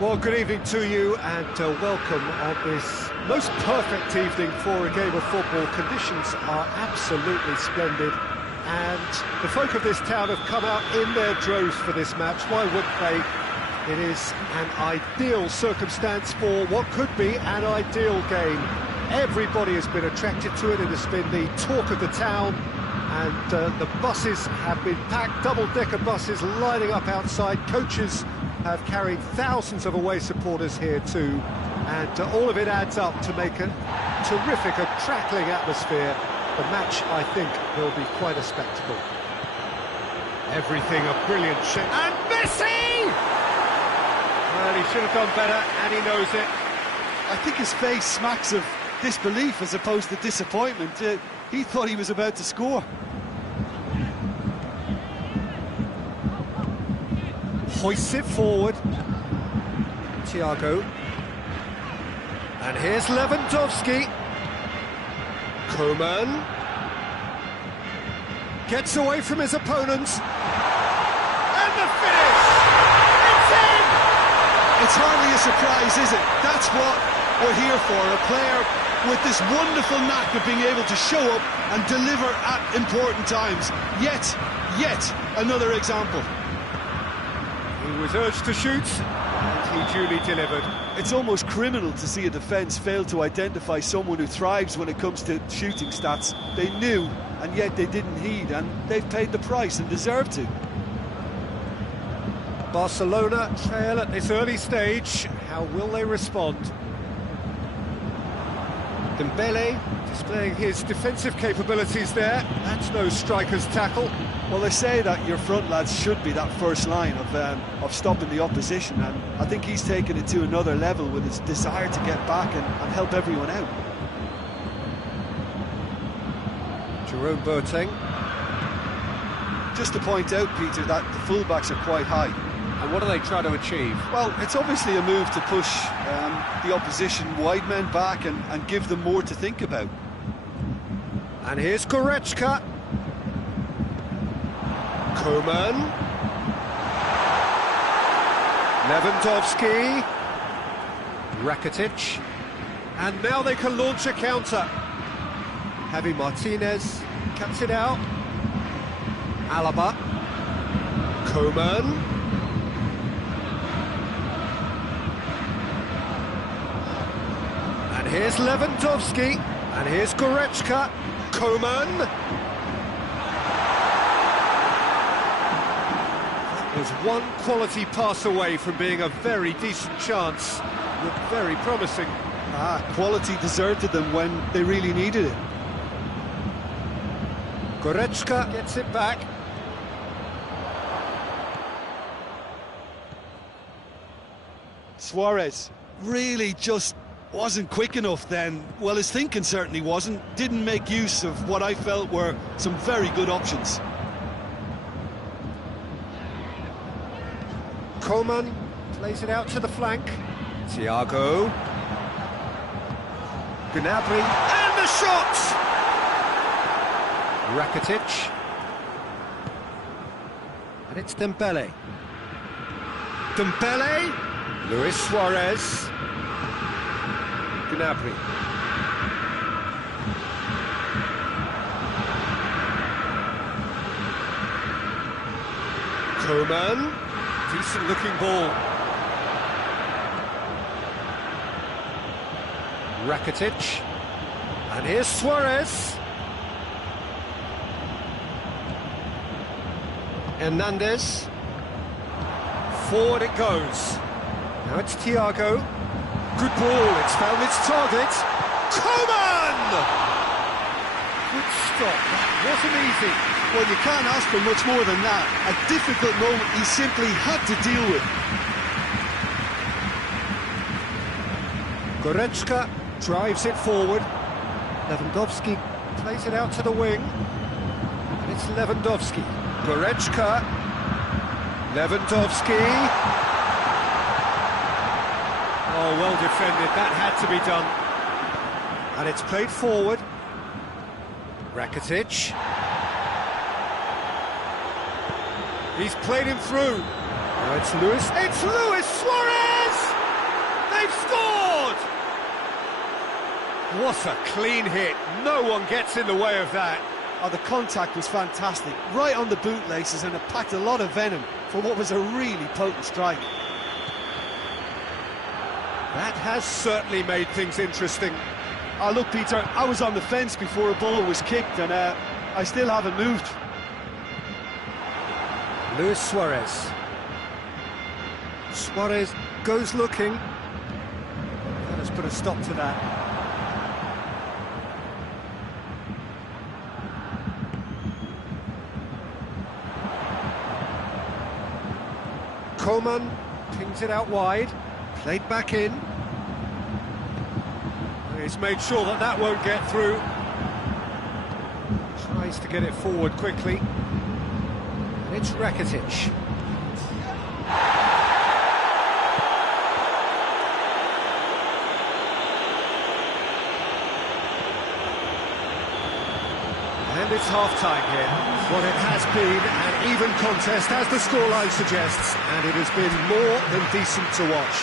Well, good evening to you and welcome on this most perfect evening for a game of football. Conditions are absolutely splendid and the folk of this town have come out in their droves for this match. Why wouldn't they? It is an ideal circumstance for what could be an ideal game. Everybody has been attracted to it. It has been the talk of the town and the buses have been packed, double-decker buses lining up outside. Coaches have carried thousands of away supporters here too, and all of it adds up to make a terrific, crackling atmosphere. The match, I think, will be quite a spectacle. Everything a brilliant shape. And Messi! Well, he should have done better, and he knows it. I think his face smacks of disbelief as opposed to disappointment. He thought he was about to score. Hoists it forward. Thiago. And here's Lewandowski. Coman. Gets away from his opponents. And the finish! It's in! It's hardly a surprise, is it? That's what we're here for. A player with this wonderful knack of being able to show up and deliver at important times. Yet another example. He was urged to shoot, and he duly delivered. It's almost criminal to see a defence fail to identify someone who thrives when it comes to shooting stats. They knew, and yet they didn't heed, and they've paid the price and deserve to. Barcelona trail at this early stage. How will they respond? Dembele displaying his defensive capabilities there. That's no striker's tackle. Well, they say that your front lads should be that first line of stopping the opposition, and I think he's taken it to another level with his desire to get back and help everyone out. Jerome Boateng. Just to point out, Peter, that the fullbacks are quite high. And what are they trying to achieve? Well, it's obviously a move to push the opposition wide men back and give them more to think about. And here's Goretzka. Coman. Lewandowski. Rakitic. And now they can launch a counter. Javi Martinez cuts it out. Alaba. Coman. And here's Lewandowski. And here's Goretzka. Coman. Was one quality pass away from being a very decent chance. Looked very promising. Quality deserted them when they really needed it. Goretzka gets it back. Suarez really just wasn't quick enough then. Well, his thinking certainly wasn't. Didn't make use of what I felt were some very good options. Coman plays it out to the flank. Thiago. Gnabry. And the shot! Rakitic. And it's Dembele. Dembele. Luis Suarez. Gnabry. Coman. Decent looking ball. Rakitic. And here's Suarez. Hernandez. Forward it goes. Now it's Thiago. Good ball, it's found its target. Coman! Good stop, that wasn't easy. Well, you can't ask for much more than that. A difficult moment he simply had to deal with. Goretzka drives it forward. Lewandowski plays it out to the wing. And it's Lewandowski. Goretzka. Lewandowski. Oh, well defended. That had to be done. And it's played forward. Rakitic. He's played him through. Now it's Luis Suarez! they've scored! What a clean hit. No one gets in the way of that. Oh, the contact was fantastic, right on the bootlaces, and it packed a lot of venom for what was a really potent strike. That has certainly made things interesting. Oh, look, Peter, I was on the fence before a ball was kicked, and I still haven't moved. Luis Suarez. Suarez goes looking. That has put a stop to that. Coman pings it out wide, played back in. He's made sure that that won't get through. Tries to get it forward quickly. And it's Rakitic. And it's half-time here. What it has been an even contest, as the scoreline suggests, and it has been more than decent to watch.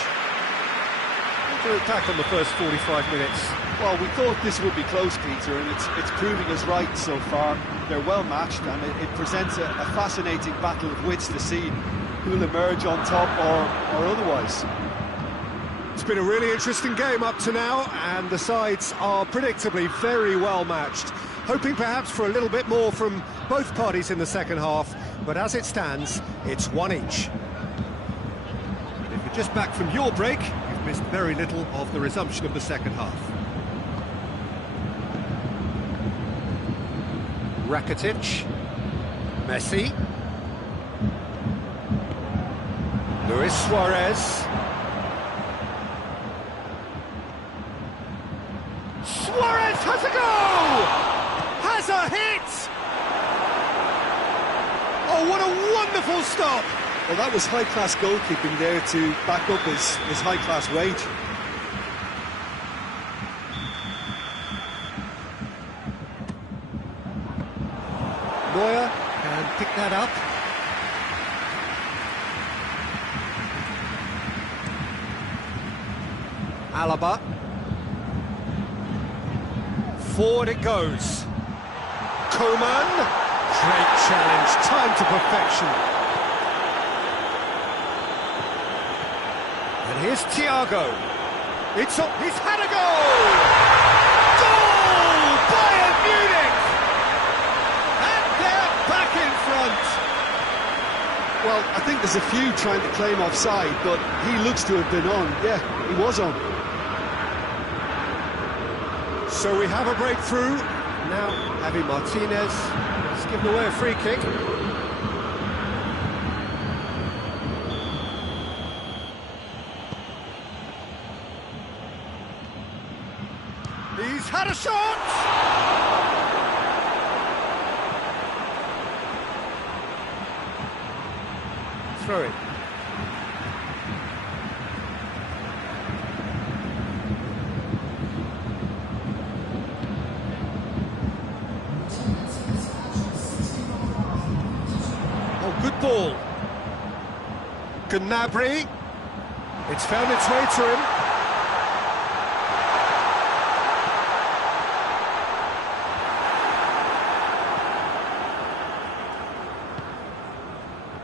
We'll do it back on the first 45 minutes. Well, we thought this would be close, Peter, and it's proving us right so far. They're well matched, and it presents a fascinating battle of wits to see who'll emerge on top or otherwise. It's been a really interesting game up to now, and the sides are predictably very well matched. Hoping perhaps for a little bit more from both parties in the second half, but as it stands, it's one each. And if you're just back from your break, you've missed very little of the resumption of the second half. Rakitic, Messi, Luis Suarez. Suarez has a go! Has a hit! Oh, what a wonderful stop! Well, that was high-class goalkeeping there to back up his high-class rage. Neuer can pick that up. Alaba. Forward it goes. Coman. Great challenge, time to perfection. And here's Thiago. It's up, he's had a goal! Goal! Bayern Munich! And they're back in front. Well, I think there's a few trying to claim offside, but he looks to have been on. Yeah, he was on. So we have a breakthrough. Now, Javi Martinez has given away a free kick. He's had a shot! Throw it. Good ball. Gnabry. It's found its way to him.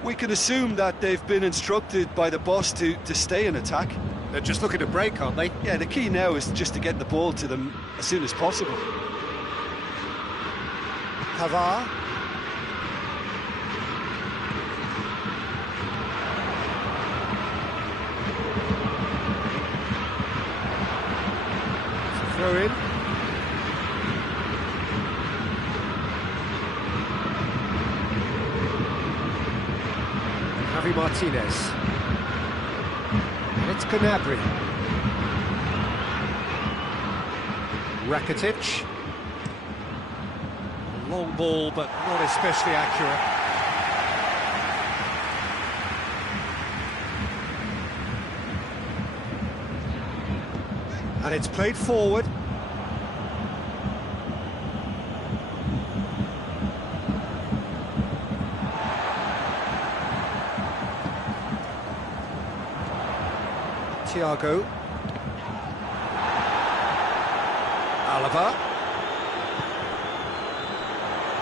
We can assume that they've been instructed by the boss to stay in attack. They're just looking to break, aren't they? Yeah, the key now is just to get the ball to them as soon as possible. Pavard. Throw in. Javi Martinez. And it's Gnabry. Rakitic. A long ball, but not especially accurate. And it's played forward. Thiago. Alaba.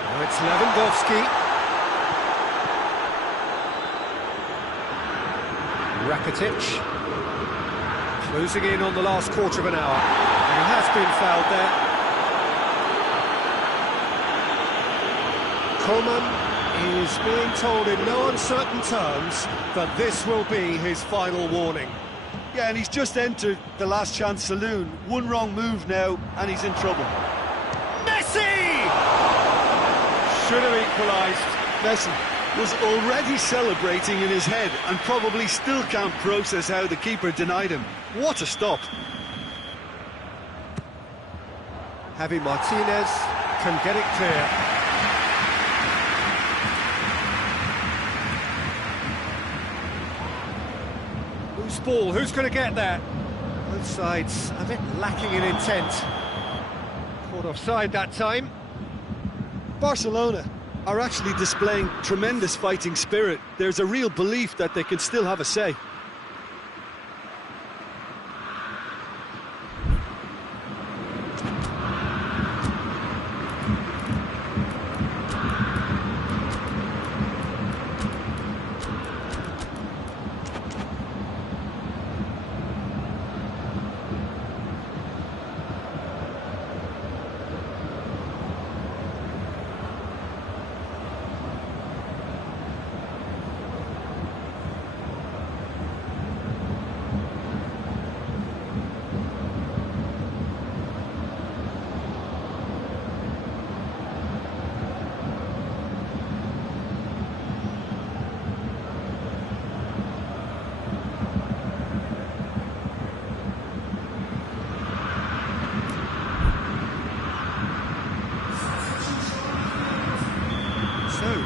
Now it's Lewandowski. Rakitic. Closing in on the last quarter of an hour. And he has been fouled there. Coman is being told in no uncertain terms that this will be his final warning. Yeah, and he's just entered the last chance saloon. One wrong move now, and he's in trouble. Messi! Should have equalised. Messi was already celebrating in his head and probably still can't process how the keeper denied him. What a stop. Javi Martinez can get it clear. Loose ball, who's going to get there? Both sides a bit lacking in intent. Caught offside that time. Barcelona are actually displaying tremendous fighting spirit. There's a real belief that they can still have a say.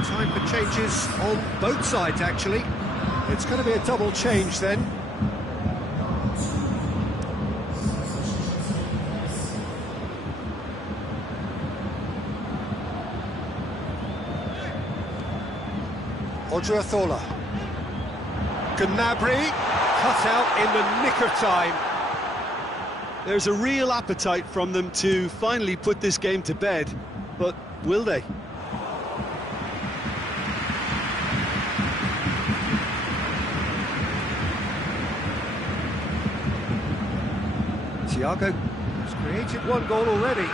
Time for changes on both sides, actually. It's going to be a double change then. Odriozola. Gnabry cut out in the nick of time. There's a real appetite from them to finally put this game to bed, but will they? Thiago has created one goal already.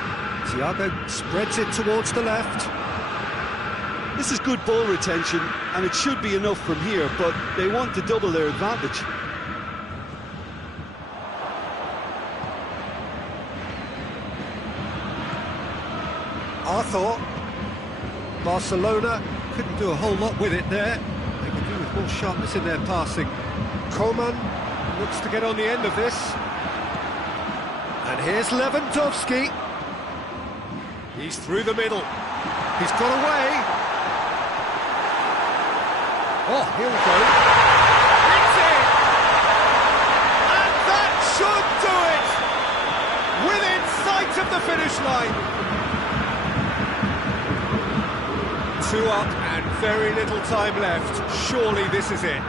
Thiago spreads it towards the left. This is good ball retention, and it should be enough from here, but they want to double their advantage. Arthur. Barcelona couldn't do a whole lot with it there. They could do with more sharpness in their passing. Coman looks to get on the end of this. And here's Lewandowski. He's through the middle. He's got away. Oh, he'll go. It's in! And that should do it! Within sight of the finish line. 2 up and very little time left. Surely this is it.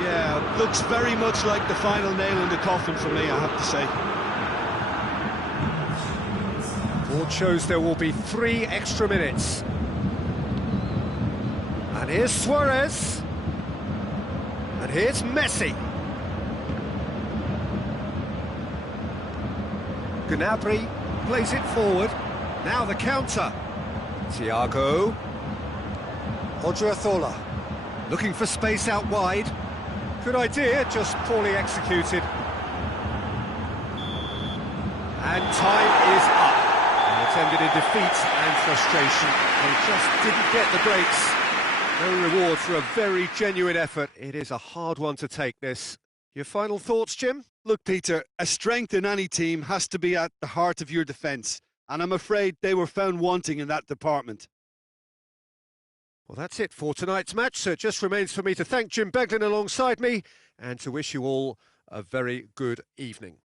Yeah, looks very much like the final nail in the coffin for me, I have to say. Board shows there will be 3 extra minutes. And here's Suarez. And here's Messi. Gnabry plays it forward. Now the counter. Thiago. Odriozola. Looking for space out wide. Good idea, just poorly executed. And time is up. It ended in defeat and frustration. They just didn't get the breaks. No reward for a very genuine effort. It is a hard one to take, this. Your final thoughts, Jim? Look, Peter, a strength in any team has to be at the heart of your defence, and I'm afraid they were found wanting in that department. Well, that's it for tonight's match, so it just remains for me to thank Jim Beglin alongside me and to wish you all a very good evening.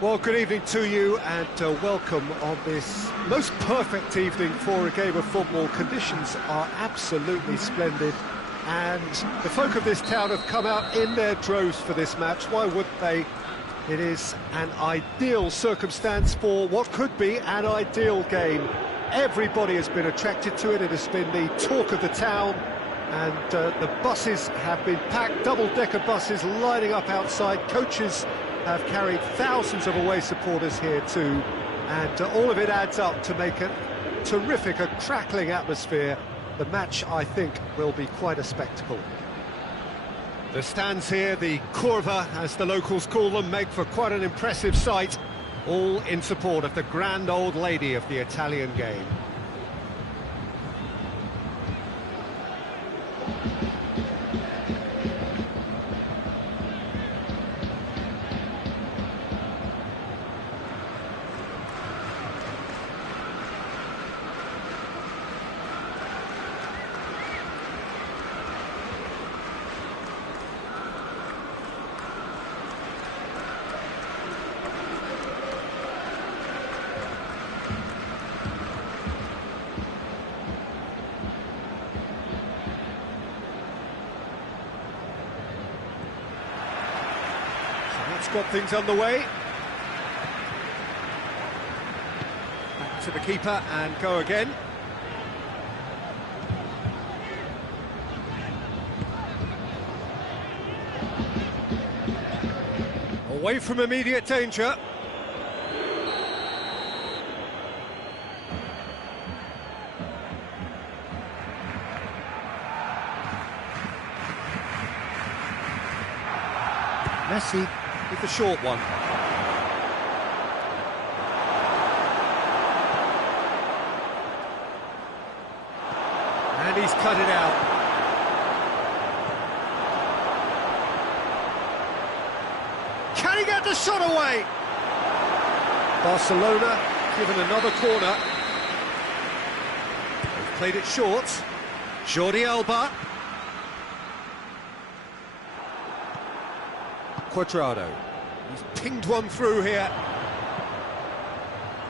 Well, good evening to you and welcome on this most perfect evening for a game of football. Conditions are absolutely splendid and the folk of this town have come out in their droves for this match. Why wouldn't they? It is an ideal circumstance for what could be an ideal game. Everybody has been attracted to it. It has been the talk of the town and the buses have been packed, double-decker buses lining up outside. Coaches have carried thousands of away supporters here too, and all of it adds up to make a terrific, a crackling atmosphere. The match, I think, will be quite a spectacle. The stands here, the curva, as the locals call them, make for quite an impressive sight, all in support of the grand old lady of the Italian game. Got things underway. Back to the keeper and go again. Away from immediate danger. Messi with the short one. And he's cut it out. Can he get the shot away? Barcelona given another corner. They've played it short. Jordi Alba. Cuadrado. He's pinged one through here.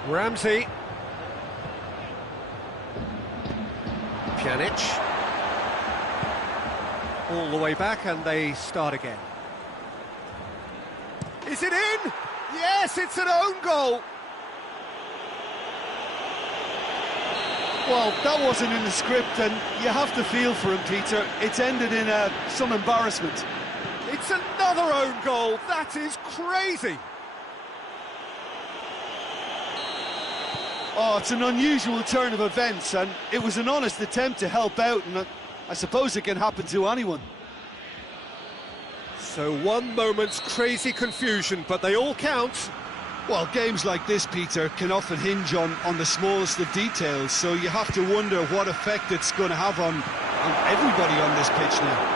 Ramsey. Pjanic. All the way back and they start again. Is it in? Yes, it's an own goal. Well, that wasn't in the script and you have to feel for him, Peter. It's ended in some embarrassment. It's another own goal. That is crazy. Oh, it's an unusual turn of events, and it was an honest attempt to help out, and I suppose it can happen to anyone. So one moment's crazy confusion, but they all count. Well, games like this, Peter, can often hinge on the smallest of details, so you have to wonder what effect it's going to have on everybody on this pitch now.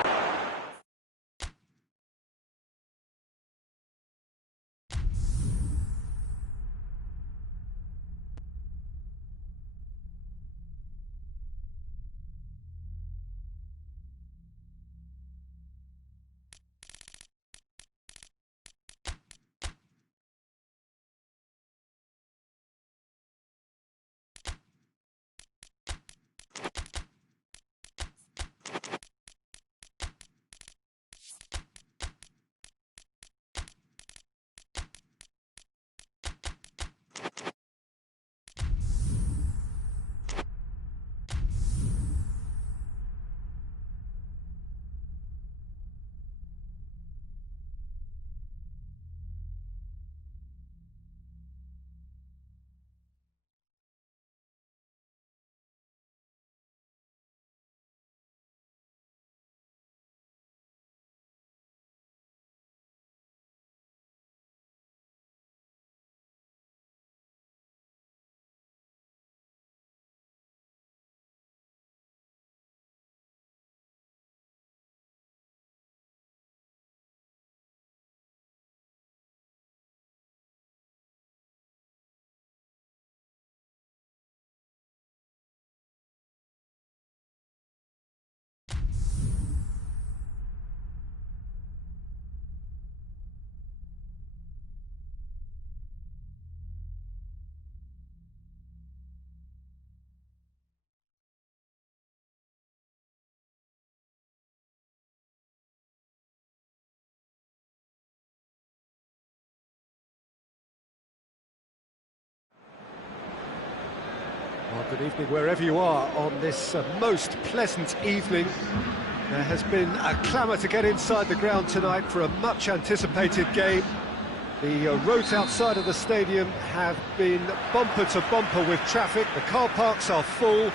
Good evening wherever you are on this most pleasant evening. There has been a clamour to get inside the ground tonight for a much-anticipated game. The roads outside of the stadium have been bumper to bumper with traffic. The car parks are full.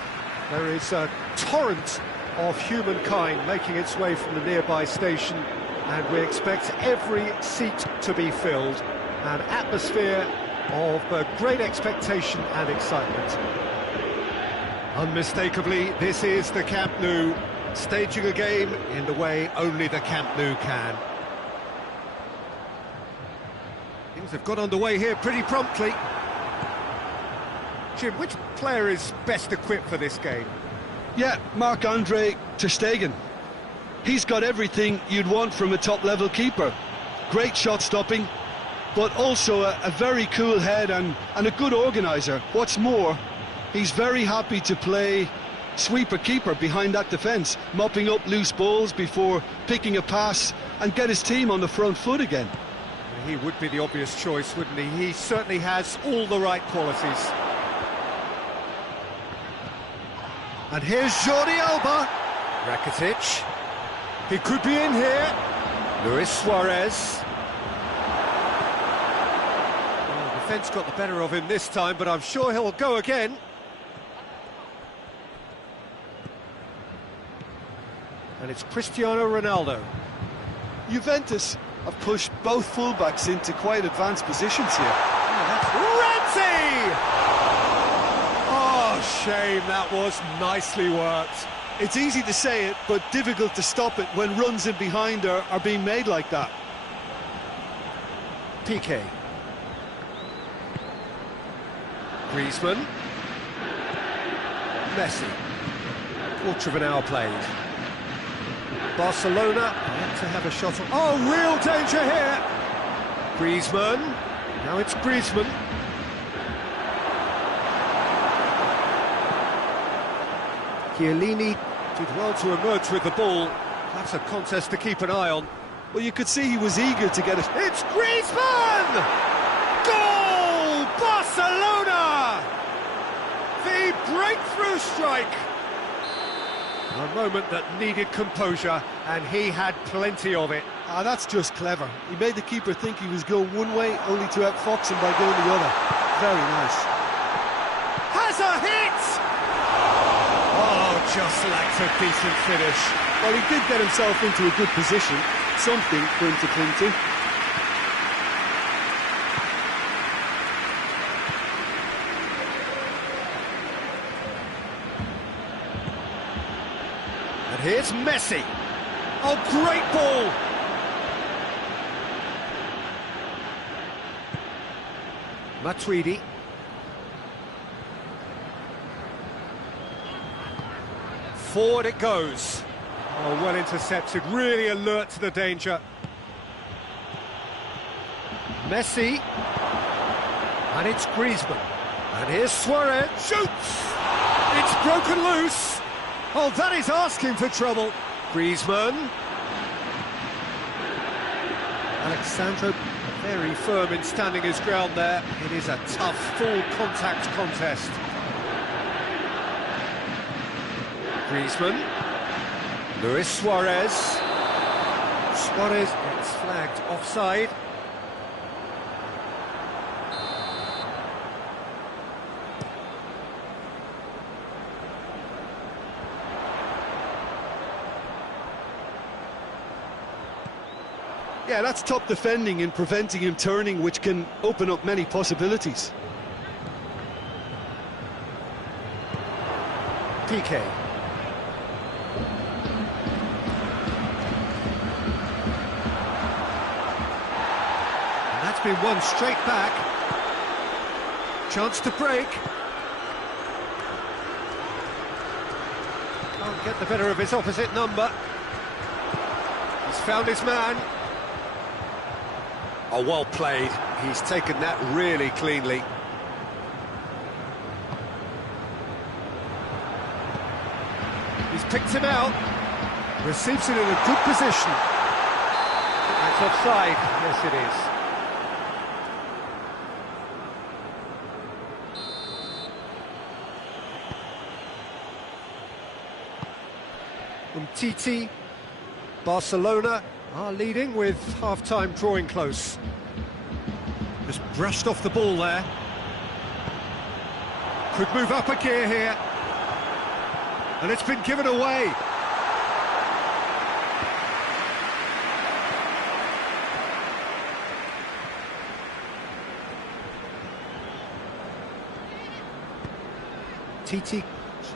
There is a torrent of humankind making its way from the nearby station, and we expect every seat to be filled. An atmosphere of great expectation and excitement. Unmistakably, this is the Camp Nou, staging a game in the way only the Camp Nou can. Things have got underway here pretty promptly. Jim, which player is best equipped for this game? Yeah, Marc-Andre ter Stegen. He's got everything you'd want from a top-level keeper. Great shot-stopping, but also a very cool head and a good organiser. What's more, he's very happy to play sweeper-keeper behind that defence, mopping up loose balls before picking a pass and get his team on the front foot again. He would be the obvious choice, wouldn't he? He certainly has all the right qualities. And here's Jordi Alba. Rakitic. He could be in here. Luis Suarez. Well, the defence got the better of him this time, but I'm sure he'll go again. And it's Cristiano Ronaldo. Juventus have pushed both fullbacks into quite advanced positions here. Renzi! Oh, shame, that was nicely worked. It's easy to say it, but difficult to stop it when runs in behind are being made like that. Piqué. Griezmann. Messi. Quarter of an hour played. Barcelona yet to have a shot on. Oh, real danger here! Griezmann. Now it's Griezmann. Chiellini did well to emerge with the ball. That's a contest to keep an eye on. Well, you could see he was eager to get it. It's Griezmann! Goal! Barcelona! The breakthrough strike! A moment that needed composure, and he had plenty of it. Ah, that's just clever. He made the keeper think he was going one way, only to outfox him by going the other. Very nice. Has a hit! Oh, just lacked a decent finish. Well, he did get himself into a good position. Something for him to cling to. And here's Messi. Oh, great ball! Matuidi. Forward it goes. Oh, well intercepted, really alert to the danger. Messi. And it's Griezmann. And here's Suarez. Shoots! It's broken loose. Oh, that is asking for trouble. Griezmann. Alexandro very firm in standing his ground there. It is a tough, full contact contest. Griezmann. Luis Suarez. Suarez gets flagged offside. Yeah, that's top defending and preventing him turning, which can open up many possibilities. Piqué. And that's been won straight back. Chance to break. Can't get the better of his opposite number. He's found his man. Oh, well played. He's taken that really cleanly. He's picked him out. Receives it in a good position. That's offside. Yes, it is. Titi. Barcelona are leading with half-time drawing close. Just brushed off the ball there. Could move up a gear here. And it's been given away. Titi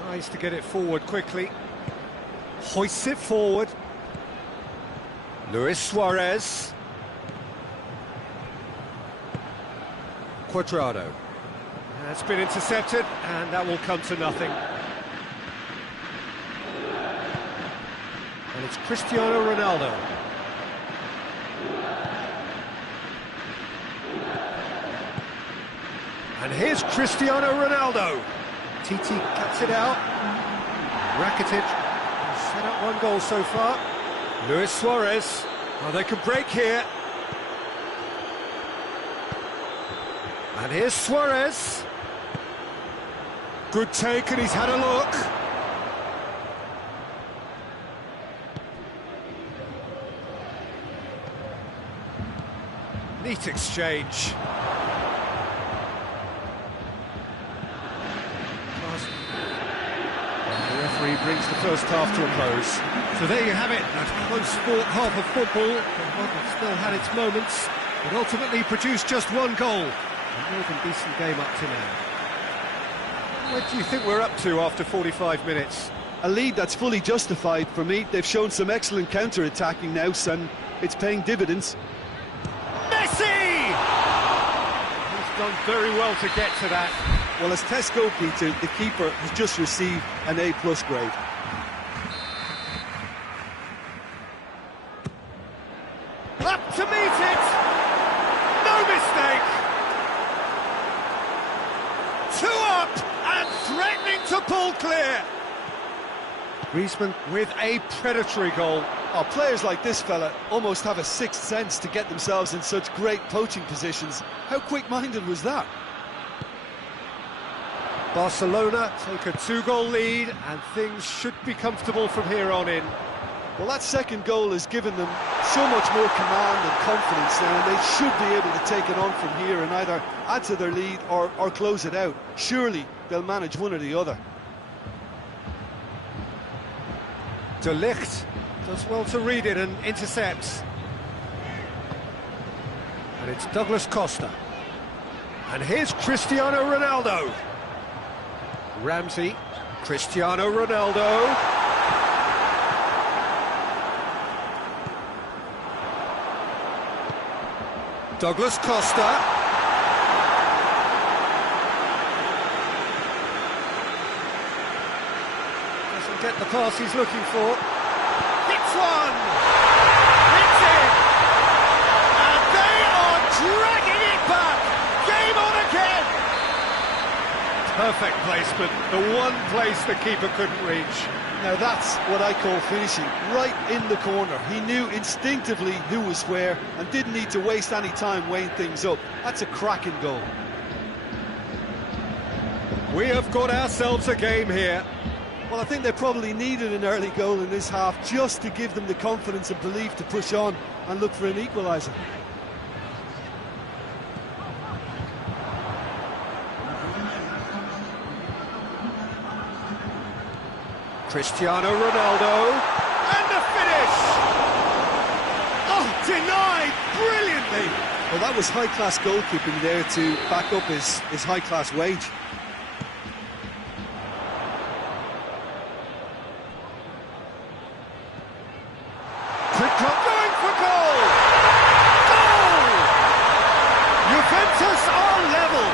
tries to get it forward quickly. Hoists it forward. Luis Suarez. Cuadrado. That's been intercepted, and that will come to nothing. And it's Cristiano Ronaldo. And here's Cristiano Ronaldo. Titi cuts it out. Rakitic has set up one goal so far. Luis Suarez. Oh, they could break here. And here's Suarez. Good take, and he's had a look. Neat exchange. The referee brings the first half to a close. So there you have it, a close sport half of football. The one still had its moments, but ultimately produced just one goal. A more than decent game up to now. What do you think we're up to after 45 minutes? A lead that's fully justified for me. They've shown some excellent counter-attacking now, and it's paying dividends. Messi! He's done very well to get to that. Well, as test goalkeeper, the keeper has just received an A+ grade. Up to meet it! No mistake! Two up and threatening to pull clear! Griezmann with a predatory goal. Oh, players like this fella almost have a sixth sense to get themselves in such great poaching positions. How quick-minded was that? Barcelona take a 2-goal lead, and things should be comfortable from here on in. Well, that second goal has given them so much more command and confidence now, and they should be able to take it on from here and either add to their lead or close it out. Surely they'll manage one or the other. De Ligt does well to read it and intercepts. And it's Douglas Costa. And here's Cristiano Ronaldo. Ramsey, Cristiano Ronaldo. Douglas Costa. Doesn't get the pass he's looking for. Hits one! Hits it! And they are dragging it back! Game on again! Perfect placement, the one place the keeper couldn't reach. Now that's what I call finishing, right in the corner. He knew instinctively who was where and didn't need to waste any time weighing things up. That's a cracking goal. We have got ourselves a game here. Well, I think they probably needed an early goal in this half just to give them the confidence and belief to push on and look for an equaliser. Cristiano Ronaldo, and the finish! Oh, denied brilliantly! Well, that was high-class goalkeeping there to back up his high-class wage. Quick drop going for goal! Goal! Juventus are level!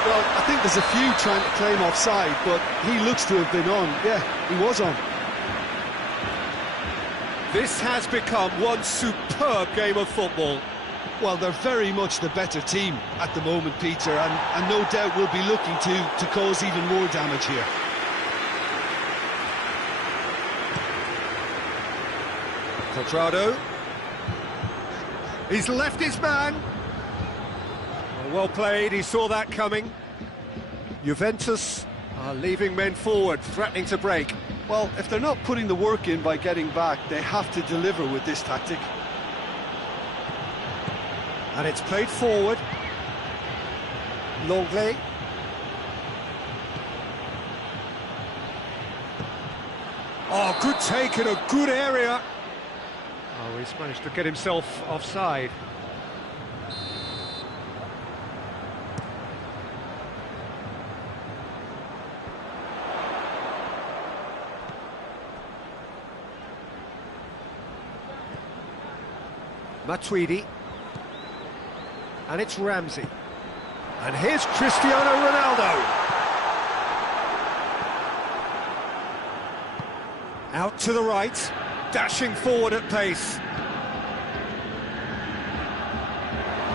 Well, I think there's a few trying to claim offside, but he looks to have been on. Yeah, he was on. This has become one superb game of football. Well, they're very much the better team at the moment, Peter, and no doubt will be looking to cause even more damage here. Cuadrado. He's left his man. Well played, he saw that coming. Juventus are leaving men forward, threatening to break. Well, if they're not putting the work in by getting back, they have to deliver with this tactic. And it's played forward. Longley. Oh, good take in a good area. Oh, he's managed to get himself offside. Matuidi. And it's Ramsey. And here's Cristiano Ronaldo. Out to the right, dashing forward at pace.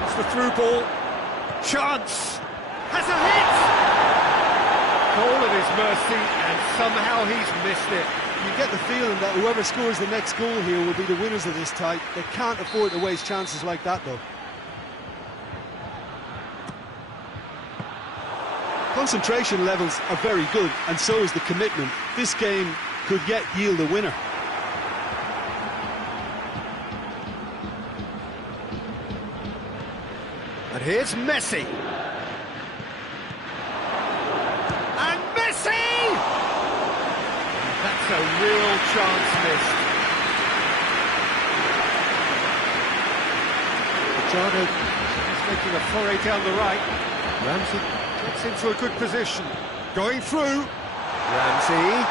It's the through ball. Chance. Has a hit! Goal at his mercy, and somehow he's missed it. You get the feeling that whoever scores the next goal here will be the winners of this tie. They can't afford to waste chances like that, though. Concentration levels are very good, and so is the commitment. This game could yet yield a winner. And here's Messi. And Messi! That's a real chance missed. Machado is making a foray down the right. Ramsey gets into a good position. Going through. Ramsey.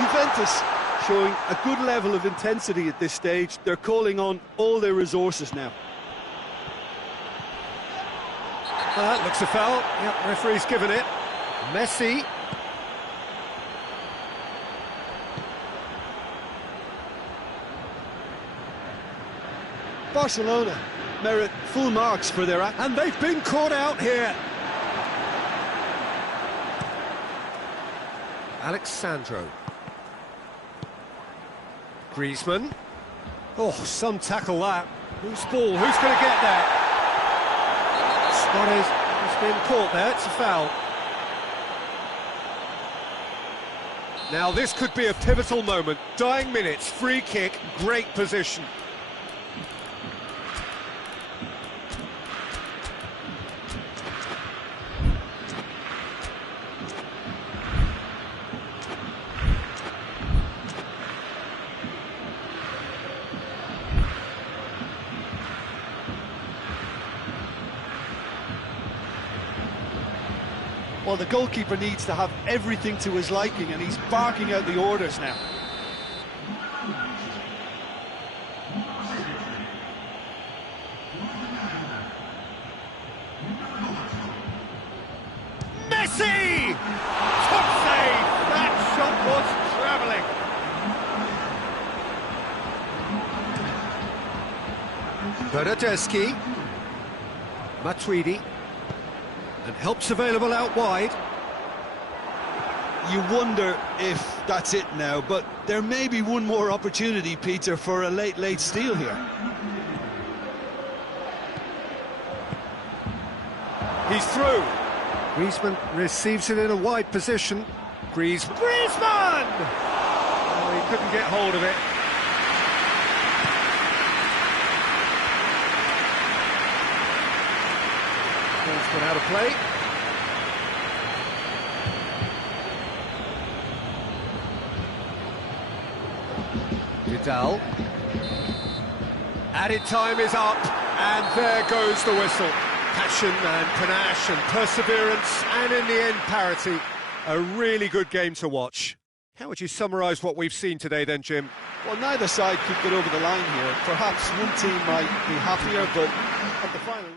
Juventus showing a good level of intensity at this stage. They're calling on all their resources now. Well, that looks a foul. Yep, referee's given it. Messi. Barcelona merit full marks for their act. And they've been caught out here. Alexandro. Griezmann. Oh, some tackle that. Who's ball? Who's going to get that? Suarez has been caught there. It's a foul. Now this could be a pivotal moment. Dying minutes, free kick, great position. Well, the goalkeeper needs to have everything to his liking, and he's barking out the orders now. Messi! Top save! That shot was travelling. Bernardeschi. Matuidi. And help's available out wide. You wonder if that's it now, but there may be one more opportunity, Peter, for a late steal here. He's through. Griezmann receives it in a wide position. Griezmann! Oh, he couldn't get hold of it. Ball's gone out of play. Vidal. Added time is up, and there goes the whistle. Passion and panache and perseverance, and in the end, parity. A really good game to watch. How would you summarise what we've seen today then, Jim? Well, neither side could get over the line here. Perhaps one team might be happier, but at the final...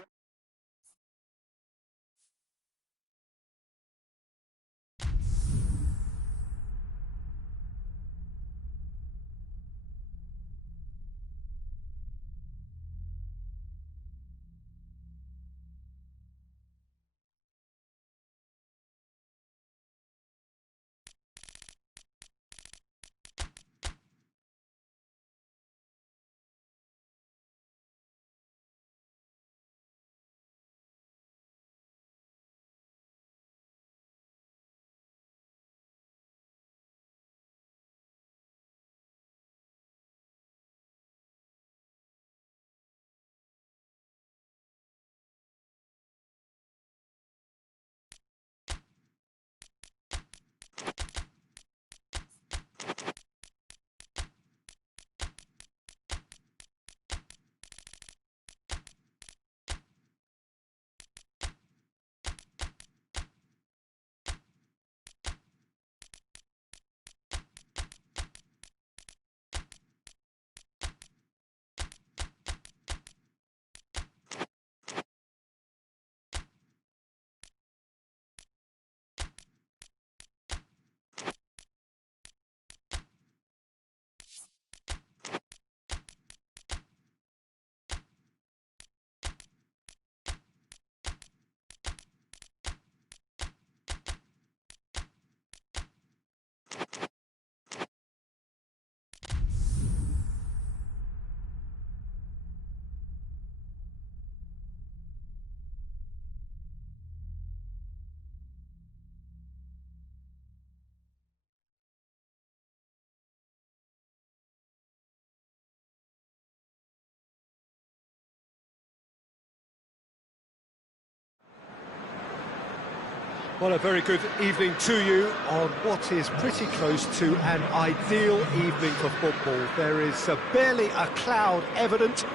Well, a very good evening to you on what is pretty close to an ideal evening for football. There is barely a cloud evident.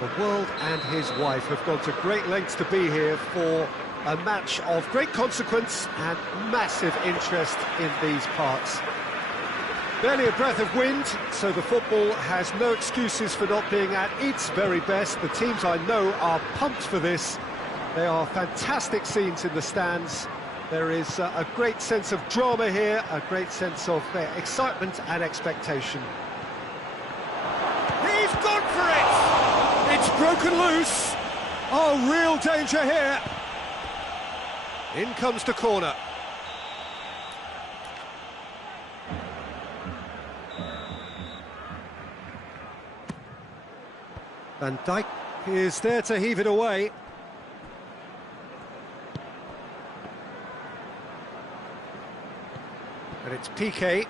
The world and his wife have gone to great lengths to be here for a match of great consequence and massive interest in these parts. Barely a breath of wind, so the football has no excuses for not being at its very best. The teams I know are pumped for this. They are fantastic scenes in the stands. There is a great sense of drama here, a great sense of excitement and expectation. He's gone for it! It's broken loose! Oh, real danger here! In comes the corner. Van Dijk is there to heave it away. And it's Piqué.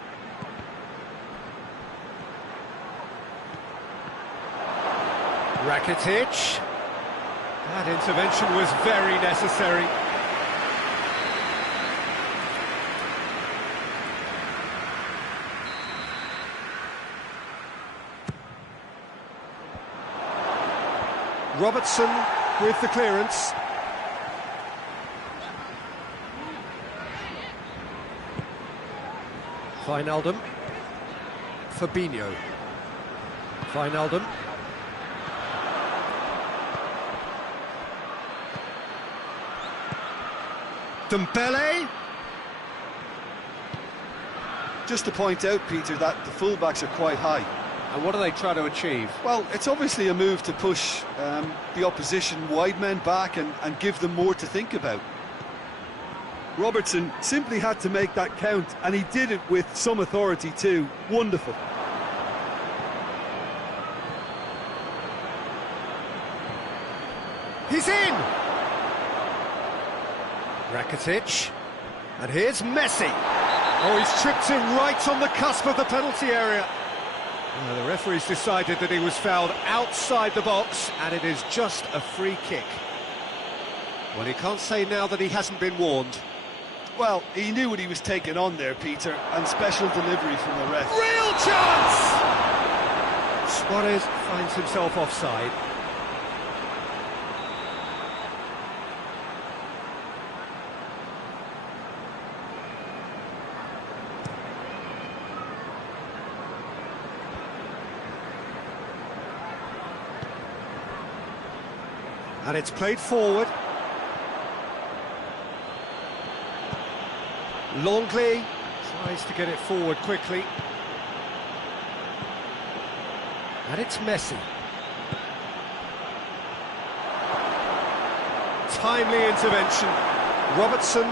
Rakitic. That intervention was very necessary. Robertson with the clearance. Wijnaldum. Fabinho. Wijnaldum. Dembele. Just to point out, Peter, that the fullbacks are quite high. And what are they trying to achieve? Well, it's obviously a move to push the opposition wide men back and give them more to think about. Robertson simply had to make that count, and he did it with some authority too. Wonderful. He's in! Rakitic. And here's Messi. Oh, he's tripped him right on the cusp of the penalty area. Well, the referee's decided that he was fouled outside the box, and it is just a free kick. Well, he can't say now that he hasn't been warned. Well, he knew what he was taking on there, Peter, and special delivery from the ref. Real chance! Suarez finds himself offside. And it's played forward. Longley tries to get it forward quickly. And it's Messi. Timely intervention. Robertson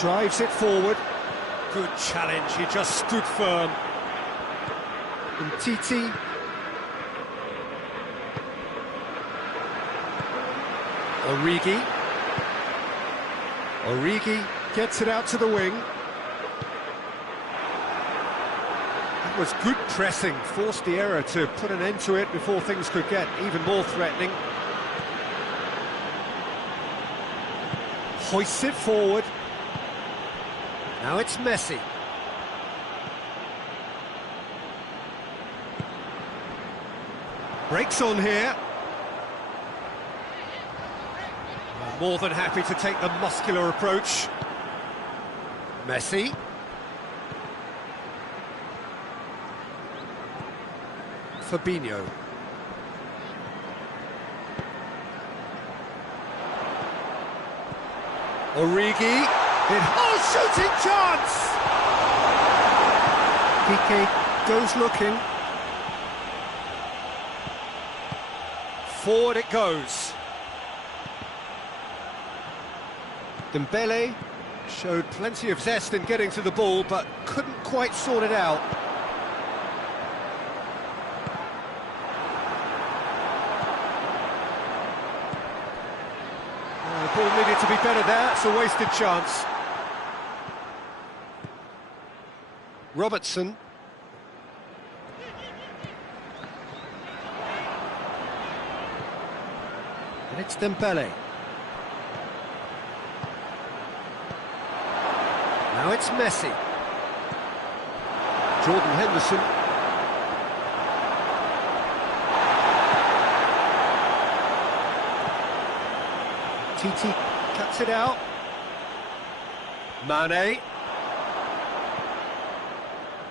drives it forward. Good challenge, he just stood firm. Titi. Origi gets it out to the wing. That was good pressing, forced the error to put an end to it before things could get even more threatening. Hoists it forward. Now it's Messi. Breaks on here. More than happy to take the muscular approach. Messi. Fabinho. Origi. Oh, shooting chance! Piqué goes looking. Forward it goes. Dembele showed plenty of zest in getting to the ball, but couldn't quite sort it out. The ball needed to be better there, it's a wasted chance. Robertson. And it's Dembele. Now it's Messi. Jordan Henderson. Titi cuts it out. Mane.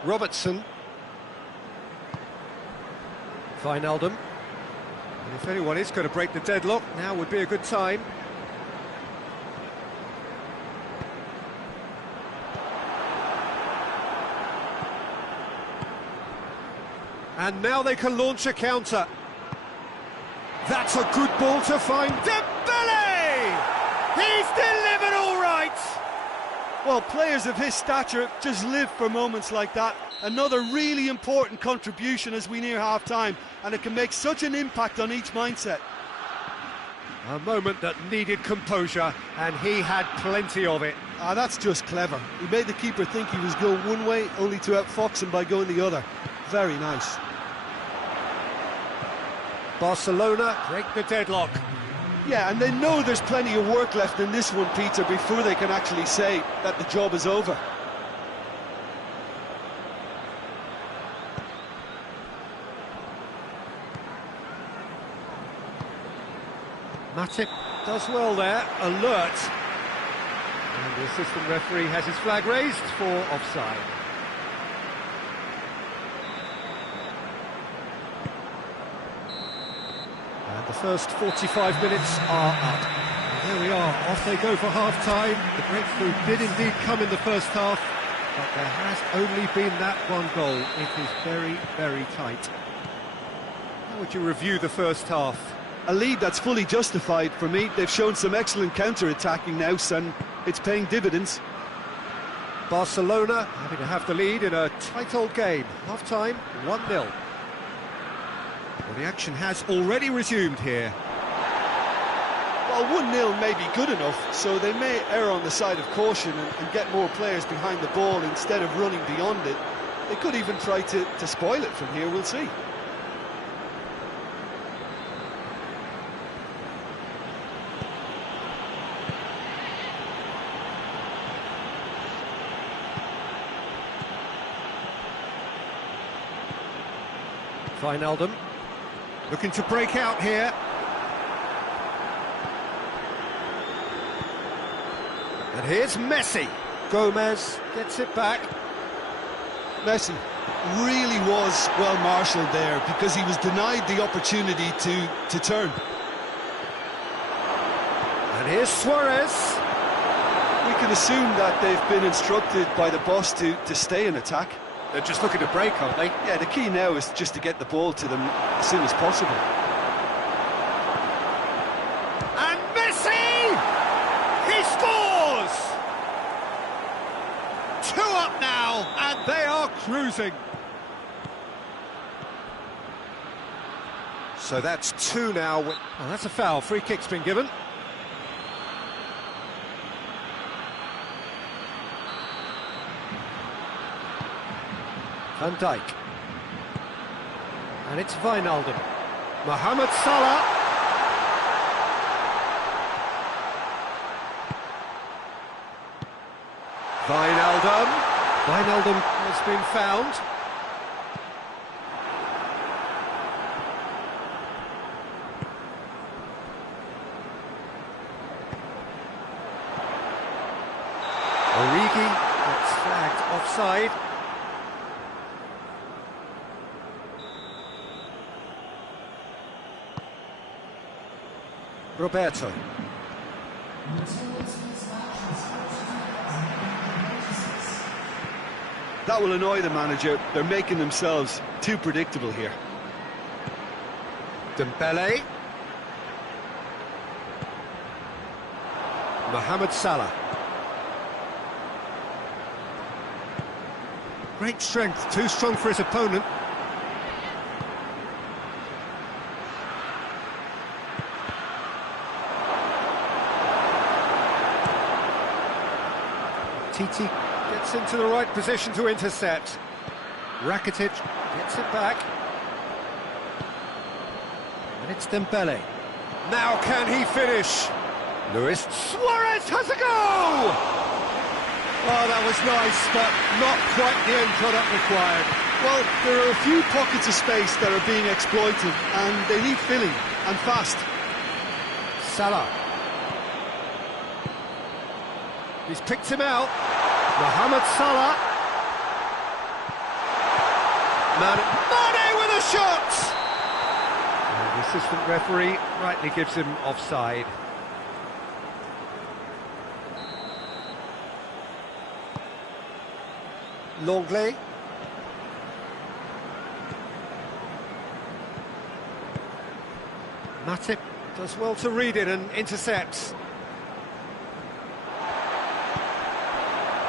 Robertson. Wijnaldum. And if anyone is going to break the deadlock, now would be a good time. And now they can launch a counter. That's a good ball to find Dembele! He's delivered all right! Well, players of his stature just live for moments like that. Another really important contribution as we near half-time, and it can make such an impact on each mindset. A moment that needed composure, and he had plenty of it. Ah, that's just clever. He made the keeper think he was going one way, only to outfox him by going the other. Very nice. Barcelona break the deadlock. Yeah, and they know there's plenty of work left in this one, Peter, before they can actually say that the job is over. Matip does well there, alert. And the assistant referee has his flag raised for offside. And the first 45 minutes are up. And there we are, off they go for half-time. The breakthrough did indeed come in the first half, but there has only been that one goal. It is very, very tight. How would you review the first half? A lead that's fully justified for me. They've shown some excellent counter-attacking now, and it's paying dividends. Barcelona happy to have the lead in a tight old game. Half-time, 1-0. Well, the action has already resumed here. Well, 1-0 may be good enough, so they may err on the side of caution and get more players behind the ball instead of running beyond it. They could even try to spoil it from here, we'll see. Wijnaldum looking to break out here. And here's Messi. Gomez gets it back. Messi really was well marshalled there because he was denied the opportunity to turn. And here's Suarez. We can assume that they've been instructed by the boss to stay in attack. They're just looking to break, aren't they? Yeah, the key now is just to get the ball to them as soon as possible. And Messi! He scores! 2 up now, and they are cruising. So that's 2 now. Oh, that's a foul. Free kick's been given. Van Dijk. And it's Wijnaldum. Mohamed Salah. Wijnaldum. Wijnaldum has been found. Origi gets flagged offside. Roberto. That will annoy the manager. They're making themselves too predictable here. Dembele. Mohamed Salah. Great strength, too strong for his opponent. Titi gets into the right position to intercept. Rakitic gets it back. And it's Dembele. Now can he finish? Luis Suarez has a go! Oh, that was nice, but not quite the end product required. Well, there are a few pockets of space that are being exploited, and they need filling, and fast. Salah. He's picked him out. Mohamed Salah. Mane with a shot! And the assistant referee rightly gives him offside. Longley. Matip does well to read it and intercepts.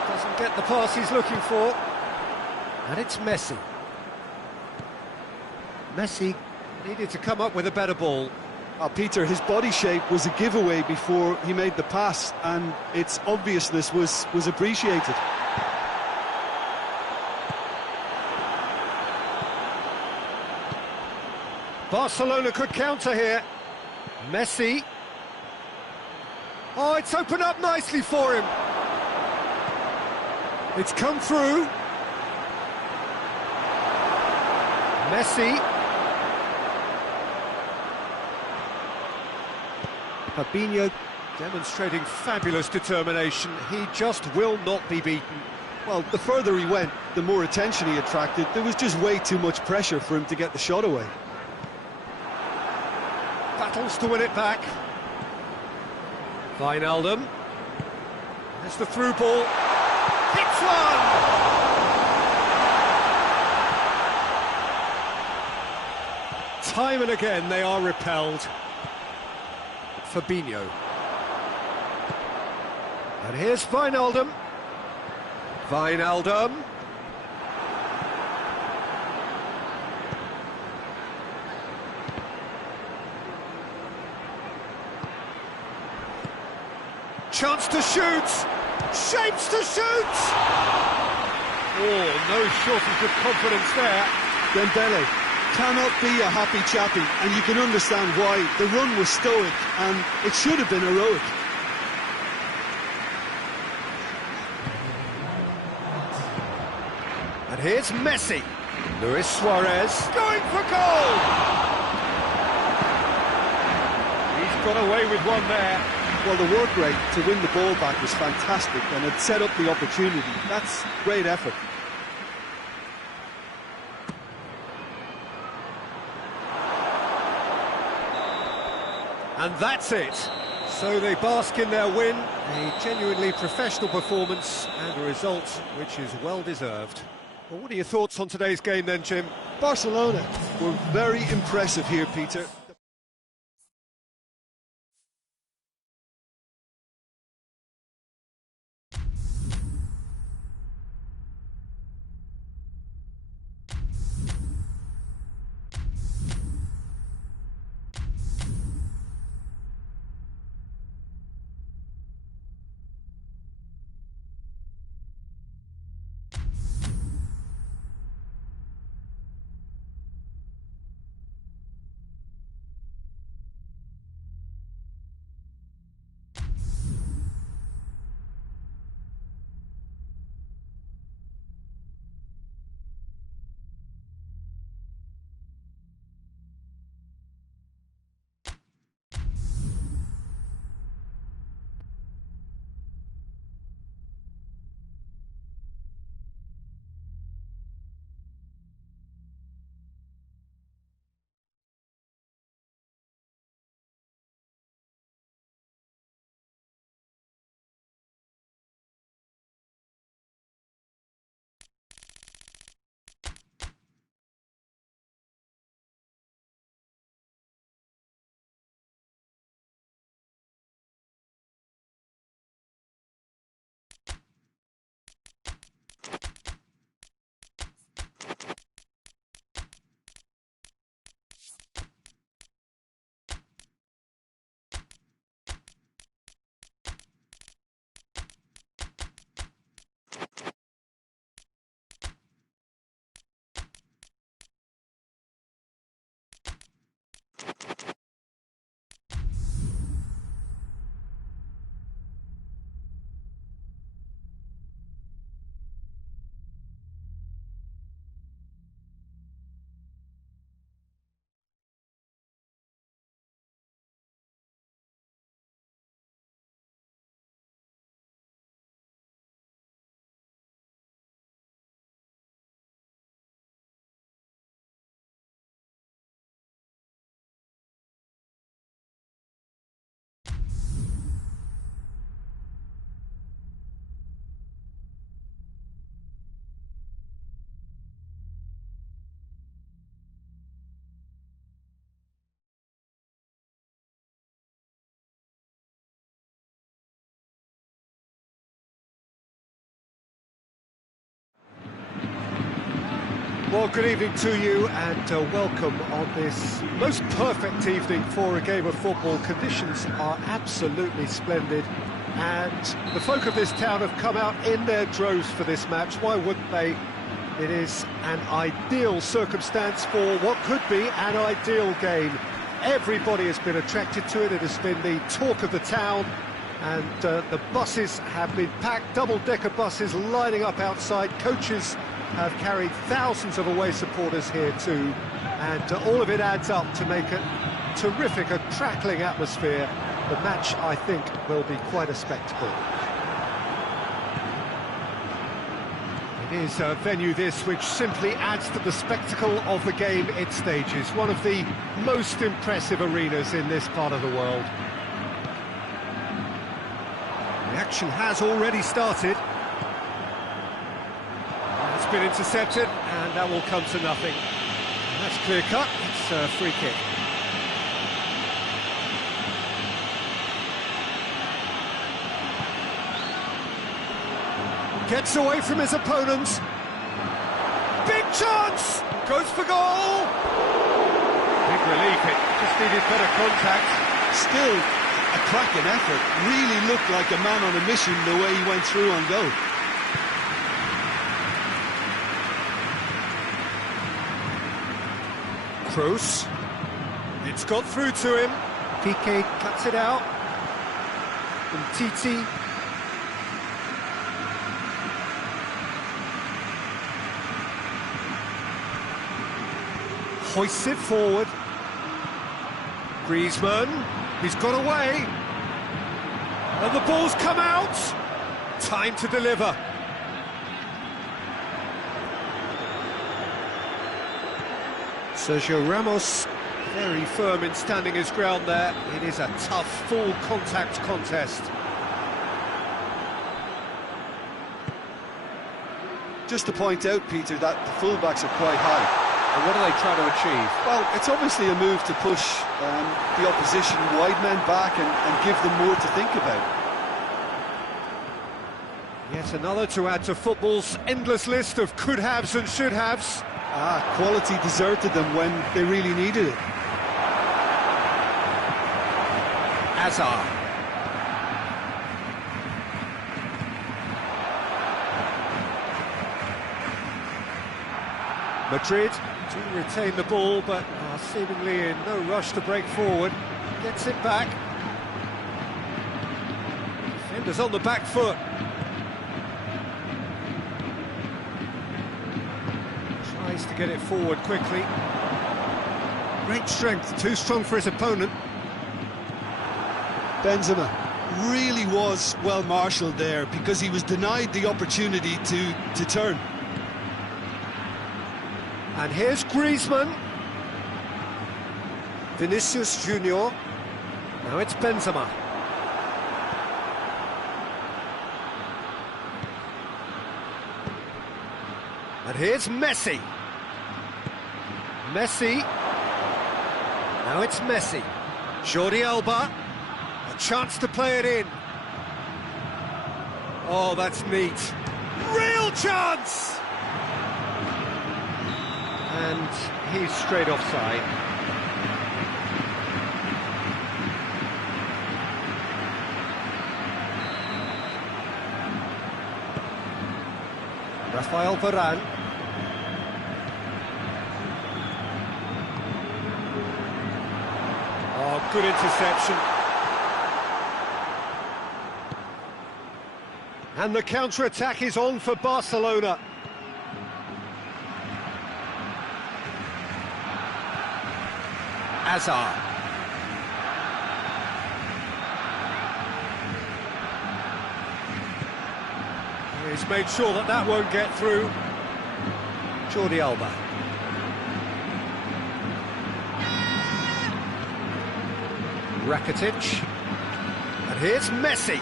Doesn't get the pass he's looking for. And it's Messi. Messi needed to come up with a better ball. Oh, Peter, his body shape was a giveaway before he made the pass, and its obviousness was appreciated. Barcelona could counter here. Messi. Oh, it's opened up nicely for him. It's come through. Messi. Fabinho demonstrating fabulous determination. He just will not be beaten. Well, the further he went, the more attention he attracted. There was just way too much pressure for him to get the shot away. Battles to win it back. Wijnaldum. There's the through ball. Hits one! Time and again they are repelled. Fabinho. And here's Wijnaldum. Wijnaldum. Chance to shoot! Shapes to shoot! Oh, no shortage of confidence there. Dembele cannot be a happy chappy, and you can understand why. The run was stoic, and it should have been heroic. And here's Messi. Luis Suarez going for goal! He's got away with one there. Well, the work rate to win the ball back was fantastic, and it set up the opportunity. That's great effort. And that's it. So they bask in their win, a genuinely professional performance and a result which is well deserved. Well, what are your thoughts on today's game then, Jim? Barcelona were very impressive here, Peter. Well, good evening to you and welcome on this most perfect evening for a game of football. Conditions are absolutely splendid and the folk of this town have come out in their droves for this match. Why wouldn't they? It is an ideal circumstance for what could be an ideal game. Everybody has been attracted to it. It has been the talk of the town, and the buses have been packed, double-decker buses lining up outside. Coaches have carried thousands of away supporters here too, and all of it adds up to make it terrific, a crackling atmosphere. The match, I think, will be quite a spectacle. It is a venue this which simply adds to the spectacle of the game it stages. One of the most impressive arenas in this part of the world. The action has already started. It's been intercepted, and that will come to nothing. That's clear cut. It's a free kick. Gets away from his opponent. Big chance! Goes for goal! Big relief, it just needed better contact. Still a cracking effort. Really looked like a man on a mission the way he went through on goal. Kroos. It's got through to him. Piqué cuts it out. And Titi. Hoists it forward. Griezmann, he's got away. And the ball's come out. Time to deliver. Sergio Ramos, very firm in standing his ground there. It is a tough, full contact contest. Just to point out, Peter, that the fullbacks are quite high. And what are they trying to achieve? Well, it's obviously a move to push the opposition wide men back and give them more to think about. Yet another to add to football's endless list of could-haves and should-haves. Quality deserted them when they really needed it. Hazard. Madrid do retain the ball, but are seemingly in no rush to break forward. Gets it back. Defenders on the back foot. Tries to get it forward quickly. Great strength, too strong for his opponent. Benzema really was well marshalled there because he was denied the opportunity to turn. And here's Griezmann. Vinicius Junior. Now it's Benzema. And here's Messi. Messi. Now it's Messi. Jordi Alba. A chance to play it in. Oh, that's neat. Real chance! And he's straight offside. Rafael Varane. Oh, good interception. And the counter-attack is on for Barcelona. Hazard. He's made sure that that won't get through. Jordi Alba. Rakitic. And here's Messi.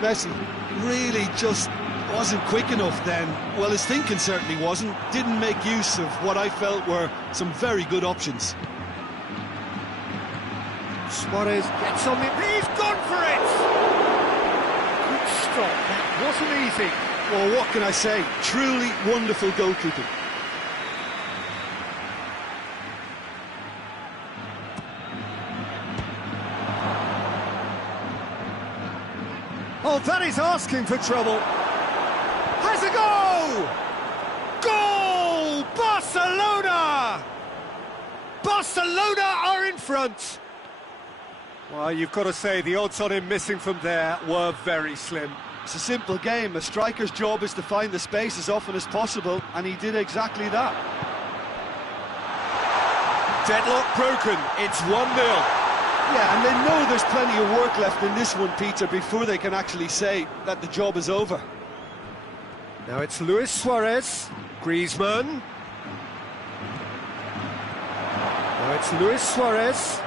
Messi really just wasn't quick enough then. Well, his thinking certainly wasn't. Didn't make use of what I felt were some very good options. Suarez gets on the... He's gone for it! Good stop. wasn't easy. Well, what can I say? Truly wonderful goalkeeping. Oh, that is asking for trouble. Has a goal! Goal! Barcelona! Barcelona are in front. Well, you've got to say the odds on him missing from there were very slim. It's a simple game. A striker's job is to find the space as often as possible, and he did exactly that. Deadlock broken. It's 1-0. Yeah, and they know there's plenty of work left in this one, Peter, before they can actually say that the job is over. Now it's Luis Suarez, Griezmann. Now it's Luis Suarez,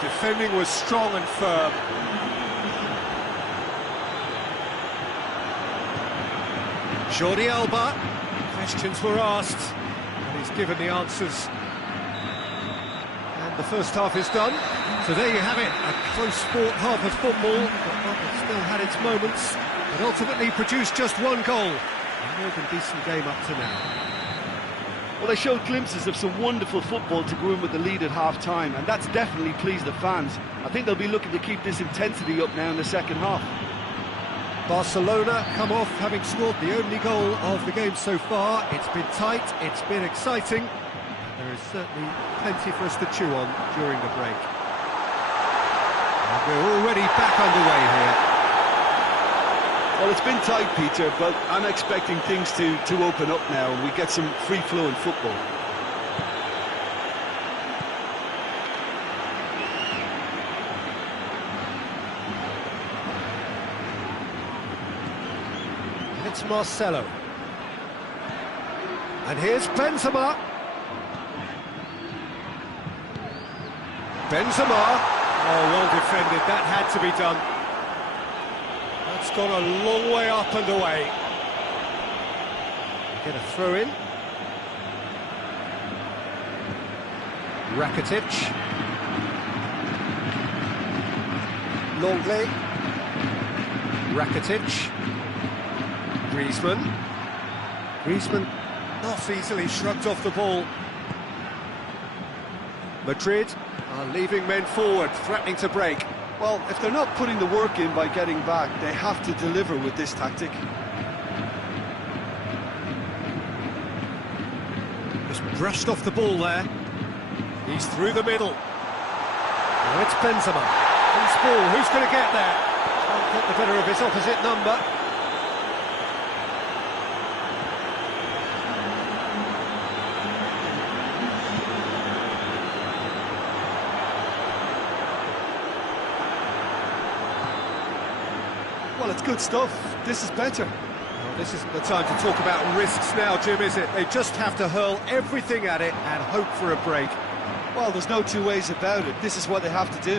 Defending was strong and firm. Jordi Alba, questions were asked, and he's given the answers. And the first half is done. So there you have it, a close sport half of football, but one that still had its moments, but ultimately produced just one goal. A more than decent game up to now. Well, they showed glimpses of some wonderful football to go in with the lead at half-time, and that's definitely pleased the fans. I think they'll be looking to keep this intensity up now in the second half. Barcelona come off having scored the only goal of the game so far. It's been tight, it's been exciting, and there is certainly plenty for us to chew on during the break. And we're already back underway here. Well, it's been tight, Peter, but I'm expecting things to open up now and we get some free-flowing football. It's Marcelo. And here's Benzema. Oh, well defended. That had to be done. That's gone a long way up and away. Get a throw in. Rakitic. Longley. Rakitic. Griezmann not easily shrugged off the ball. Madrid are leaving men forward, threatening to break. Well, if they're not putting the work in by getting back, they have to deliver with this tactic. Just brushed off the ball there. He's through the middle. Now it's Benzema. Loose ball, who's going to get there? Can't get the better of his opposite number. Well, it's good stuff. This is better. Well, this isn't the time to talk about risks now, Jim, is it? They just have to hurl everything at it and hope for a break. Well, there's no two ways about it. This is what they have to do.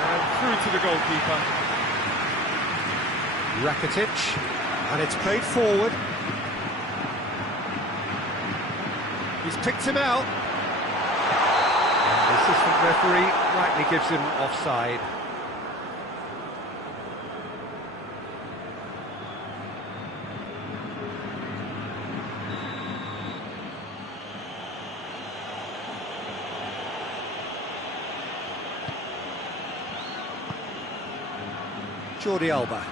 And through to the goalkeeper. Rakitic. And it's played forward. He's picked him out. The assistant referee rightly gives him offside. Jordi Alba.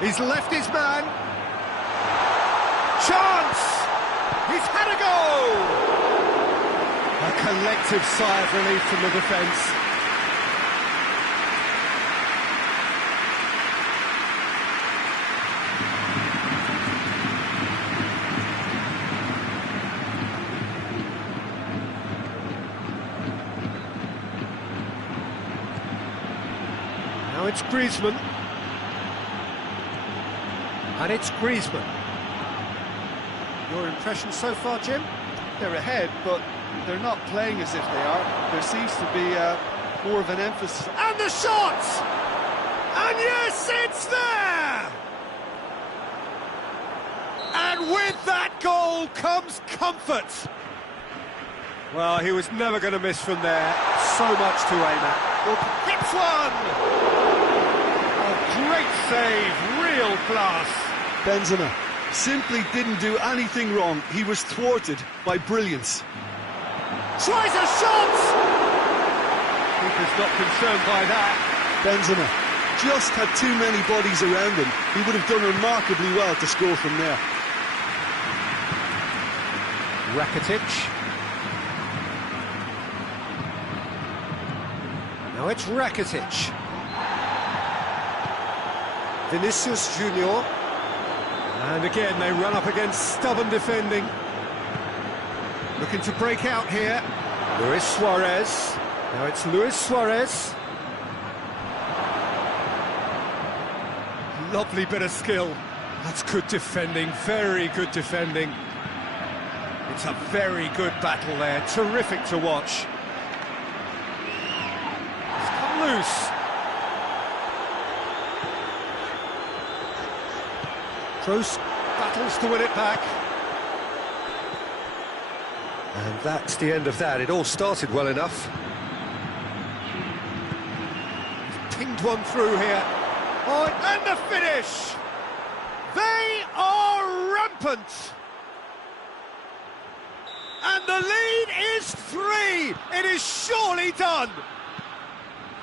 He's left his man. Chance! He's had a goal! A collective sigh of relief from the defence. Now it's Griezmann. And it's Griezmann. Your impression so far, Jim? They're ahead, but they're not playing as if they are. There seems to be more of an emphasis. And the shot! And yes, it's there! And with that goal comes comfort. Well, he was never going to miss from there. So much to aim at. Hits one! A great save, real class. Benzema simply didn't do anything wrong. He was thwarted by brilliance. Tries a shot! Keeper's not concerned by that. Benzema just had too many bodies around him. He would have done remarkably well to score from there. Rakitic. Now it's Rakitic. Vinicius Junior. And again they run up against stubborn defending. Looking to break out here. Luis Suarez. Now it's Luis Suarez. Lovely bit of skill. That's good defending, very good defending. It's a very good battle there, terrific to watch. It's come loose. Kroos battles to win it back. And that's the end of that. It all started well enough. He's pinged one through here. Oh, and the finish! They are rampant! And the lead is 3! It is surely done!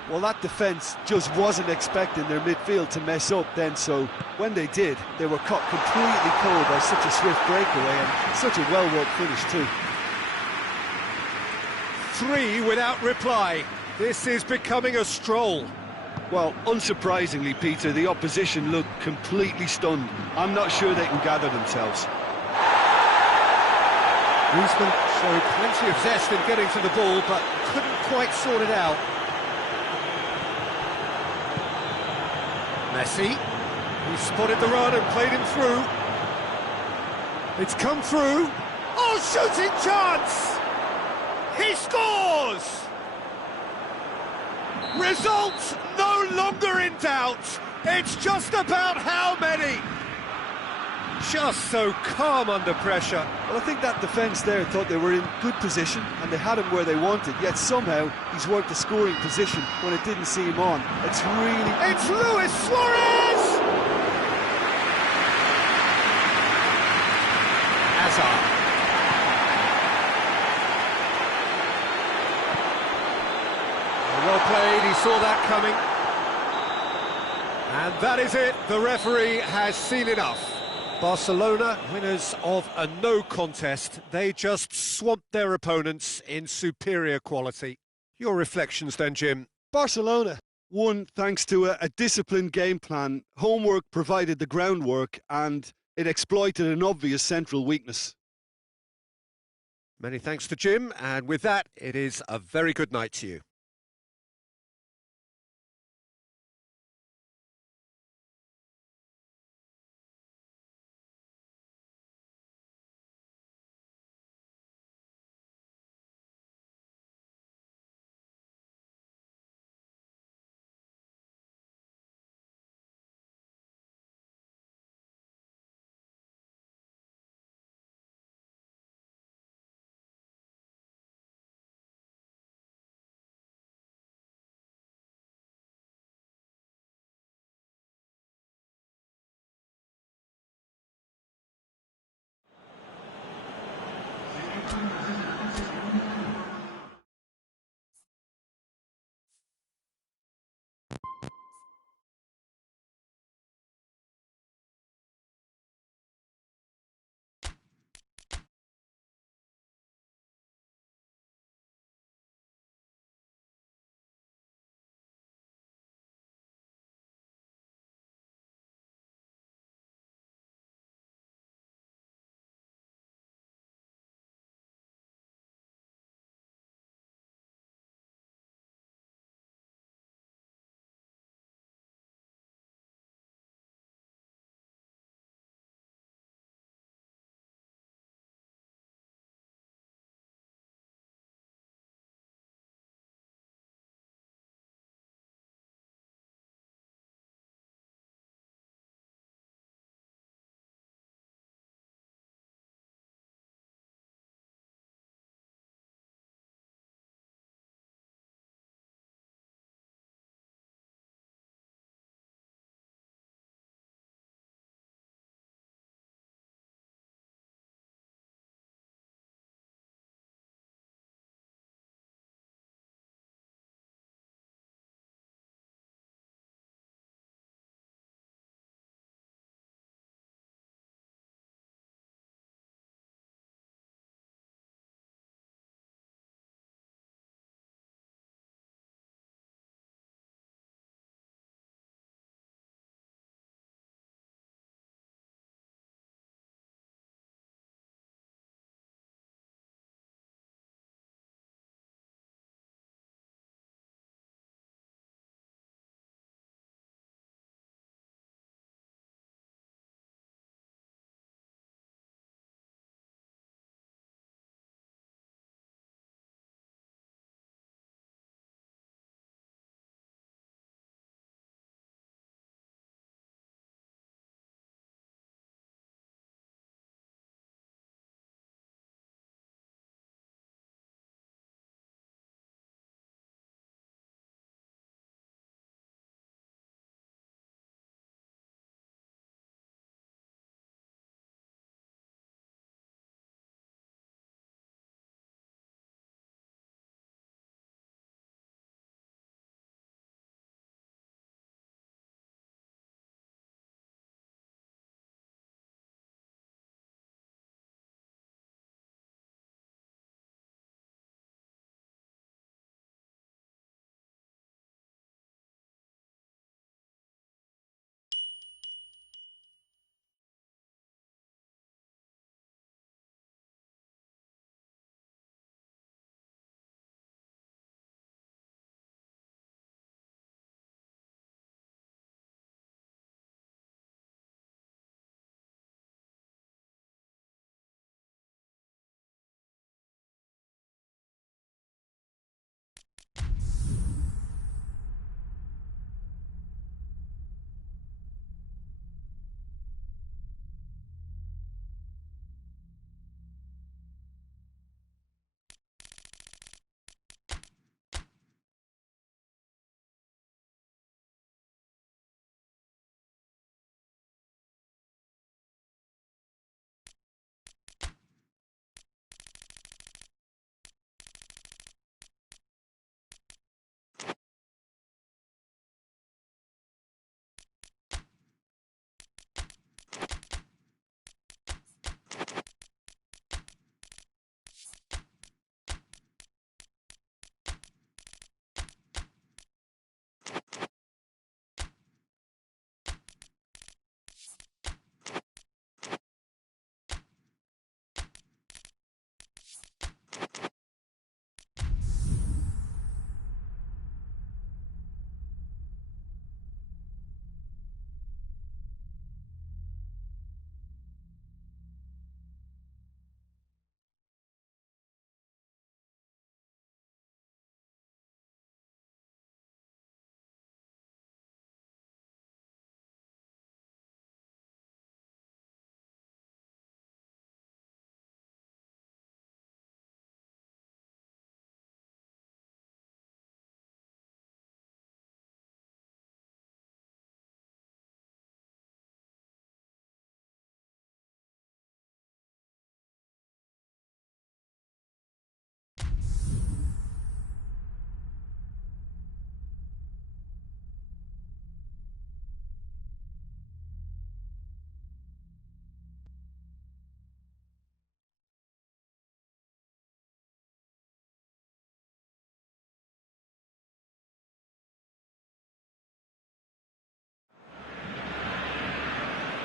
Well, that defence just wasn't expecting their midfield to mess up then, so when they did, they were caught completely cold by such a swift breakaway and such a well-worked finish too. 3 without reply. This is becoming a stroll. Well, unsurprisingly, Peter, the opposition looked completely stunned. I'm not sure they can gather themselves. Griezmann showed plenty of zest in getting to the ball, but couldn't quite sort it out. Messi, he spotted the run and played him through. It's come through. Oh, shooting chance! He scores! Results no longer in doubt. It's just about how many. Just so calm under pressure. Well, I think that defence there thought they were in good position and they had him where they wanted, yet somehow he's worked the scoring position when it didn't see him on. It's Luis Suarez! Hazard. Well played, he saw that coming. And that is it, the referee has seen enough. Barcelona, winners of a no contest, they just swamped their opponents in superior quality. Your reflections then, Jim? Barcelona won thanks to a disciplined game plan. Homework provided the groundwork and it exploited an obvious central weakness. Many thanks to Jim, and with that, it is a very good night to you.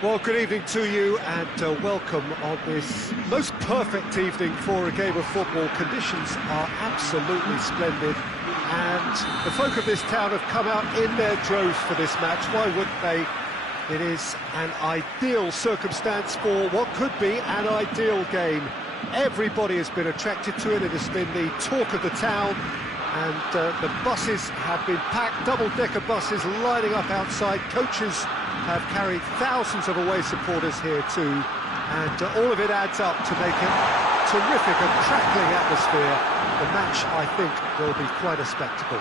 Well, good evening to you and welcome on this most perfect evening for a game of football. Conditions are absolutely splendid and the folk of this town have come out in their droves for this match. Why wouldn't they? It is an ideal circumstance for what could be an ideal game. Everybody has been attracted to it. It has been the talk of the town, and the buses have been packed, double-decker buses lining up outside. Coaches have carried thousands of away supporters here too, and all of it adds up to make a terrific and crackling atmosphere. The match, I think, will be quite a spectacle.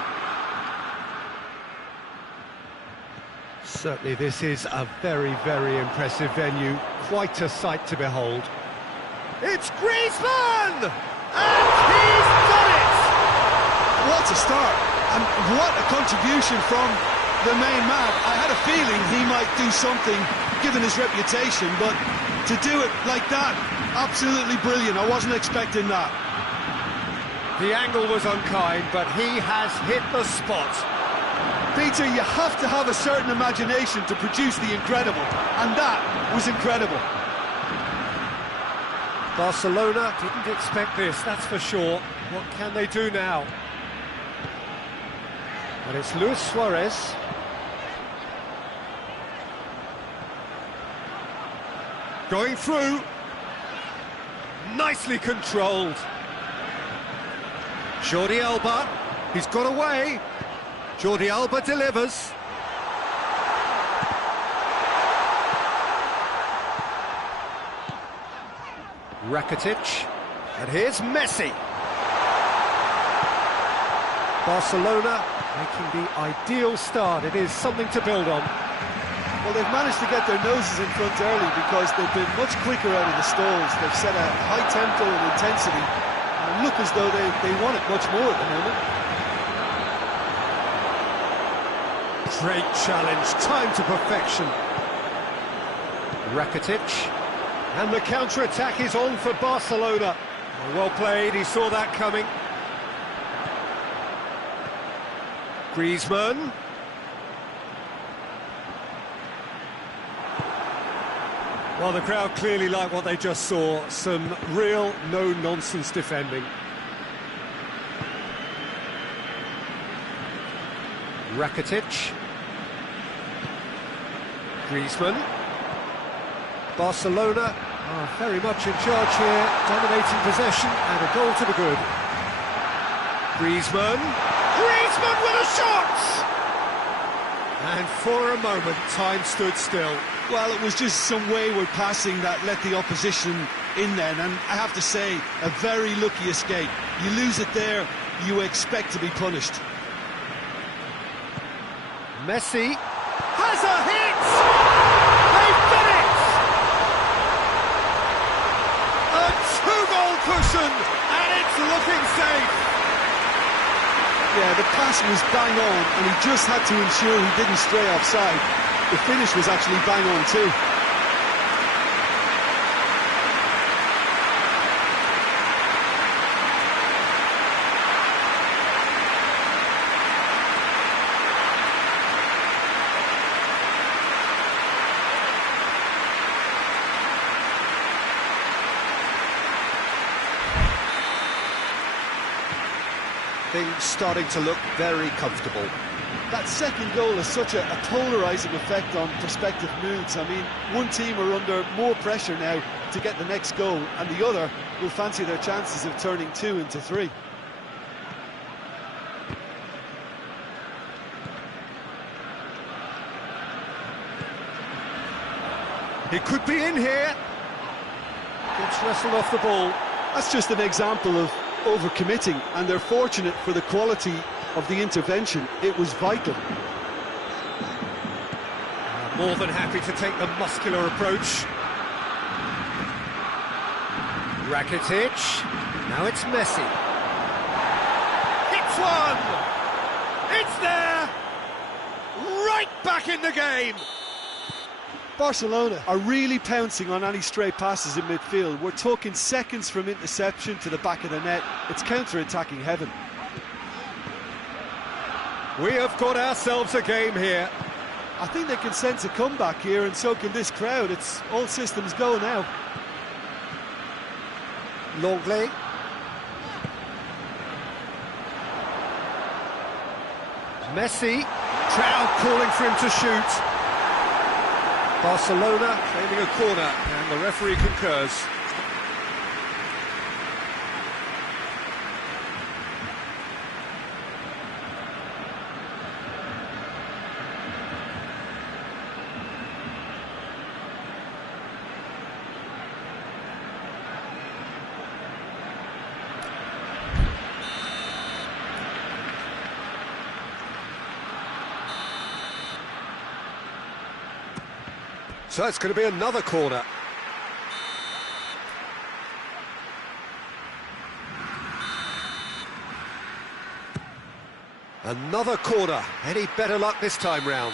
Certainly this is a very, very impressive venue, quite a sight to behold. It's Griezmann! And he's done it! What a start, and what a contribution from the main man. I had a feeling he might do something, given his reputation, but to do it like that, absolutely brilliant. I wasn't expecting that. The angle was unkind, but he has hit the spot. Peter, you have to have a certain imagination to produce the incredible, and that was incredible. Barcelona didn't expect this, that's for sure. What can they do now? And it's Luis Suarez. Going through. Nicely controlled. Jordi Alba, he's got away. Jordi Alba delivers. Rakitic, and here's Messi. Barcelona making the ideal start. It is something to build on. Well, they've managed to get their noses in front early because they've been much quicker out of the stalls. They've set a high tempo and intensity and look as though they want it much more at the moment. Great challenge, time to perfection. Rakitic, and the counter-attack is on for Barcelona. Well played, he saw that coming. Griezmann. Well, the crowd clearly like what they just saw. Some real no-nonsense defending. Rakitic. Griezmann. Barcelona are very much in charge here, dominating possession and a goal to the good. Griezmann. Griezmann with a shot! And for a moment, time stood still. Well, it was just some wayward passing that let the opposition in then, and I have to say, a very lucky escape. You lose it there, you expect to be punished. Messi has a hit! They've done it! A two-goal cushion, and it's looking safe. Yeah, the pass was bang on, and he just had to ensure he didn't stray offside. The finish was actually bang on too. Things starting to look very comfortable. That second goal has such a polarising effect on prospective moods. I mean, one team are under more pressure now to get the next goal, and the other will fancy their chances of turning 2 into 3. He could be in here. Gets wrestled off the ball. That's just an example of overcommitting, and they're fortunate for the quality of the intervention. It was vital. More than happy to take the muscular approach. Rakitic. Now it's Messi. Hits one! It's there! Right back in the game! Barcelona are really pouncing on any stray passes in midfield. We're talking seconds from interception to the back of the net. It's counter-attacking heaven. We have got ourselves a game here. I think they can sense a comeback here, and so can this crowd. It's all systems go now. Longley. Messi. Crowd calling for him to shoot. Barcelona claiming a corner, and the referee concurs. So it's going to be another corner. Another corner. Any better luck this time round?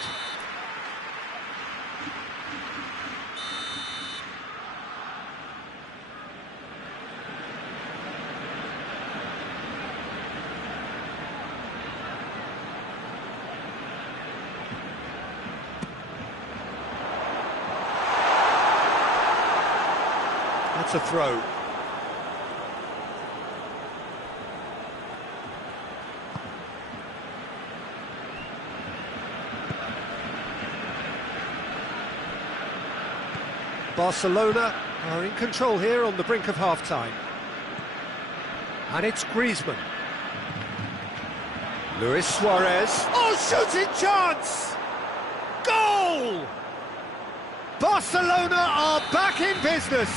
That's a throw. Barcelona are in control here on the brink of half-time. And it's Griezmann. Luis Suarez. Oh, shooting chance! Goal! Barcelona are back in business.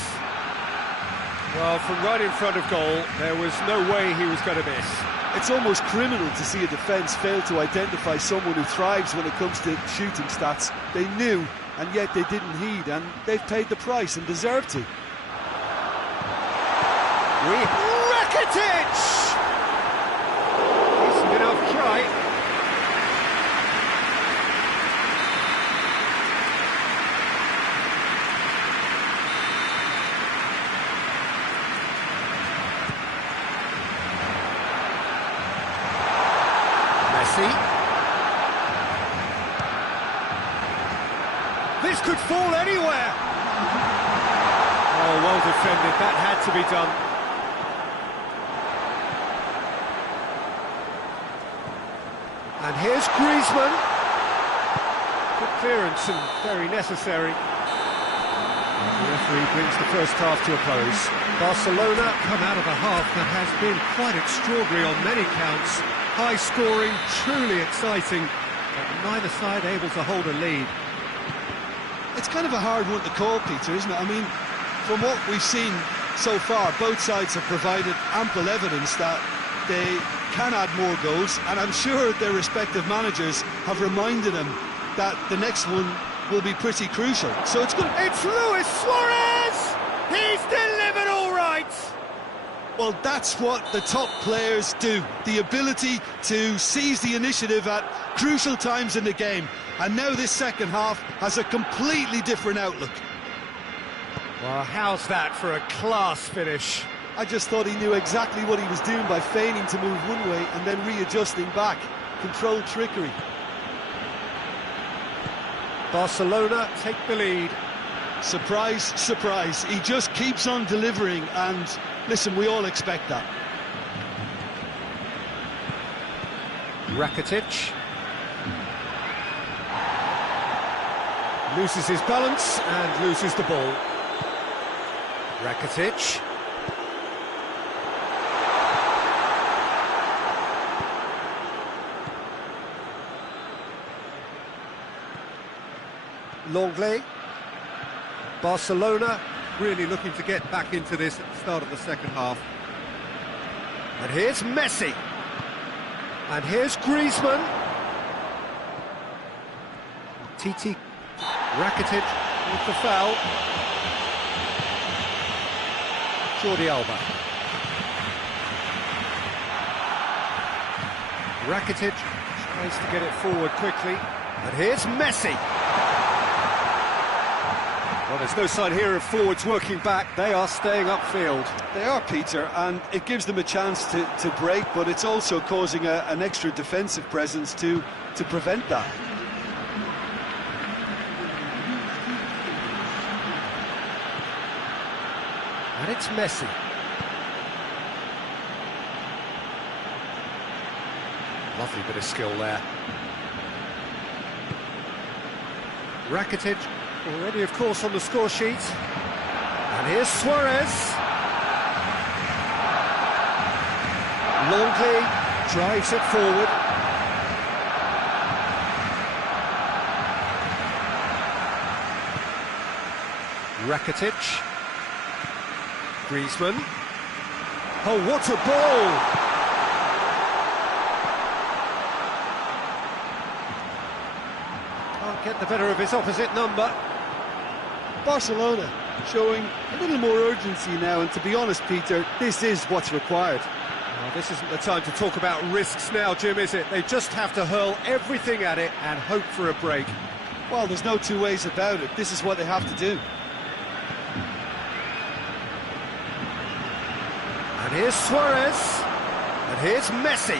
Well, from right in front of goal, there was no way he was going to miss. It's almost criminal to see a defence fail to identify someone who thrives when it comes to shooting stats. They knew, and yet they didn't heed, and they've paid the price and deserve to. Rakitic! Decent enough try. This could fall anywhere. Oh, well defended. That had to be done. And here's Griezmann. Good clearance and very necessary. The referee brings the first half to a close. Barcelona come out of a half that has been quite extraordinary on many counts. High scoring, truly exciting, but neither side able to hold a lead. It's kind of a hard one to call, Peter, isn't it? I mean, from what we've seen so far, both sides have provided ample evidence that they can add more goals, and I'm sure their respective managers have reminded them that the next one will be pretty crucial. So it's good. It's Luis Suarez! He's delivered all right! Well, that's what the top players do. The ability to seize the initiative at crucial times in the game. And now this second half has a completely different outlook. Well, how's that for a class finish? I just thought he knew exactly what he was doing by feigning to move one way and then readjusting back. Controlled trickery. Barcelona take the lead. Surprise, surprise. He just keeps on delivering, and listen, we all expect that. Rakitic. Loses his balance and loses the ball. Rakitic. Longley. Barcelona really looking to get back into this at the start of the second half. And here's Messi. And here's Griezmann. Titi. Rakitic with the foul. Jordi Alba. Rakitic tries to get it forward quickly. And here's Messi. Well, there's no sign here of forwards working back. They are staying upfield. They are, Peter, and it gives them a chance to break, but it's also causing an extra defensive presence to prevent that. And it's Messi. Lovely bit of skill there. Rakitic already, of course, on the score sheet. And here's Suarez. Longley drives it forward. Rakitic. Griezmann. Oh, what a ball! Can't get the better of his opposite number. Barcelona showing a little more urgency now, and to be honest, Peter, this is what's required. Well, this isn't the time to talk about risks now, Jim, is it? They just have to hurl everything at it and hope for a break. Well, there's no two ways about it. This is what they have to do. And here's Suarez. And here's Messi.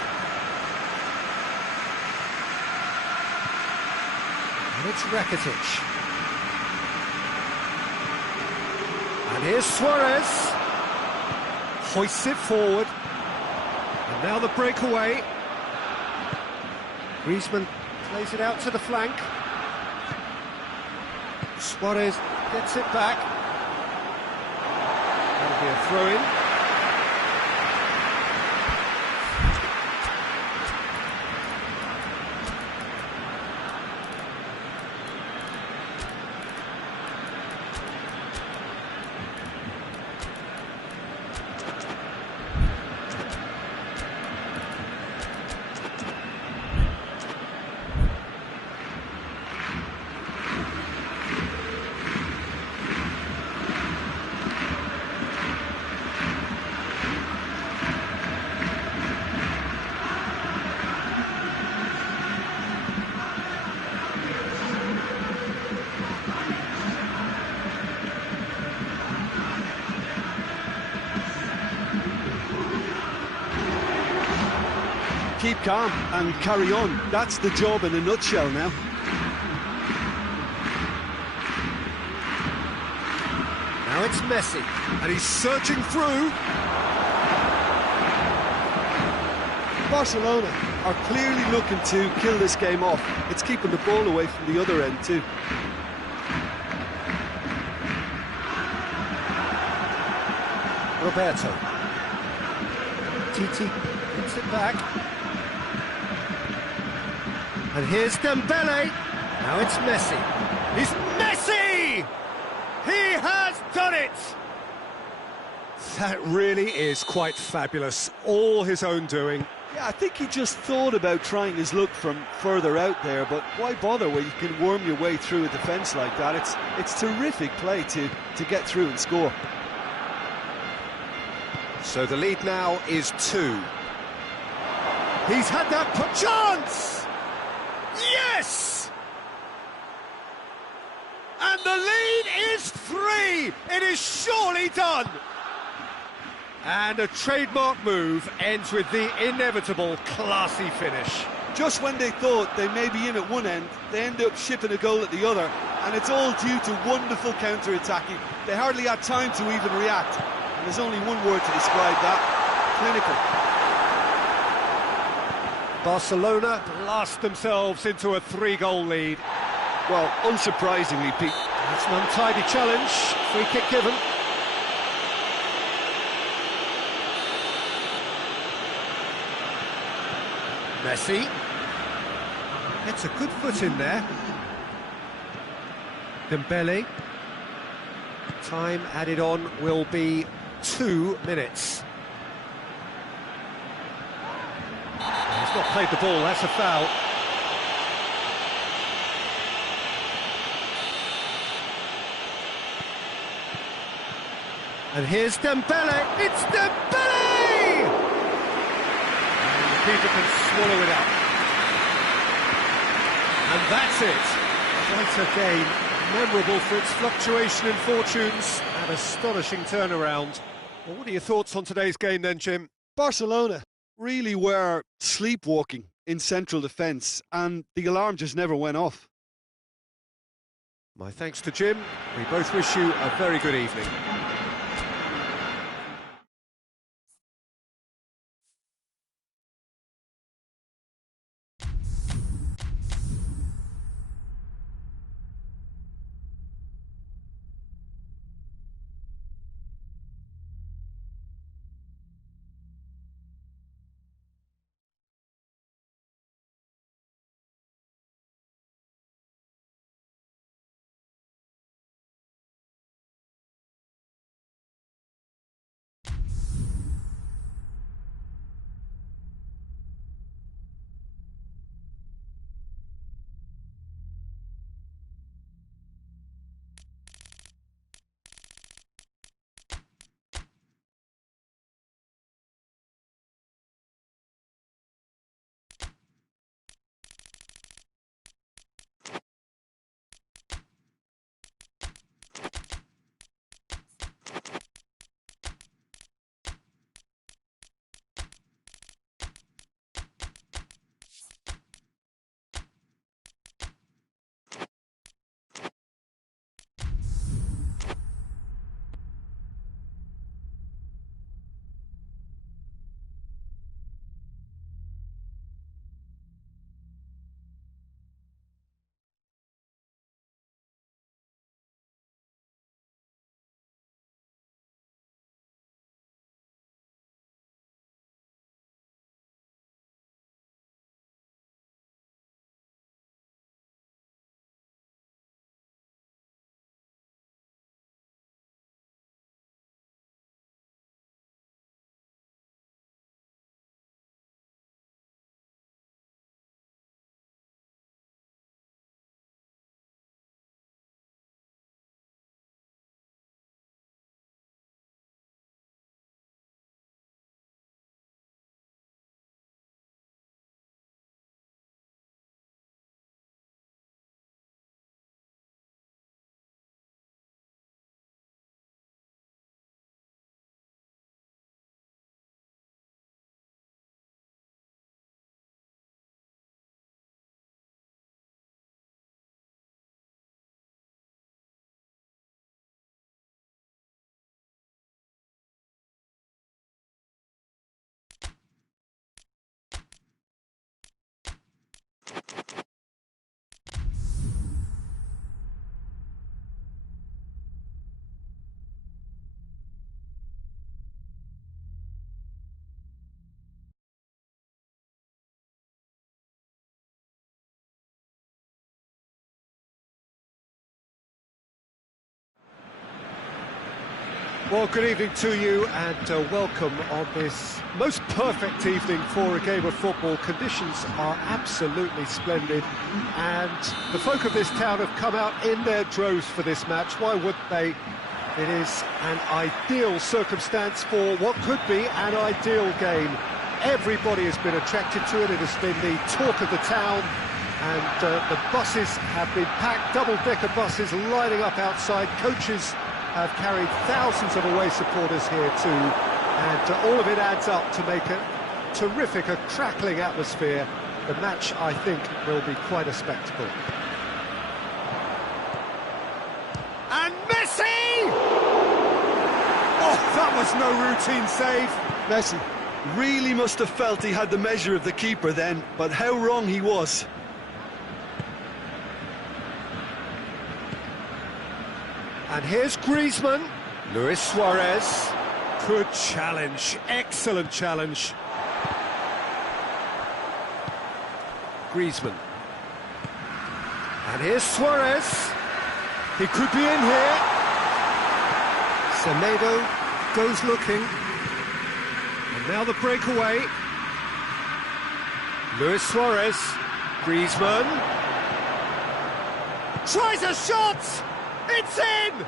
And it's Rakitic. And here's Suarez. Hoists it forward. And now the breakaway. Griezmann plays it out to the flank. Suarez gets it back. That'll be a throw-in. Keep calm and carry on. That's the job in a nutshell now. Now it's Messi, and he's searching through. Barcelona are clearly looking to kill this game off. It's keeping the ball away from the other end too. Roberto. Titi gets it back. And here's Dembele. Now it's Messi. He's Messi! He has done it! That really is quite fabulous. All his own doing. Yeah, I think he just thought about trying his luck from further out there, but why bother when you can worm your way through a defence like that? It's terrific play to get through and score. So the lead now is 2. He's had that chance! Yes! And the lead is 3! It is surely done! And a trademark move ends with the inevitable classy finish. Just when they thought they may be in at one end, they end up shipping a goal at the other, and it's all due to wonderful counter-attacking. They hardly had time to even react, and there's only one word to describe that: clinical. Barcelona blast themselves into a 3-goal lead. Well, unsurprisingly, Pete. It's an untidy challenge. Free kick given. Messi. Gets a good foot in there. Dembele. Time added on will be 2 minutes. He's not played the ball, that's a foul. And here's Dembele, it's Dembele! And the keeper can swallow it up. And that's it. Quite a game, memorable for its fluctuation in fortunes and astonishing turnaround. Well, what are your thoughts on today's game then, Jim? Barcelona really were sleepwalking in central defence, and the alarm just never went off. My thanks to Jim. We both wish you a very good evening. Well, good evening to you and welcome on this most perfect evening for a game of football. Conditions are absolutely splendid and the folk of this town have come out in their droves for this match. Why wouldn't they? It is an ideal circumstance for what could be an ideal game. Everybody has been attracted to it. It has been the talk of the town and the buses have been packed, double-decker buses lining up outside. Coaches have carried thousands of away supporters here too, and all of it adds up to make a terrific, a crackling atmosphere. The match, I think, will be quite a spectacle. And Messi! Oh, that was no routine save. Messi really must have felt he had the measure of the keeper then, but how wrong he was. And here's Griezmann. Luis Suarez. Good challenge, excellent challenge. Griezmann. And here's Suarez. He could be in here. Semedo goes looking. And now the breakaway. Luis Suarez. Griezmann. Tries a shot! It's in!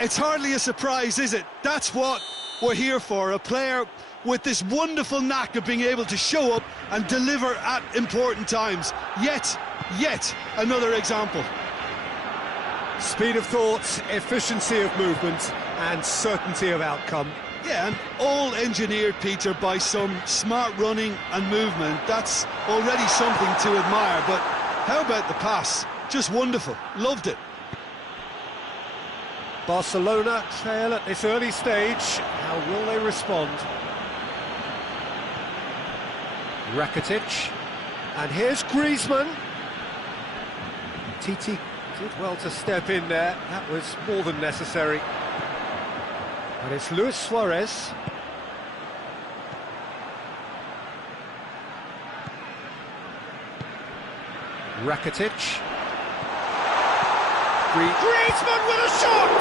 It's hardly a surprise, is it? That's what we're here for. A player with this wonderful knack of being able to show up and deliver at important times. Yet another example. Speed of thought, efficiency of movement, and certainty of outcome. Yeah, and all engineered, Peter, by some smart running and movement. That's already something to admire, but how about the pass? Just wonderful. Loved it. Barcelona trail at this early stage. How will they respond? Rakitic. And here's Griezmann. Titi did well to step in there. That was more than necessary. And it's Luis Suarez. Rakitic. Griezmann with a shot!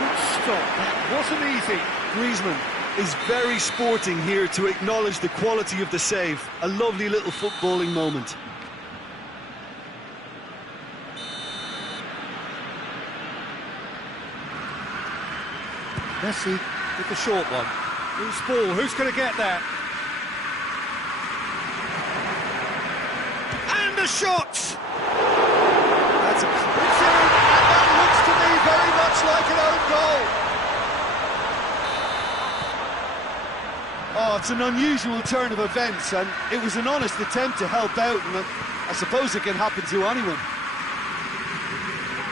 Good stop, that wasn't easy. Griezmann is very sporting here to acknowledge the quality of the save. A lovely little footballing moment. Messi with the short one. Loose ball, who's going to get that? And the shot! It's in, and that looks to me very much like an own goal. Oh, it's an unusual turn of events, and it was an honest attempt to help out, and I suppose it can happen to anyone.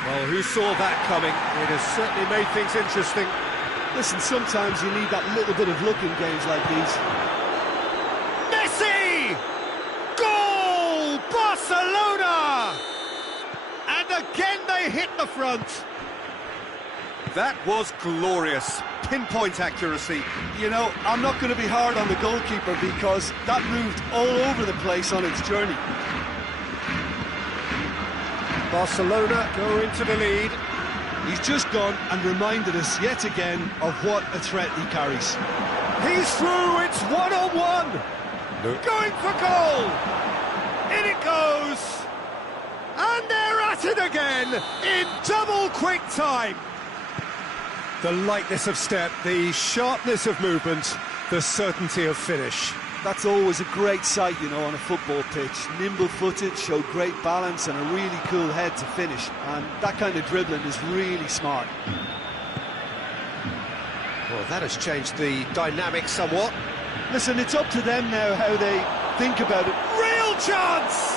Well, who saw that coming? It has certainly made things interesting. Listen, sometimes you need that little bit of luck in games like these. Messi! Goal! Barcelona! And again they hit the front. That was glorious. Pinpoint accuracy. You know, I'm not going to be hard on the goalkeeper because that moved all over the place on its journey. Barcelona go into the lead. He's just gone and reminded us yet again of what a threat he carries. He's through, it's one-on-one. Going for goal. In it goes. And they're at it again in double quick time. The lightness of step, the sharpness of movement, the certainty of finish. That's always a great sight, you know, on a football pitch. Nimble-footed, showed great balance and a really cool head to finish. And that kind of dribbling is really smart. Well, that has changed the dynamic somewhat. Listen, it's up to them now how they think about it. Real chance!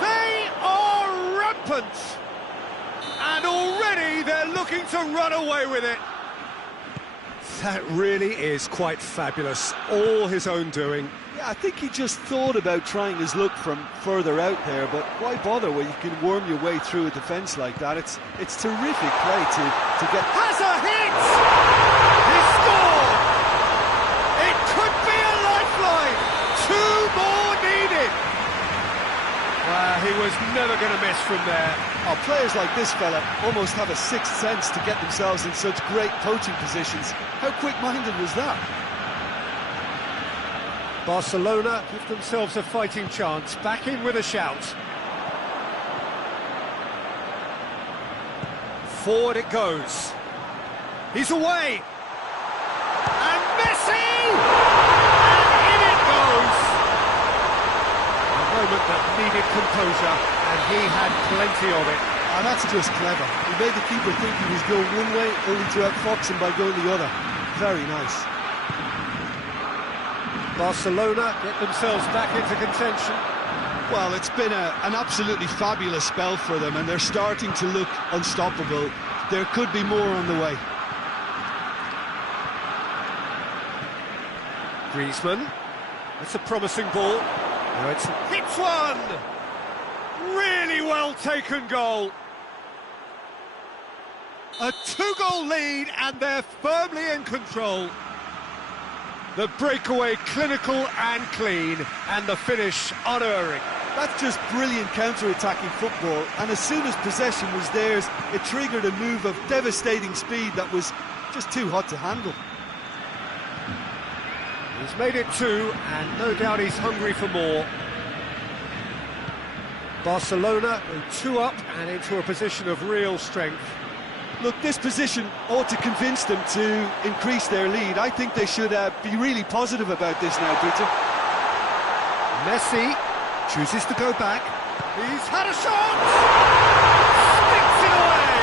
They are rampant! And already they're looking to run away with it. That really is quite fabulous. All his own doing. Yeah, I think he just thought about trying his luck from further out there, but why bother when you can worm your way through a defence like that? It's terrific play to get... Has a hit! He scored! It could be a lifeline! 2 more needed! Well, he was never going to miss from there. Oh, players like this fella almost have a sixth sense to get themselves in such great poaching positions. How quick-minded was that? Barcelona give themselves a fighting chance, back in with a shout. Forward it goes. He's away! And Messi! And in it goes! A moment that needed composure, and he had plenty of it. And that's just clever. He made the keeper think he was going one way, only to outfox him by going the other. Very nice. Barcelona get themselves back into contention. Well, it's been an absolutely fabulous spell for them, and they're starting to look unstoppable. There could be more on the way. Griezmann. That's a promising ball. Now it's hits one! Really well taken goal. A two-goal lead, and they're firmly in control. The breakaway clinical and clean, and the finish unerring. That's just brilliant counter-attacking football, and as soon as possession was theirs, it triggered a move of devastating speed that was just too hot to handle. He's made it two, and no doubt he's hungry for more. Barcelona go two up and into a position of real strength. Look, this position ought to convince them to increase their lead. I think they should be really positive about this now, Peter. Messi chooses to go back. He's had a shot! Sticks it away!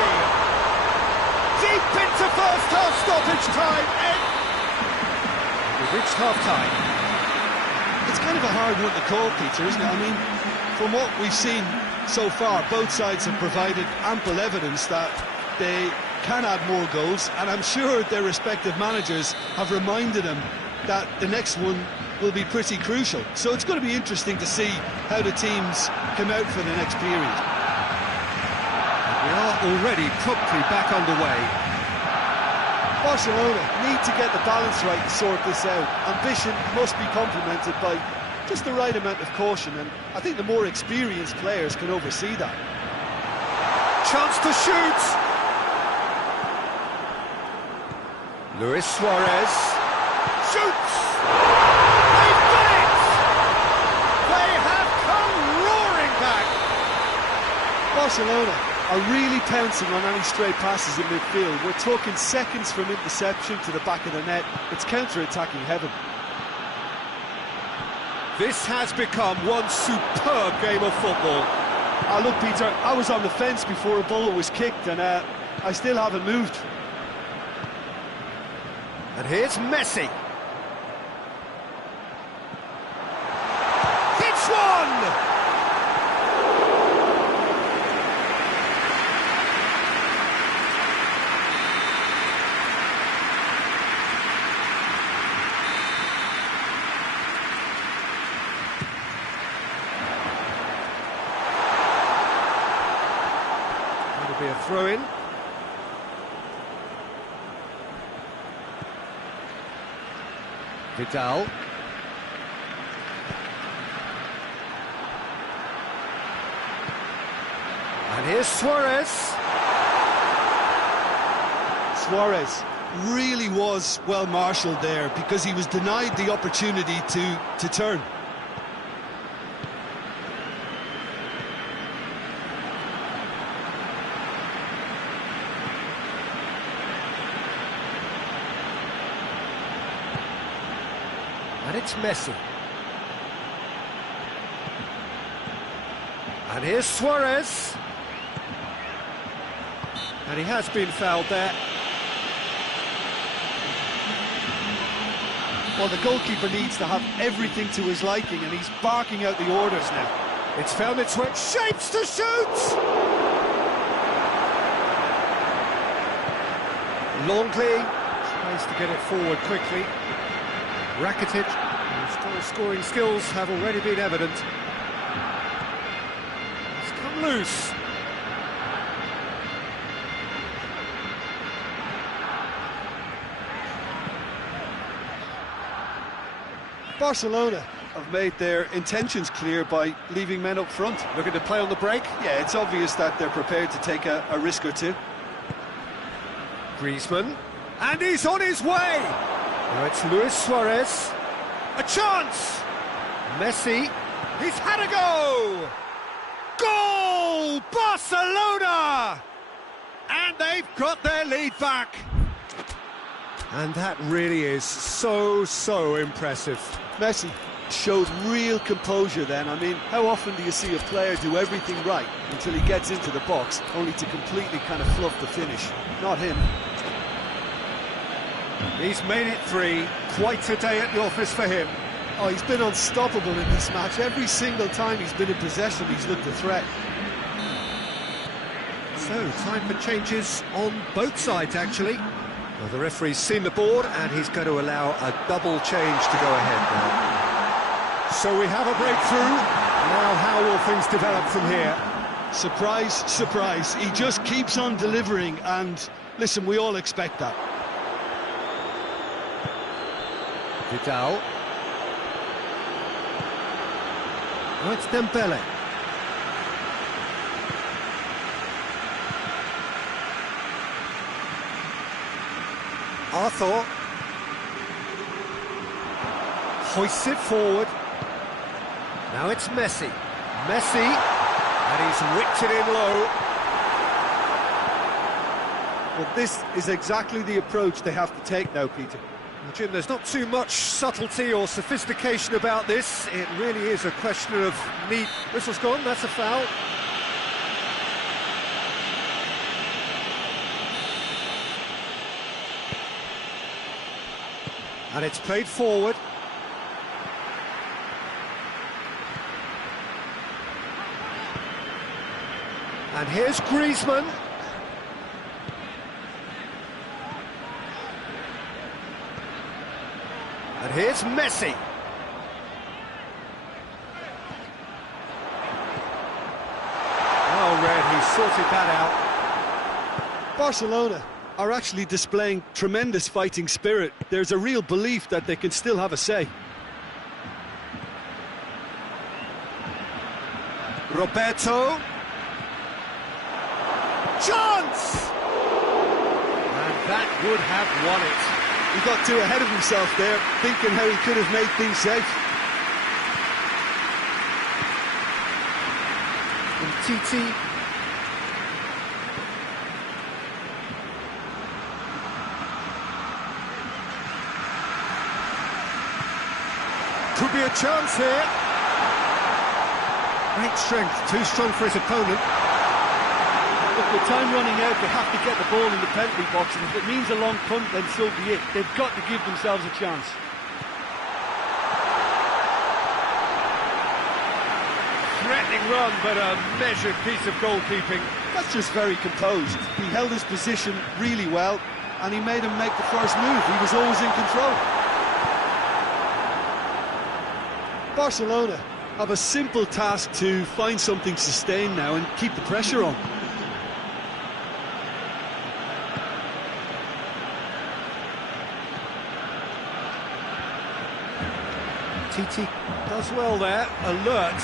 Deep into first half stoppage time. We've reached half-time. It's kind of a hard one to call, Peter, isn't it? I mean, from what we've seen so far, both sides have provided ample evidence that they can add more goals, and I'm sure their respective managers have reminded them that the next one will be pretty crucial. So it's going to be interesting to see how the teams come out for the next period. We are already promptly back underway. Barcelona need to get the balance right to sort this out. Ambition must be complemented by just the right amount of caution, and I think the more experienced players can oversee that. Chance to shoot! Luis Suarez shoots! They've done it! They have come roaring back! Barcelona are really pouncing on any stray passes in midfield. We're talking seconds from interception to the back of the net. It's counter-attacking heaven. This has become one superb game of football. Look, Peter, I was on the fence before a ball was kicked, and I still haven't moved. And here's Messi. Hits one! It'll be a throw-in. Vidal. And here's Suarez. Suarez really was well marshalled there because he was denied the opportunity to turn. And it's Messi. And here's Suarez. And he has been fouled there. Well, the goalkeeper needs to have everything to his liking, and he's barking out the orders now. It's found its way. Shapes to shoot! Longley tries to get it forward quickly. Rakitic, whose scoring skills have already been evident. It's come loose. Barcelona have made their intentions clear by leaving men up front. Looking to play on the break. Yeah, it's obvious that they're prepared to take a risk or two. Griezmann, and he's on his way. Now it's Luis Suarez. A chance. Messi. He's had a go. Goal! Barcelona! And they've got their lead back. And that really is so impressive. Messi showed real composure then. I mean, how often do you see a player do everything right until he gets into the box, only to completely kind of fluff the finish? Not him. He's made it 3. Quite a day at the office for him. Oh, he's been unstoppable in this match. Every single time he's been in possession, he's looked a threat. So, time for changes on both sides, actually. Well, the referee's seen the board, and he's going to allow a double change to go ahead now. So we have a breakthrough. Now, how will things develop from here? Surprise, surprise. He just keeps on delivering, and listen, we all expect that. Vidal. Oh, it's Dembele. Arthur hoists it forward. Now it's Messi. Messi, and he's whipped it in low. Well, this is exactly the approach they have to take now, Peter. Well, Jim, there's not too much subtlety or sophistication about this. It really is a question of need. Whistle's gone, that's a foul. And it's played forward. And here's Griezmann. And here's Messi. Oh, Red, he sorted that out. Barcelona are actually displaying tremendous fighting spirit. There's a real belief that they can still have a say. Roberto. Chance! And that would have won it. He got too ahead of himself there, thinking how he could have made things safe. And Titi. Could be a chance here. Great strength, too strong for his opponent. Look, with time running out, they have to get the ball in the penalty box, and if it means a long punt, then so be it. They've got to give themselves a chance. Threatening run, but a measured piece of goalkeeping. That's just very composed. He held his position really well, and he made him make the first move. He was always in control. Barcelona have a simple task to find something sustained now and keep the pressure on. Titi does well there, alert.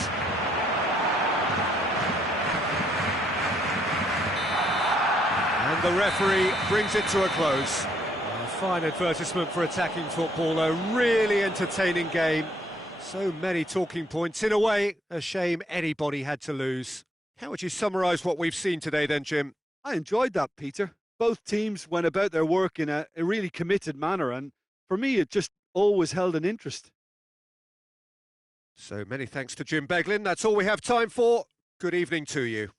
And the referee brings it to a close. A fine advertisement for attacking football, a really entertaining game. So many talking points. In a way, a shame anybody had to lose. How would you summarise what we've seen today then, Jim? I enjoyed that, Peter. Both teams went about their work in a really committed manner, and for me it just always held an interest. So many thanks to Jim Beglin. That's all we have time for. Good evening to you.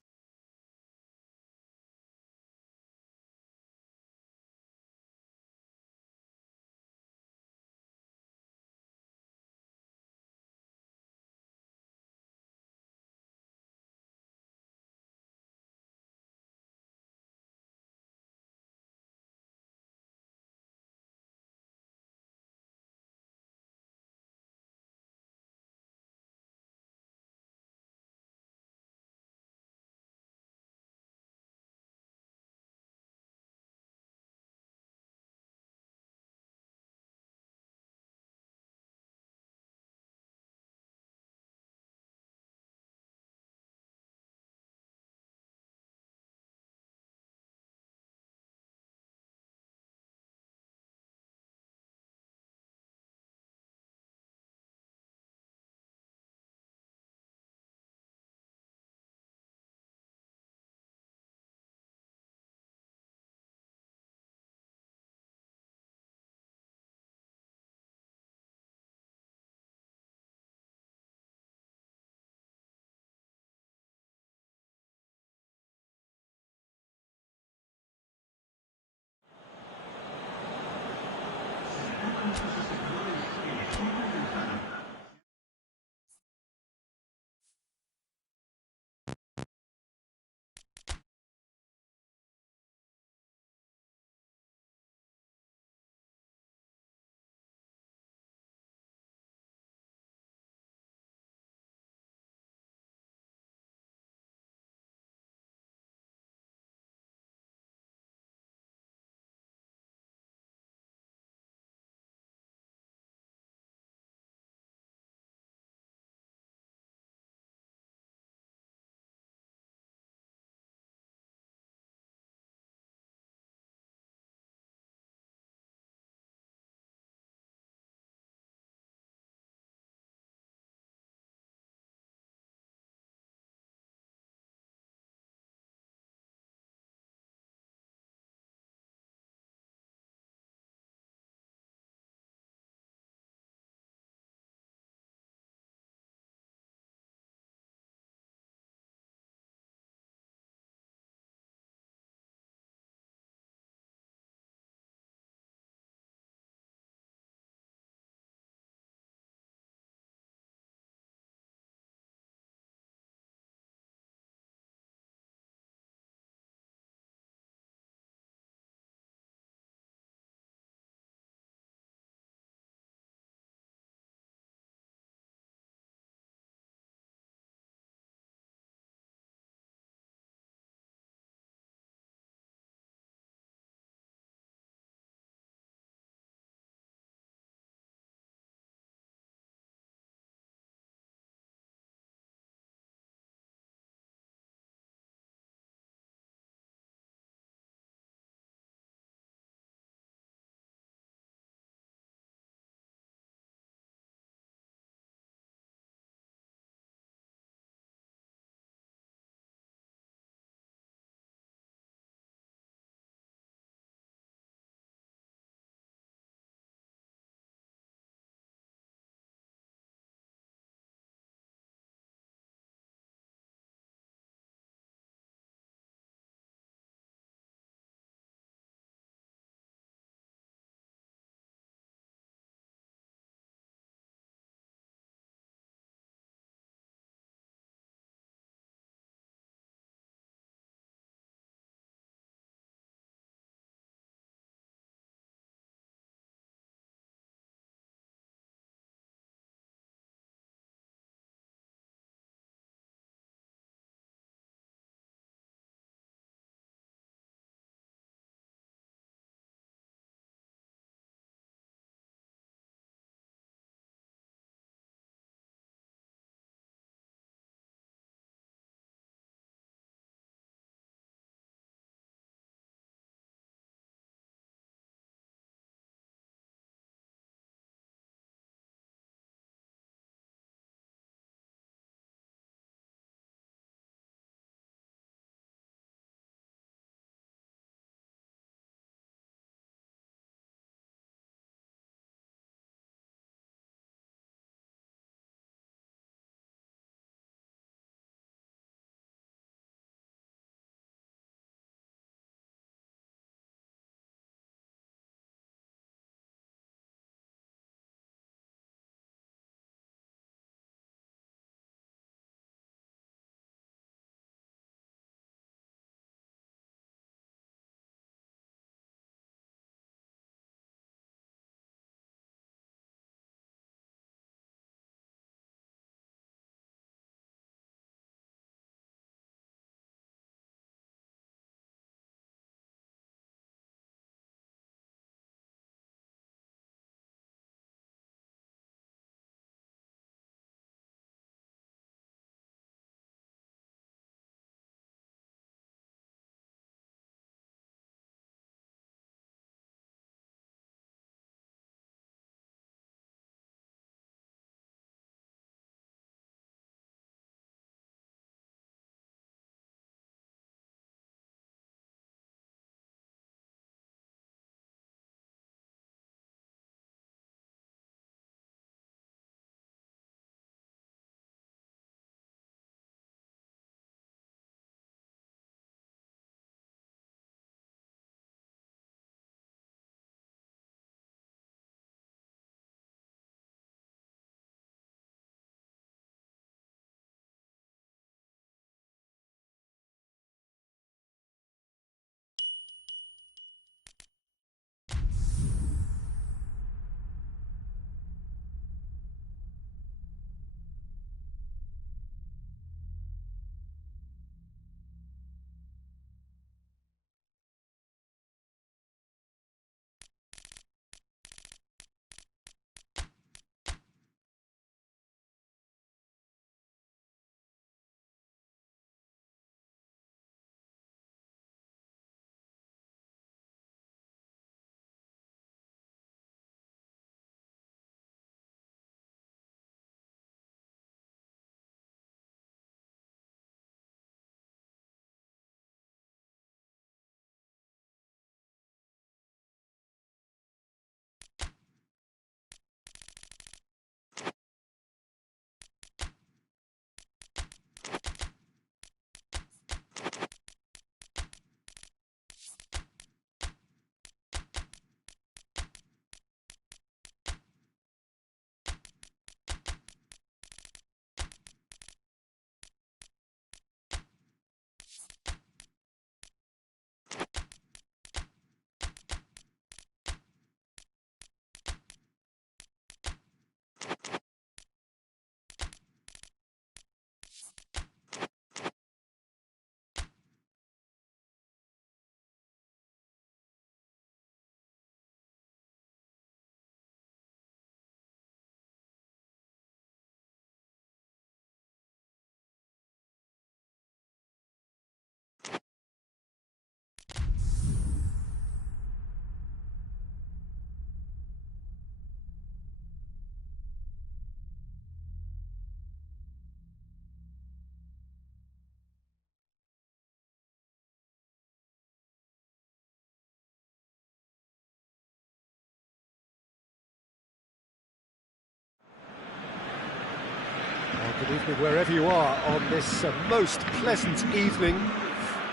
Evening wherever you are on this most pleasant evening.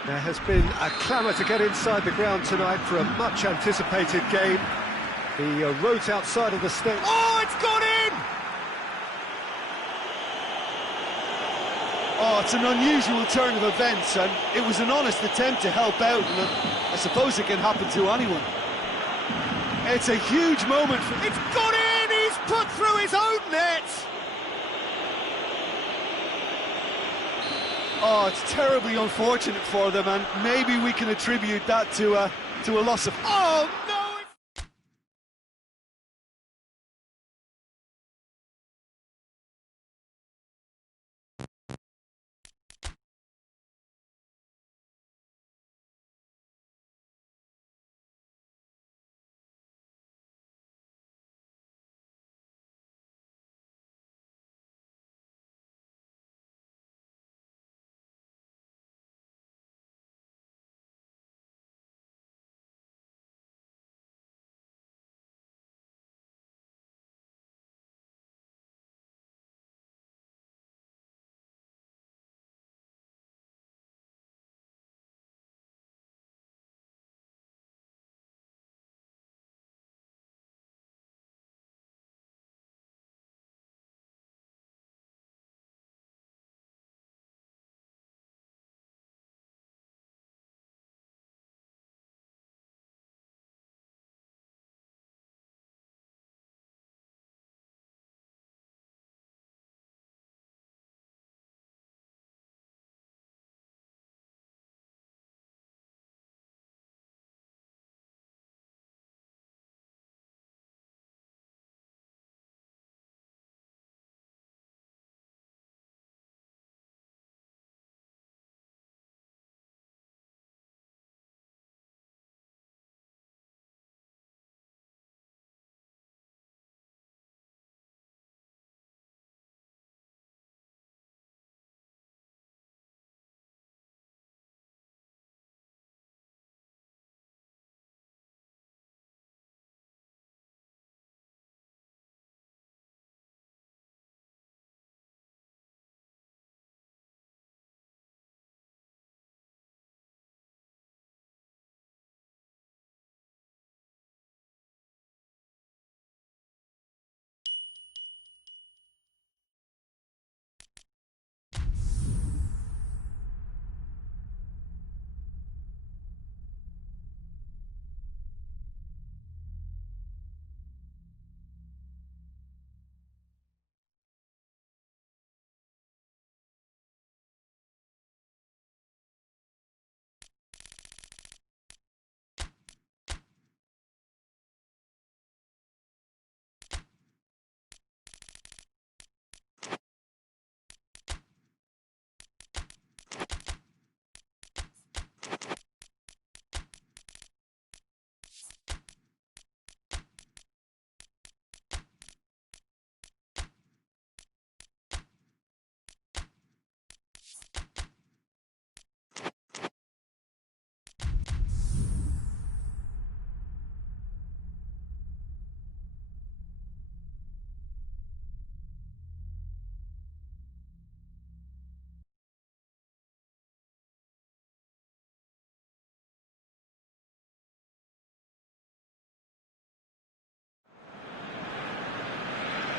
There has been a clamour to get inside the ground tonight for a much-anticipated game. The roads outside of the stadium... Oh, it's gone in! Oh, it's an unusual turn of events, and it was an honest attempt to help out, and I suppose it can happen to anyone. It's a huge moment for... It's gone in! He's put through his own net! Oh, it's terribly unfortunate for them, and maybe we can attribute that to a loss of... Oh, no!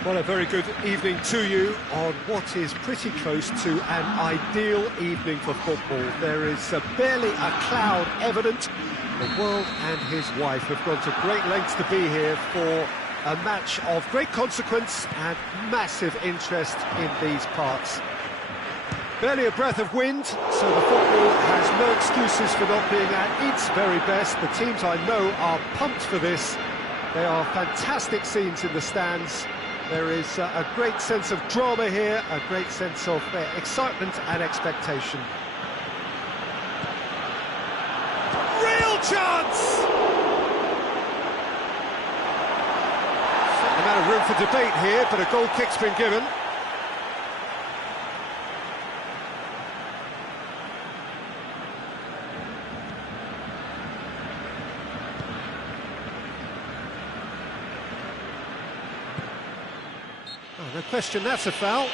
Well, a very good evening to you on what is pretty close to an ideal evening for football. There is barely a cloud evident. The world and his wife have gone to great lengths to be here for a match of great consequence and massive interest in these parts. Barely a breath of wind, so the football has no excuses for not being at its very best. The teams I know are pumped for this. They are fantastic scenes in the stands. There is a great sense of drama here, a great sense of excitement and expectation. Real chance! Certain amount of room for debate here, but a goal kick's been given. Oh, no question, that's a foul.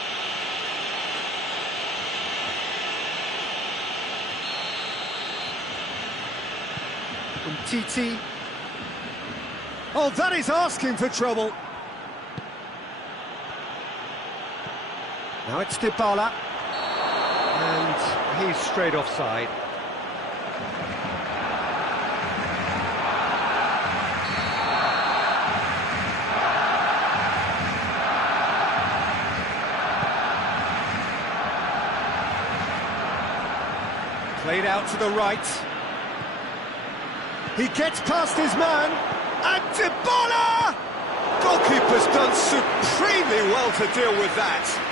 TT. Oh, that is asking for trouble. Now it's Dybala. And he's straight offside. Played out to the right. He gets past his man, and Dybala! Goalkeeper's done supremely well to deal with that.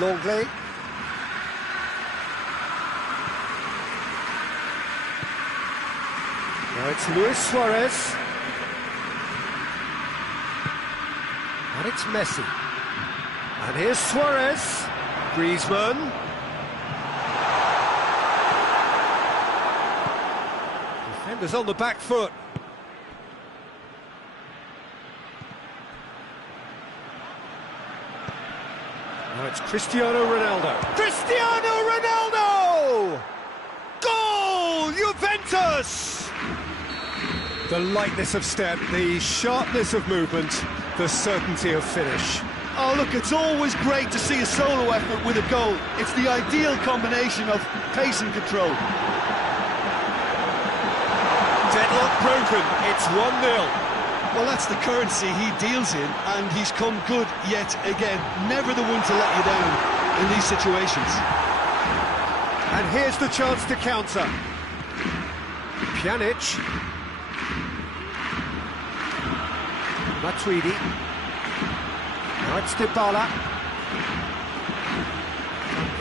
Longley. Now it's Luis Suarez. And it's Messi. And here's Suarez. Griezmann. Defenders on the back foot. Now it's Cristiano Ronaldo. Cristiano Ronaldo! Goal! Juventus! The lightness of step, the sharpness of movement, the certainty of finish. Oh, look, it's always great to see a solo effort with a goal. It's the ideal combination of pace and control. Deadlock broken, it's 1-0. Well, that's the currency he deals in, and he's come good yet again. Never the one to let you down in these situations. And here's the chance to counter. Pjanic. Matuidi. Now it's Dybala.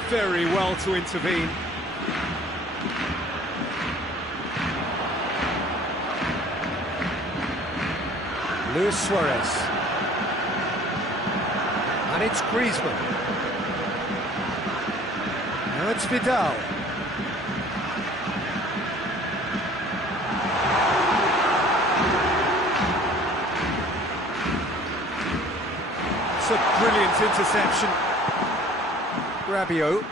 Very well to intervene. Luis Suarez. And it's Griezmann. Now it's Vidal. It's a brilliant interception. Rabiot.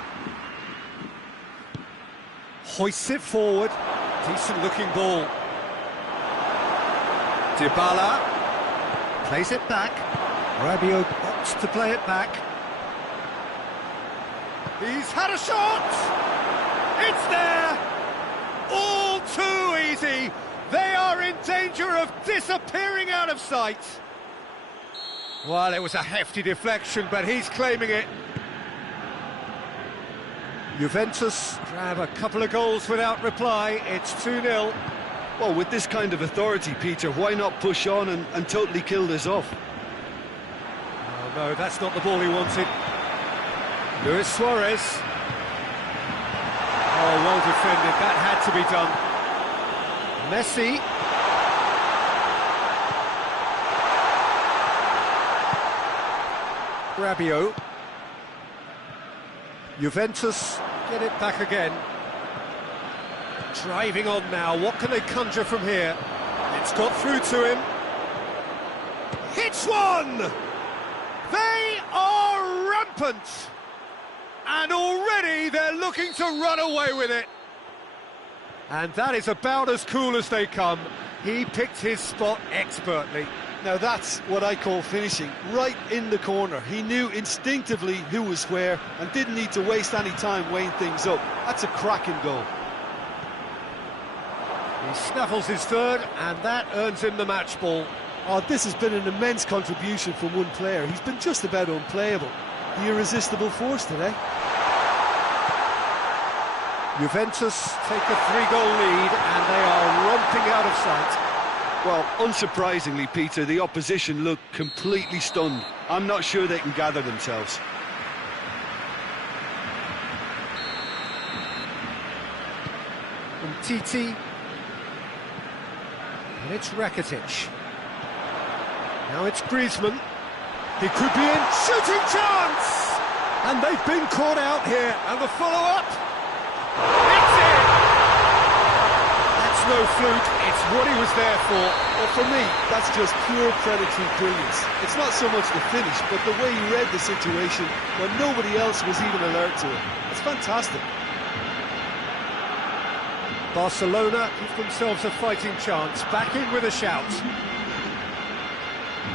Hoists it forward. Decent looking ball. Dybala. Plays it back. Rabiot opts to play it back. He's had a shot! It's there! All too easy! They are in danger of disappearing out of sight! Well, it was a hefty deflection, but he's claiming it. Juventus grab a couple of goals without reply. It's 2-0. Well, with this kind of authority, Peter, why not push on and totally kill this off? Oh, no, that's not the ball he wanted. Luis Suarez. Oh, well defended. That had to be done. Messi. Rabiot. Juventus get it back again. Driving on now, what can they conjure from here? It's got through to him. Hits one! They are rampant! And already they're looking to run away with it. And that is about as cool as they come. He picked his spot expertly. Now that's what I call finishing, right in the corner. He knew instinctively who was where and didn't need to waste any time weighing things up. That's a cracking goal. He snaffles his third, and that earns him the match ball. Oh, this has been an immense contribution from one player. He's been just about unplayable. The irresistible force today. Juventus take a 3-goal lead, and they are romping out of sight. Well, unsurprisingly, Peter, the opposition look completely stunned. I'm not sure they can gather themselves. And TT. And it's Rakitic. Now it's Griezmann. He could be in. Shooting chance! And they've been caught out here, and the follow-up. It's in! That's no fluke, it's what he was there for. Well, for me, that's just pure predatory brilliance. It's not so much the finish, but the way he read the situation when nobody else was even alert to it. It's fantastic. Barcelona give themselves a fighting chance, back in with a shout.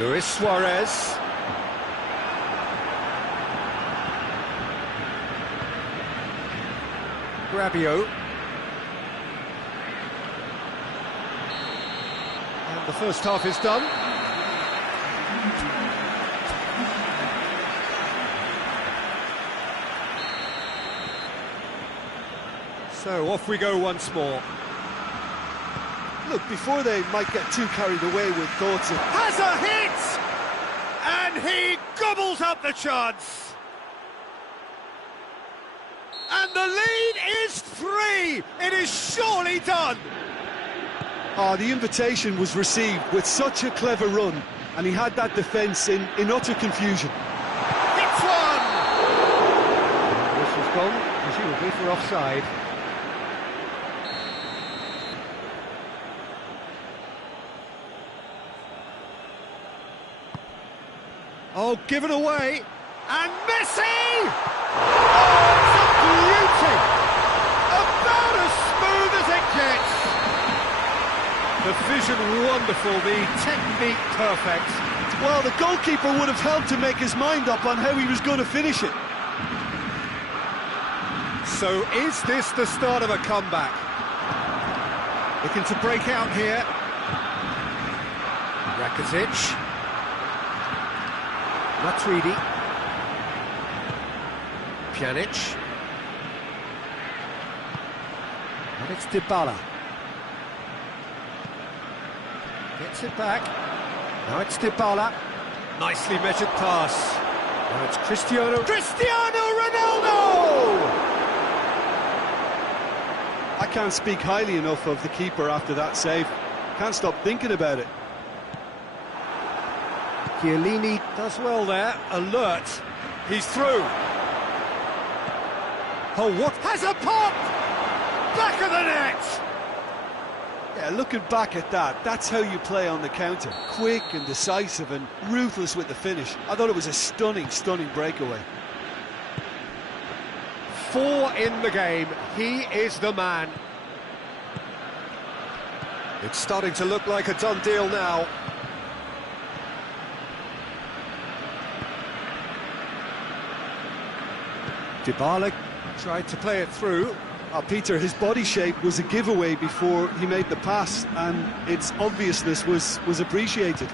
Luis Suarez. Rabiot. And the first half is done. So off we go once more. Look, before they might get too carried away with thoughts of... Has a hit! And he gobbles up the chance! And the lead is 3! It is surely done! Oh, the invitation was received with such a clever run, and he had that defence in utter confusion. It's one! This was gone, presumably for offside. Oh, given away, and Messi! Oh, it's a beauty! About as smooth as it gets! The vision wonderful, the technique perfect. Well, the goalkeeper would have helped to make his mind up on how he was going to finish it. So is this the start of a comeback? Looking to break out here. Rakitic. Matuidi. Pjanic. And it's Dybala. Gets it back. Now it's Dybala. Nicely measured pass. Now it's Cristiano Ronaldo! I can't speak highly enough of the keeper after that save. Can't stop thinking about it. Chiellini does well there, alert, he's through. Oh, what has a pop! Back of the net! Yeah, looking back at that, that's how you play on the counter. Quick and decisive and ruthless with the finish. I thought it was a stunning, stunning breakaway. 4 in the game, he is the man. It's starting to look like a done deal now. Dybala tried to play it through. Peter, his body shape was a giveaway before he made the pass, and its obviousness was appreciated.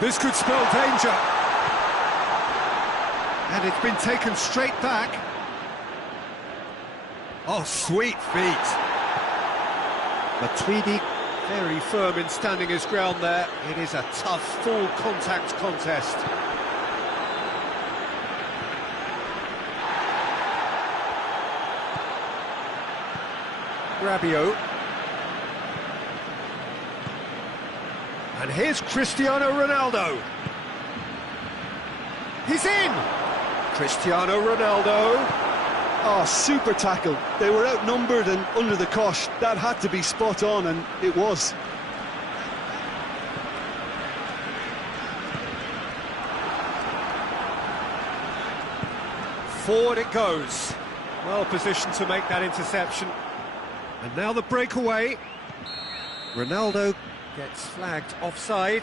This could spell danger. And it's been taken straight back. Oh, sweet feet. Matuidi very firm in standing his ground there. It is a tough, full contact contest. Rabiot. And here's Cristiano Ronaldo. He's in! Cristiano Ronaldo. Oh, super tackle. They were outnumbered and under the cosh. That had to be spot on, and it was. Forward it goes. Well positioned to make that interception. And now the breakaway. Ronaldo gets flagged offside.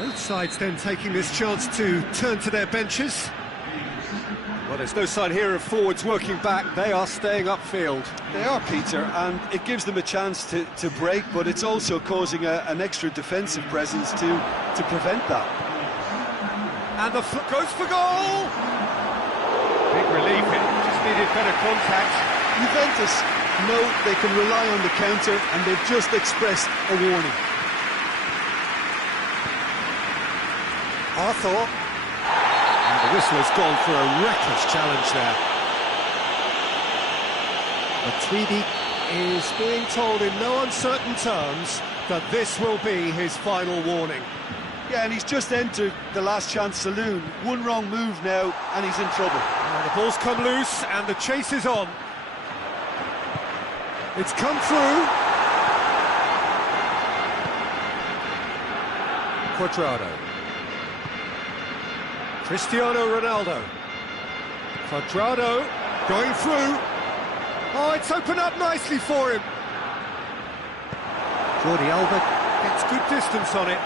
Both sides then taking this chance to turn to their benches. Well, there's no sign here of forwards working back. They are staying upfield. They are, Peter, and it gives them a chance to break, but it's also causing an extra defensive presence to prevent that. And the foot goes for goal! Big relief. relief, it just needed better contact. Juventus know they can rely on the counter, and they've just expressed a warning. Arthur. And the whistle has gone for a reckless challenge there. But Tweedy is being told in no uncertain terms that this will be his final warning. Yeah, and he's just entered the last chance saloon. One wrong move now, and he's in trouble. Now the ball's come loose, and the chase is on. It's come through. Quadrado. Cristiano Ronaldo. Quadrado going through. Oh, it's opened up nicely for him. Jordi Alba gets good distance on it.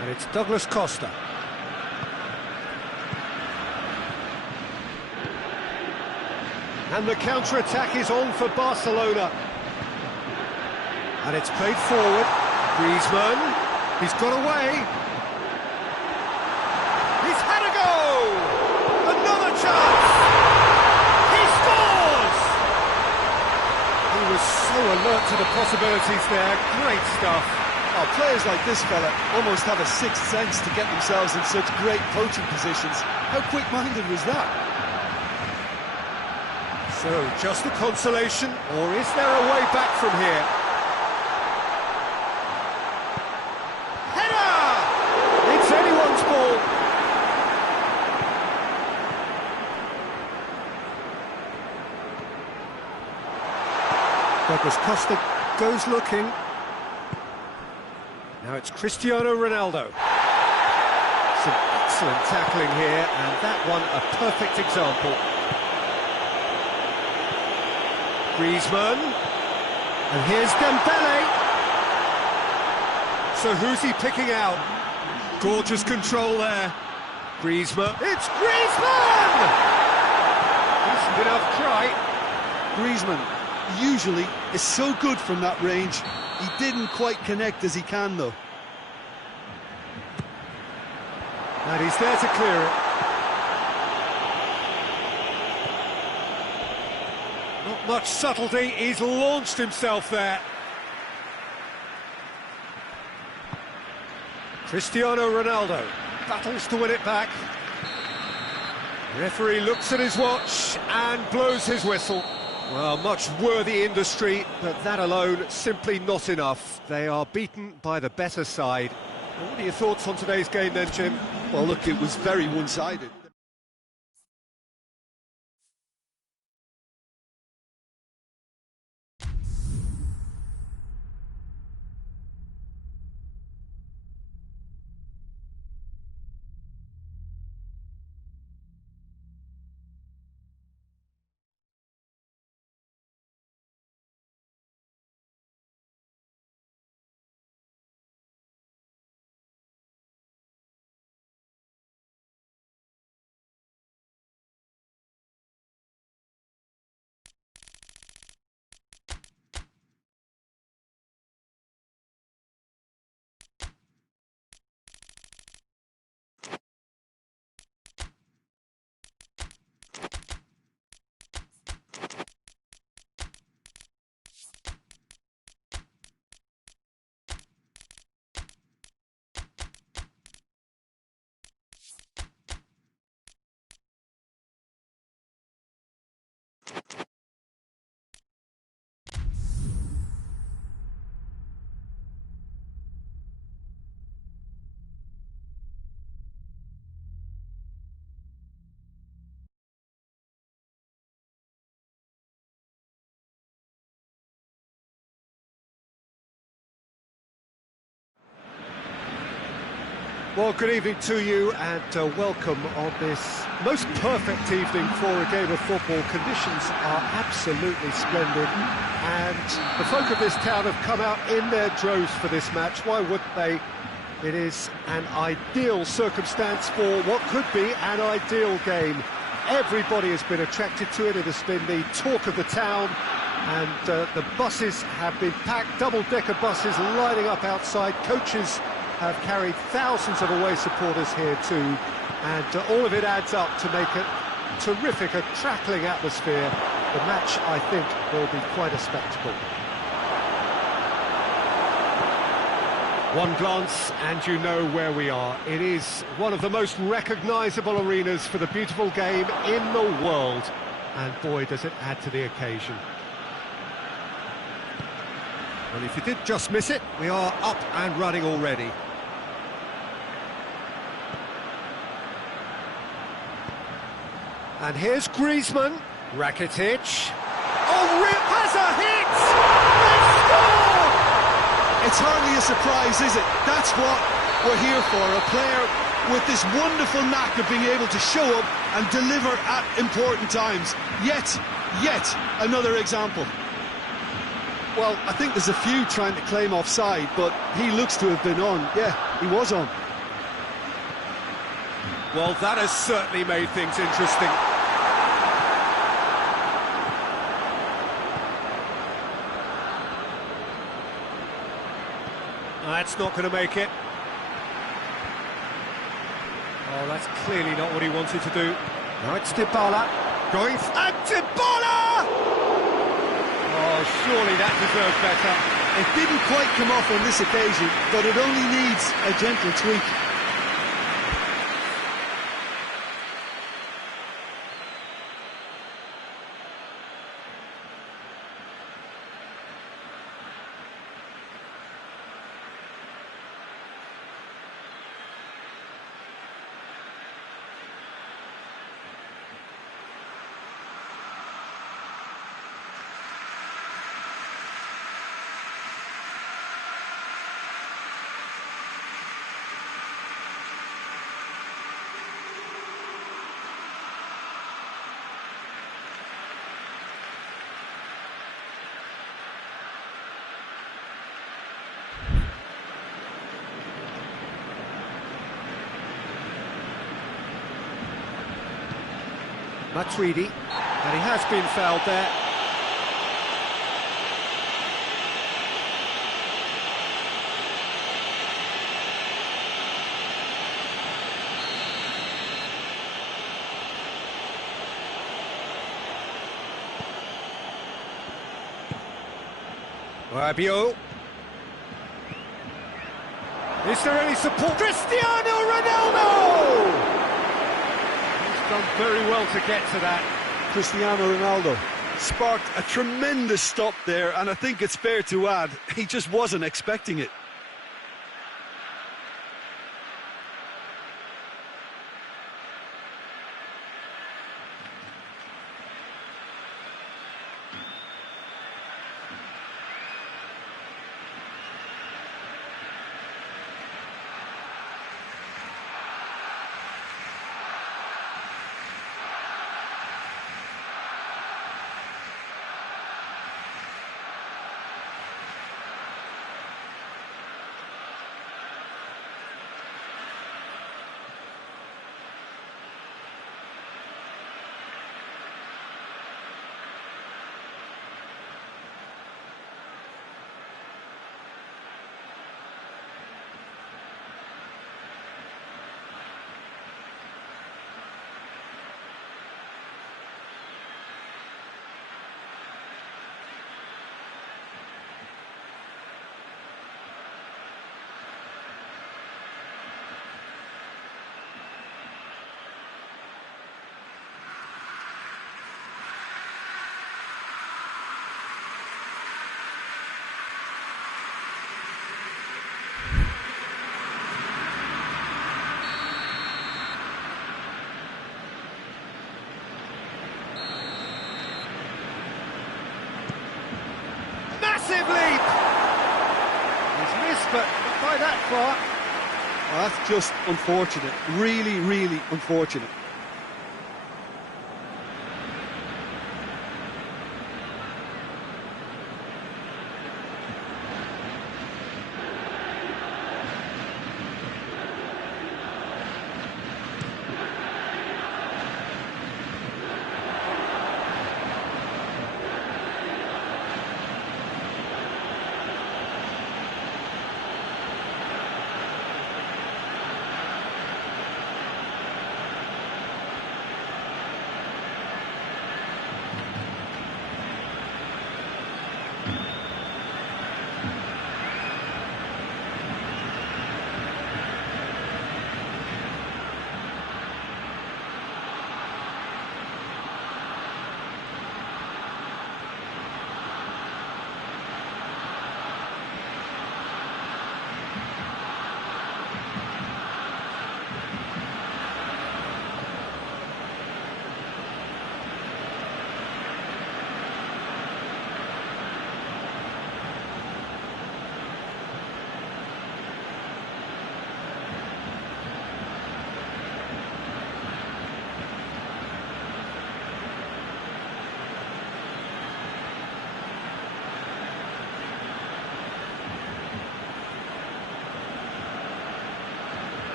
And it's Douglas Costa. And the counter-attack is on for Barcelona. And it's played forward. Griezmann, he's got away. He's had a go! Another chance! He scores! He was so alert to the possibilities there. Great stuff. Oh, players like this fella almost have a sixth sense to get themselves in such great poaching positions. How quick-minded was that? So, just a consolation, or is there a way back from here? Header! It's anyone's ball. Douglas Costa goes looking. Now it's Cristiano Ronaldo. Some excellent tackling here, and that one a perfect example. Griezmann, and here's Dembele. So who's he picking out? Gorgeous control there. Griezmann, it's Griezmann! Decent enough try. Griezmann usually is so good from that range. He didn't quite connect as he can, though. And he's there to clear it. Not much subtlety, he's launched himself there. Cristiano Ronaldo battles to win it back. Referee looks at his watch and blows his whistle. Well, much worthy industry, but that alone simply not enough. They are beaten by the better side. Well, what are your thoughts on today's game then, Jim? Well, look, it was very one-sided. Well, good evening to you and welcome on this most perfect evening for a game of football. Conditions are absolutely splendid and the folk of this town have come out in their droves for this match. Why wouldn't they? It is an ideal circumstance for what could be an ideal game. Everybody has been attracted to it. It has been the talk of the town. And the buses have been packed, double-decker buses lining up outside. Coaches have carried thousands of away supporters here too, and all of it adds up to make a terrific, a crackling atmosphere. The match, I think, will be quite a spectacle. One glance and you know where we are. It is one of the most recognisable arenas for the beautiful game in the world. And boy, does it add to the occasion. Well, if you did just miss it, we are up and running already. And here's Griezmann. Rakitic. Oh, Rip has a hit! They score! It's hardly a surprise, is it? That's what we're here for. A player with this wonderful knack of being able to show up and deliver at important times. Yet another example. Well, I think there's a few trying to claim offside, but he looks to have been on. Yeah, he was on. Well, that has certainly made things interesting. That's not going to make it. Oh, that's clearly not what he wanted to do. Now it's Dybala. Going... And Dybala! Oh, surely that deserved better. It didn't quite come off on this occasion, but it only needs a gentle tweak. Matuidi, and he has been fouled there. Rabiot. Is there any support? Cristiano Ronaldo! Done very well to get to that. Cristiano Ronaldo sparked a tremendous stop there, and I think it's fair to add, he just wasn't expecting it. Massive leap! He's missed, but not by that far. Well, that's just unfortunate. Really, really unfortunate.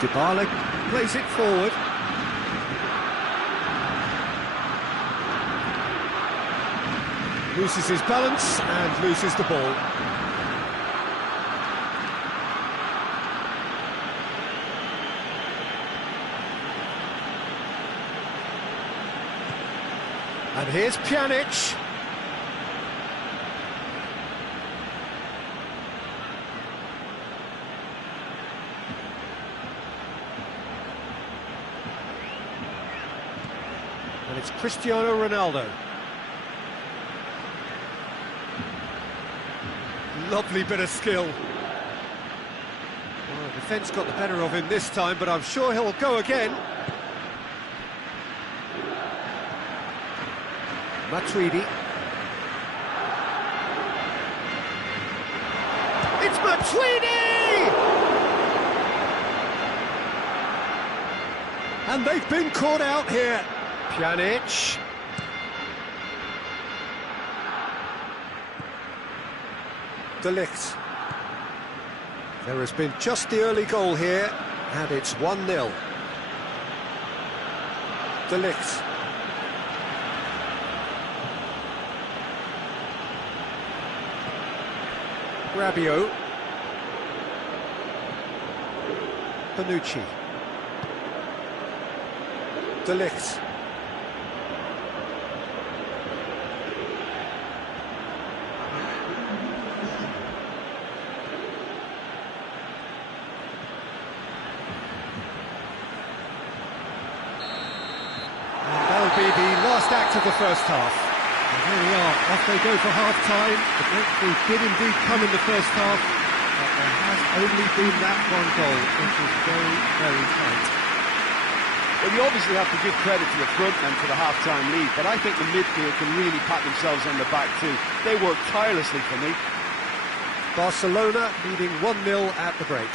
Dybala plays it forward. Loses his balance and loses the ball. And here's Pjanic. And it's Cristiano Ronaldo. Lovely bit of skill. Well, the defence got the better of him this time, but I'm sure he'll go again. Matuidi. It's Matuidi! And they've been caught out here. Pjanic. De Ligt. There has been just the early goal here, and it's 1-0. De Ligt. Rabiot. Panucci. De Ligt. That'll be the last act of the first half. And here we are, off they go for half-time. The breakthrough did indeed come in the first half, but there has only been that one goal, which was very, very tight. Well, you obviously have to give credit to the front men for the half-time lead, but I think the midfield can really pat themselves on the back too. They worked tirelessly for me. Barcelona leading 1-0 at the break.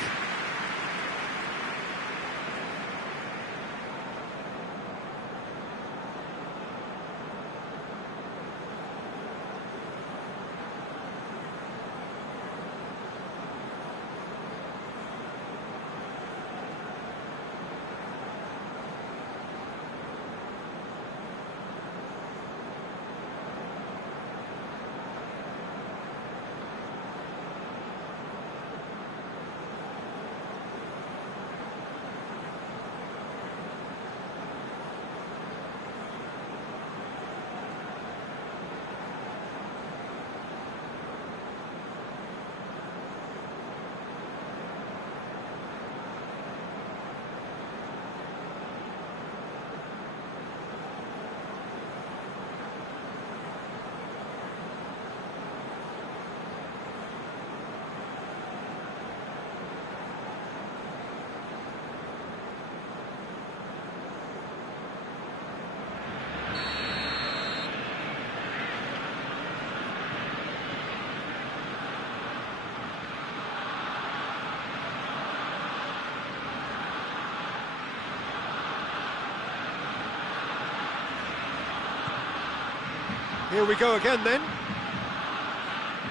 Here we go again then.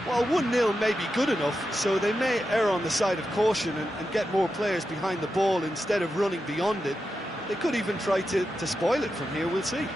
Well, 1-0 may be good enough, so they may err on the side of caution and get more players behind the ball instead of running beyond it. They could even try to spoil it from here, we'll see.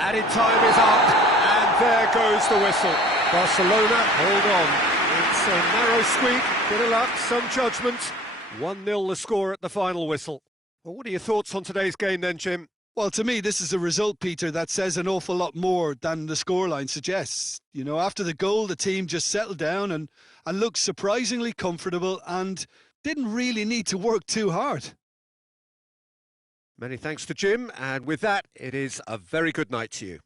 Added time is up, and there goes the whistle. Barcelona, hold on. It's a narrow squeak, bit of luck, some judgment. 1-0 the score at the final whistle. Well, what are your thoughts on today's game then, Jim? Well, to me, this is a result, Peter, that says an awful lot more than the scoreline suggests. You know, after the goal, the team just settled down and looked surprisingly comfortable and didn't really need to work too hard. Many thanks to Jim, and with that, it is a very good night to you.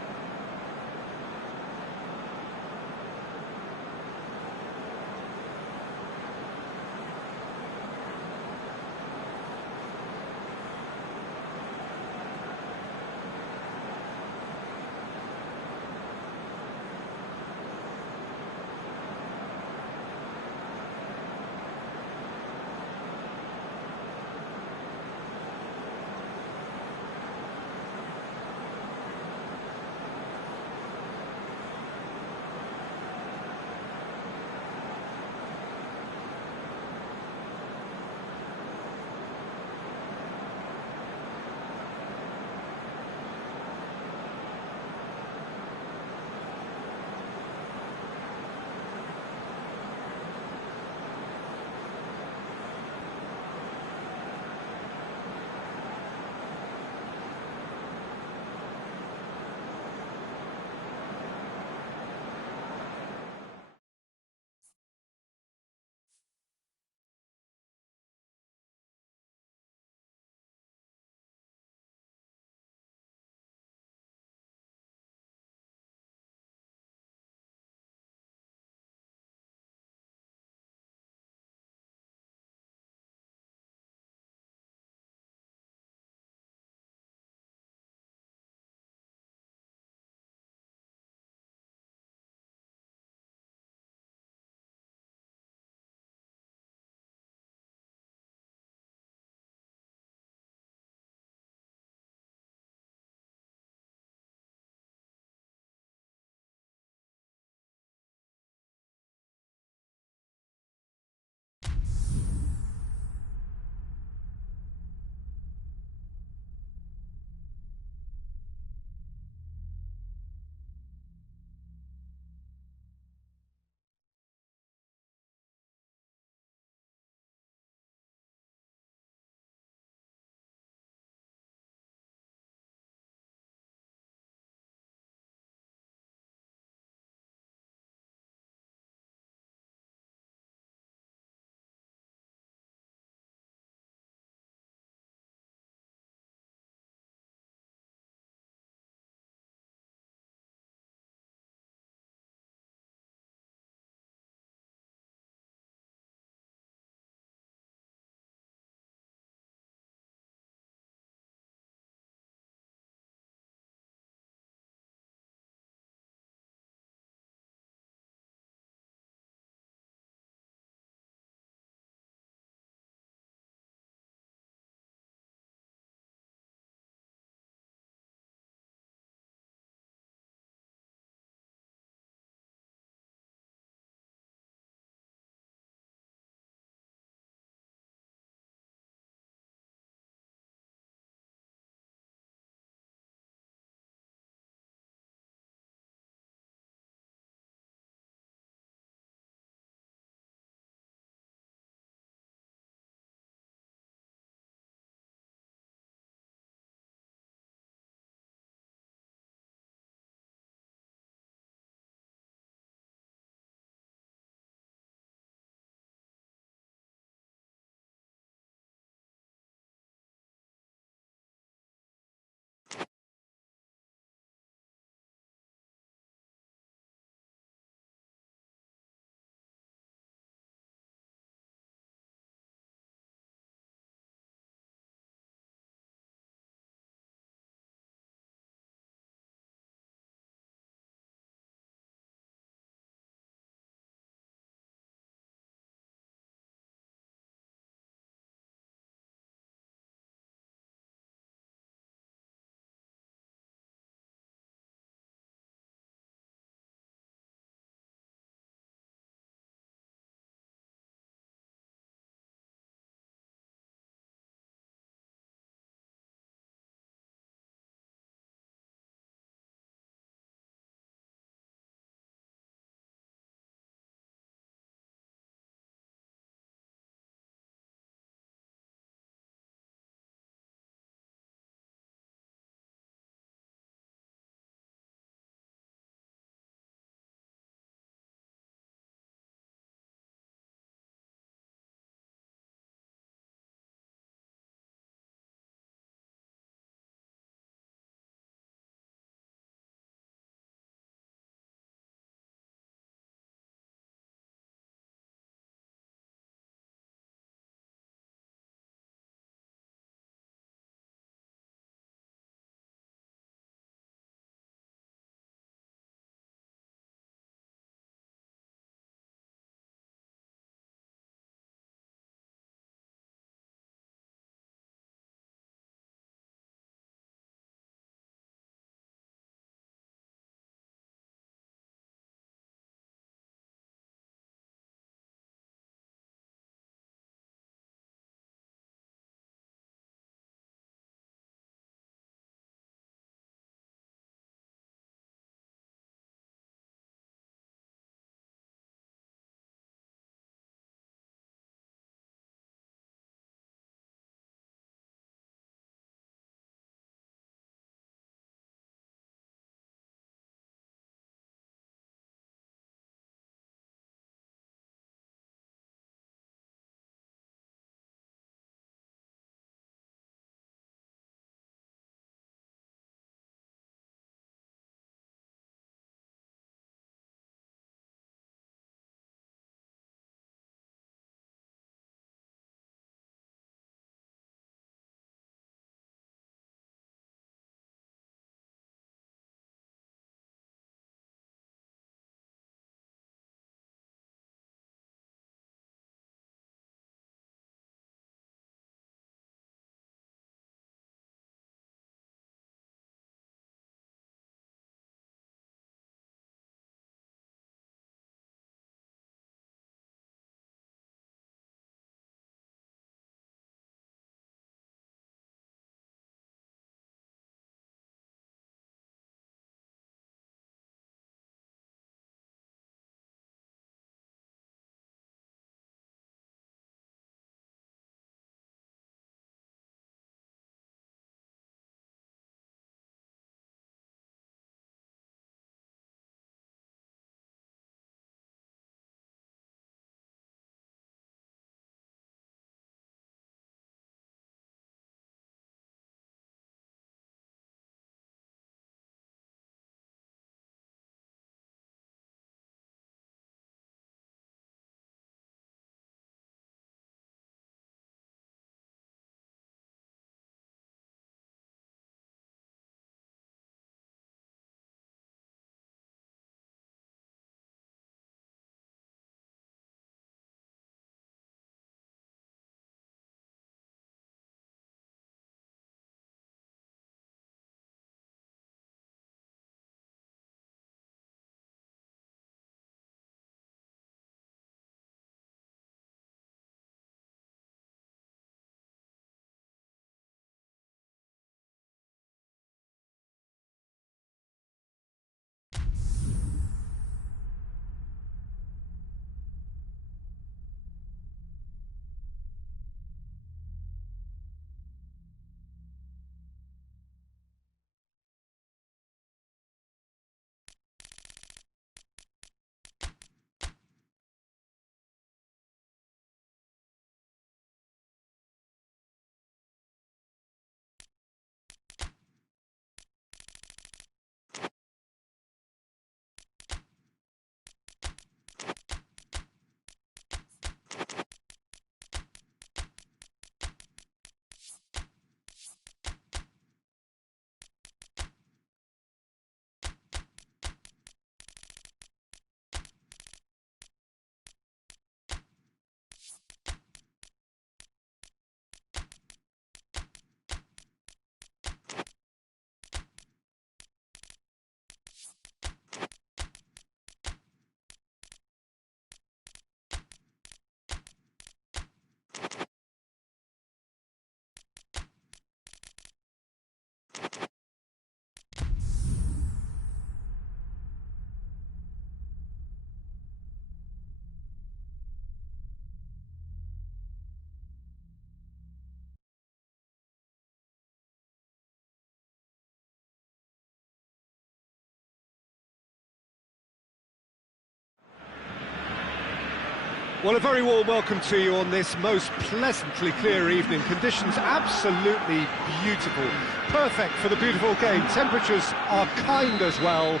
Well, a very warm welcome to you on this most pleasantly clear evening. Conditions absolutely beautiful. Perfect for the beautiful game. Temperatures are kind as well.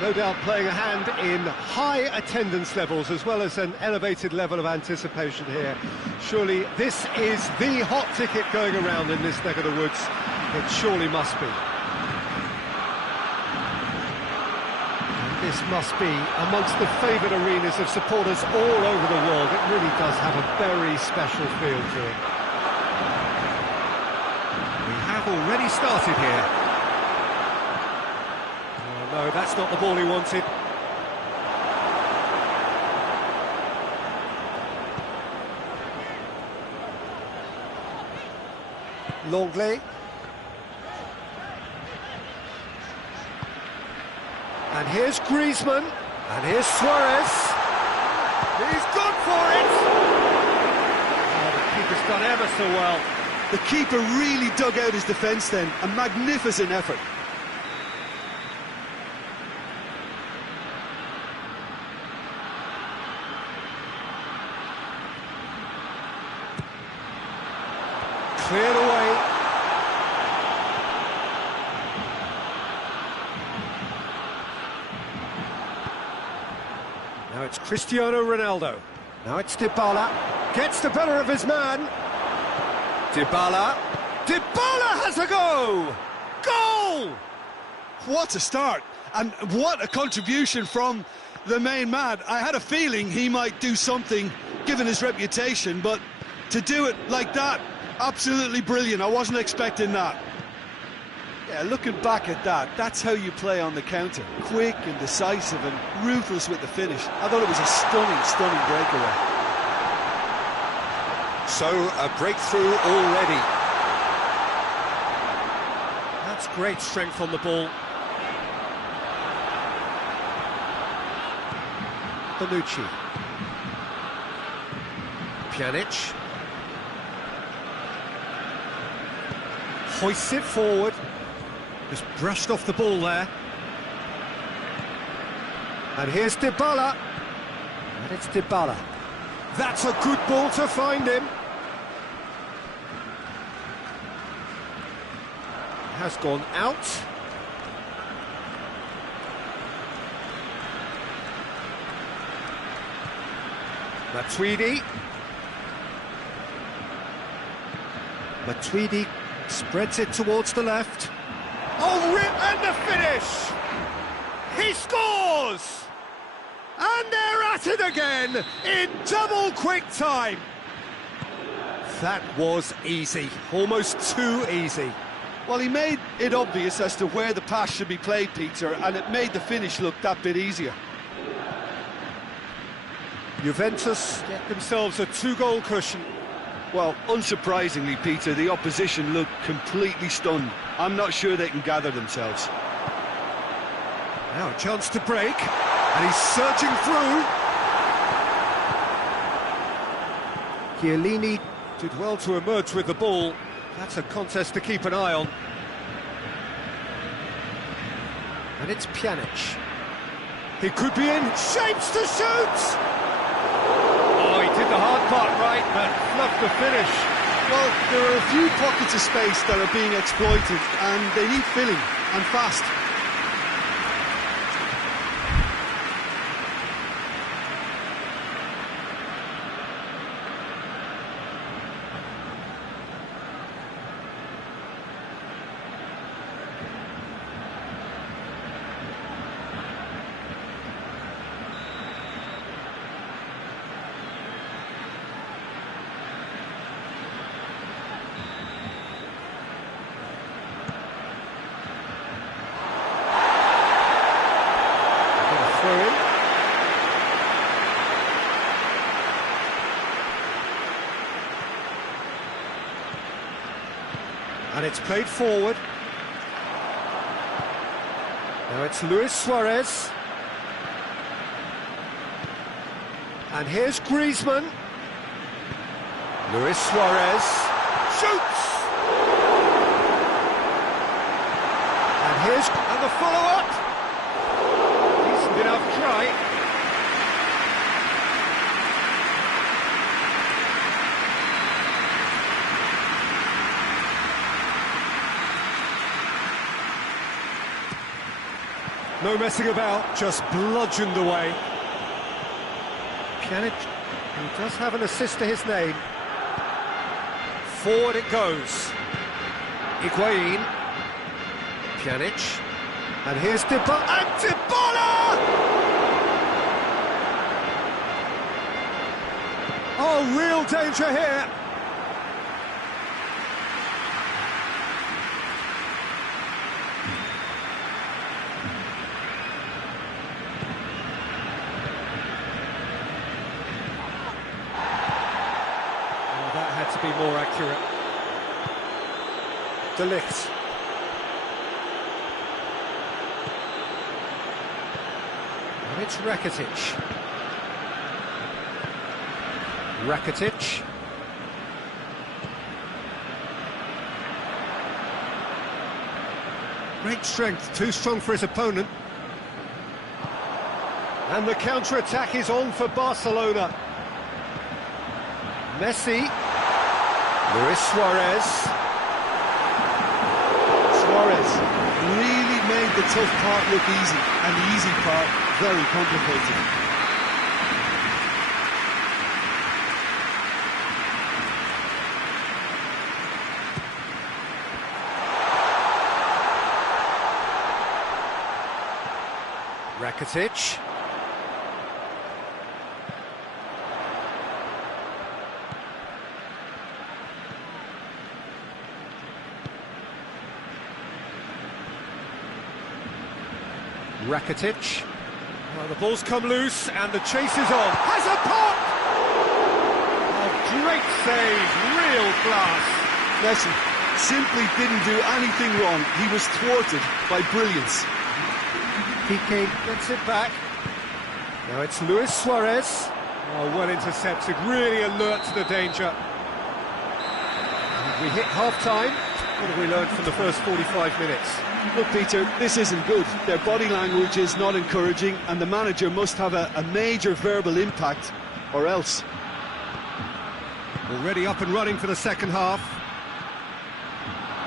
No doubt playing a hand in high attendance levels as well as an elevated level of anticipation here. Surely this is the hot ticket going around in this neck of the woods. It surely must be. This must be amongst the favoured arenas of supporters all over the world. It really does have a very special feel to it. We have already started here. Oh no, that's not the ball he wanted. Longley. And here's Griezmann, and here's Suarez. He's gone for it! Oh, the keeper's done ever so well. The keeper really dug out his defence then, a magnificent effort. Cleared away. Now it's Cristiano Ronaldo. Now it's Dybala. Gets the better of his man. Dybala. Dybala has a go! Goal! What a start, and what a contribution from the main man. I had a feeling he might do something, given his reputation, but to do it like that, absolutely brilliant. I wasn't expecting that. Yeah, looking back at that, that's how you play on the counter. Quick and decisive and ruthless with the finish. I thought it was a stunning breakaway. So, a breakthrough already. That's great strength on the ball. Bonucci. Pjanic. Hoists it forward. Just brushed off the ball there. And here's Dybala. And it's Dybala. That's a good ball to find him. Has gone out. Matuidi. Matuidi spreads it towards the left. Oh, rip, and the finish! He scores! And they're at it again in double quick time. That was easy, almost too easy. Well, he made it obvious as to where the pass should be played, Peter, and it made the finish look that bit easier. Juventus get themselves a two-goal cushion. Well, unsurprisingly, Peter, the opposition looked completely stunned. I'm not sure they can gather themselves. Now a chance to break, and he's surging through. Chiellini did well to emerge with the ball. That's a contest to keep an eye on. And it's Pjanic. He could be in, shapes to shoot! Oh, he did the hard part right, but fluffed the finish. Well, there are a few pockets of space that are being exploited, and they need filling, and fast. And it's played forward. Now it's Luis Suarez. And here's Griezmann. Luis Suarez shoots! And the follow-up! Decent enough try. No messing about, just bludgeoned away. Pjanic, who does have an assist to his name. Forward it goes. Higuain. Pjanic. And here's Dybala. And Dybala! Oh, real danger here. To be more accurate. De Ligt. And it's Rakitic. Rakitic. Great strength, too strong for his opponent. And the counter-attack is on for Barcelona. Messi. Luis Suarez. Suarez really made the tough part look easy, and the easy part very complicated. Rakitic. Rakitic. Well, the ball's come loose and the chase is on. Has a pop! A great save, real class. Messi simply didn't do anything wrong. He was thwarted by brilliance. Piqué gets it back. Now it's Luis Suarez. Oh, well intercepted, really alert to the danger. And we hit half-time. What have we learned from the first 45 minutes? Look, Peter, this isn't good. Their body language is not encouraging, and the manager must have a major verbal impact, or else. Already up and running for the second half.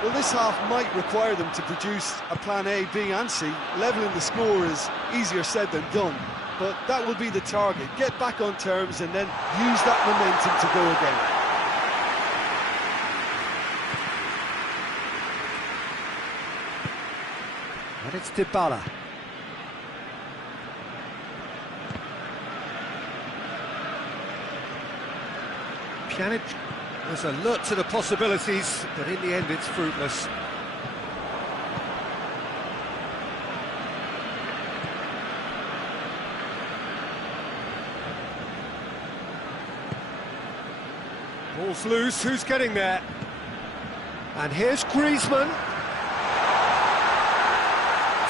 Well, this half might require them to produce a plan A, B and C. Levelling the score is easier said than done, but that will be the target. Get back on terms and then use that momentum to go again. And it's Dybala. Pjanic was alert to the possibilities, but in the end it's fruitless. Ball's loose, who's getting there? And here's Griezmann.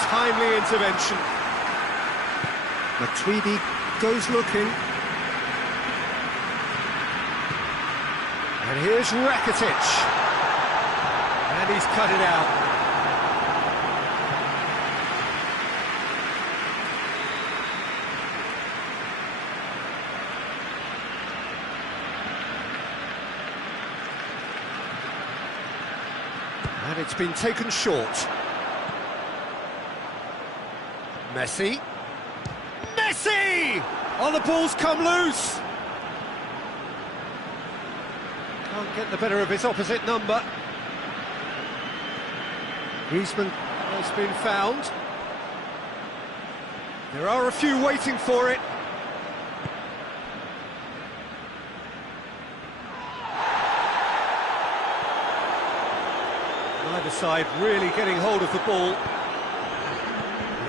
Timely intervention. Matuidi goes looking. And here's Rakitic. And he's cut it out. And it's been taken short. Messi. Messi! Oh, the ball's come loose. Can't get the better of his opposite number. Griezmann has been found. There are a few waiting for it. Neither side really getting hold of the ball.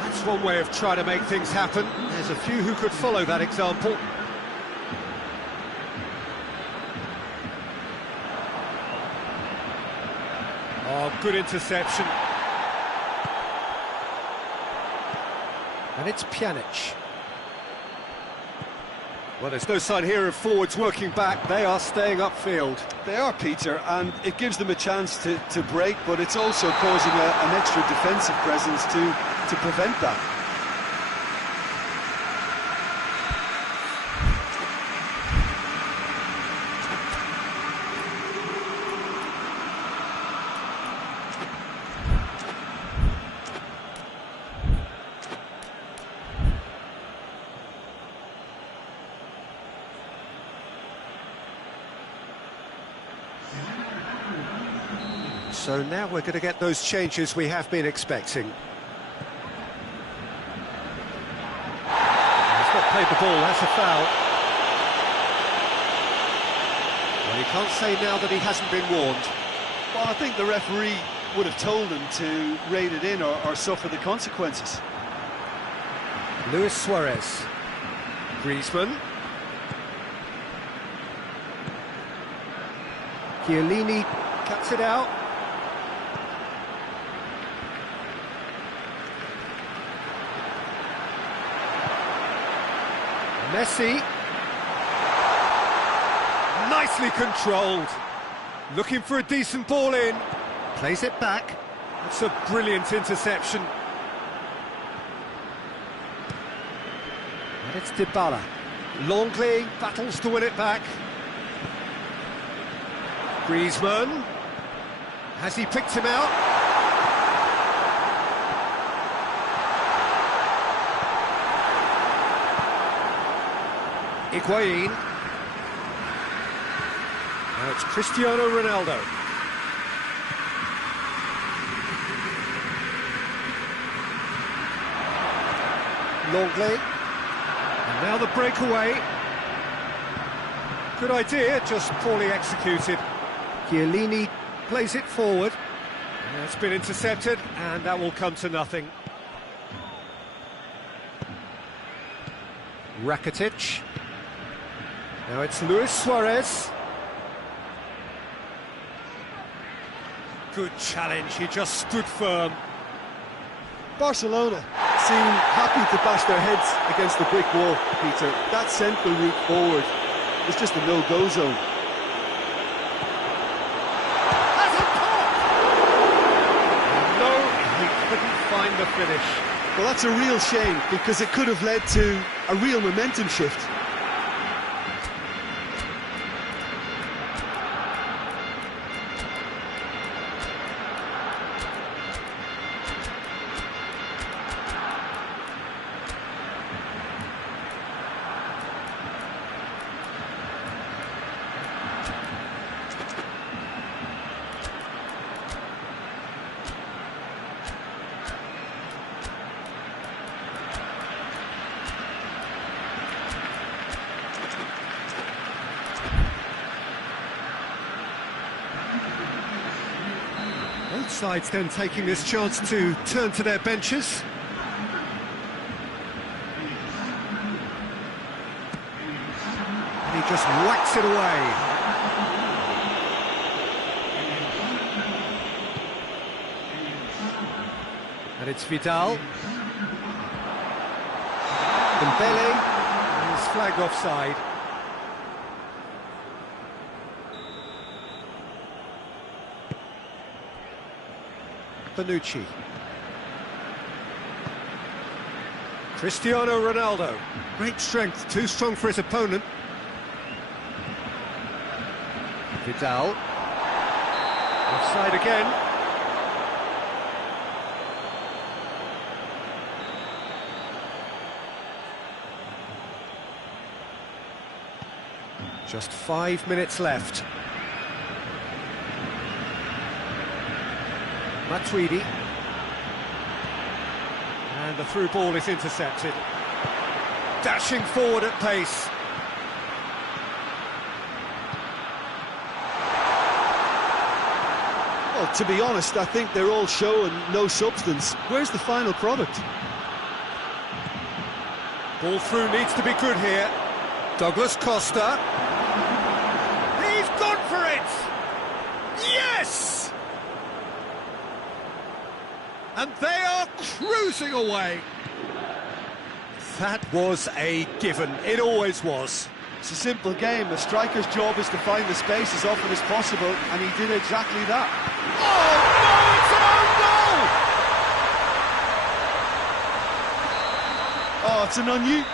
That's one way of trying to make things happen. There's a few who could follow that example. Oh, good interception. And it's Pjanic. Well, there's no sign here of forwards working back. They are staying upfield. They are, Peter, and it gives them a chance to break, but it's also causing an extra defensive presence to prevent that. So now we're going to get those changes we have been expecting. He's not played the ball, that's a foul. Well, you can't say now that he hasn't been warned. Well, I think the referee would have told him to rein it in or suffer the consequences. Luis Suarez. Griezmann. Chiellini cuts it out. Messi. Nicely controlled. Looking for a decent ball in. Plays it back. That's a brilliant interception. And it's Dybala. Longley battles to win it back. Griezmann. Has he picked him out? Higuain. Now it's Cristiano Ronaldo. Longley. And now the breakaway. Good idea, just poorly executed. Chiellini plays it forward. And it's been intercepted, and that will come to nothing. Rakitic. Now it's Luis Suarez. Good challenge, he just stood firm. Barcelona seem happy to bash their heads against the brick wall, Peter. That central route forward is just a no-go zone. That's a pop! No, he couldn't find the finish. Well, that's a real shame, because it could have led to a real momentum shift. Both sides then taking this chance to turn to their benches. And he just whacks it away. And it's Vidal. Dembele is flagged offside. Bonucci. Cristiano Ronaldo. Great strength, too strong for his opponent. Vidal. Offside again. Just 5 minutes left. Matuidi. And the through ball is intercepted. Dashing forward at pace. Well, to be honest, I think they're all show and no substance. Where's the final product? Ball through needs to be good here. Douglas Costa. He's gone for it! Yes! And they are cruising away. That was a given. It always was. It's a simple game. A striker's job is to find the space as often as possible, and he did exactly that. Oh, no, Oh, it's an on you.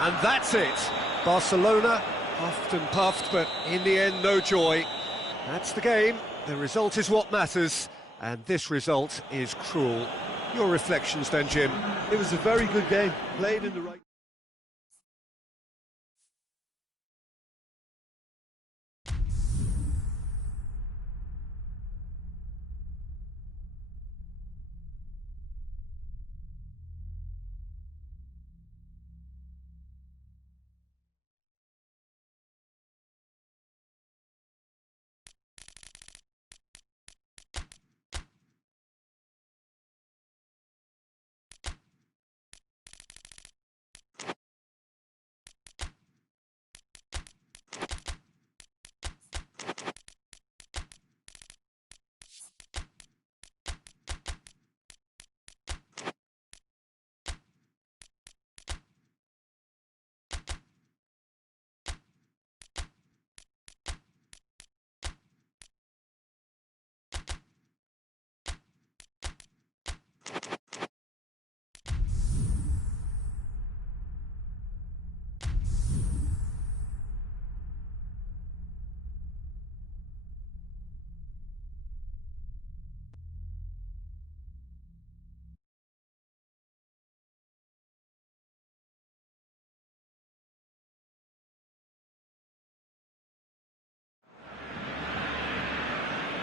and that's it. Barcelona puffed and puffed, but in the end, no joy. That's the game. The result is what matters, and this result is cruel. Your reflections then, Jim? It was a very good game, played in the right...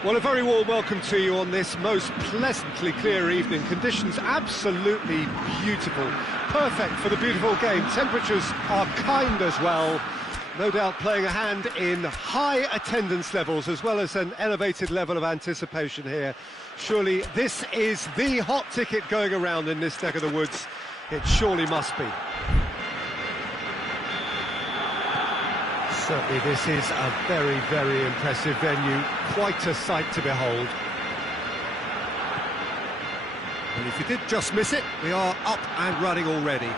Well, a very warm welcome to you on this most pleasantly clear evening. Conditions absolutely beautiful. Perfect for the beautiful game. Temperatures are kind as well. No doubt playing a hand in high attendance levels as well as an elevated level of anticipation here. Surely this is the hot ticket going around in this neck of the woods. It surely must be. Certainly this is a very, very impressive venue. Quite a sight to behold. And if you did just miss it, we are up and running already.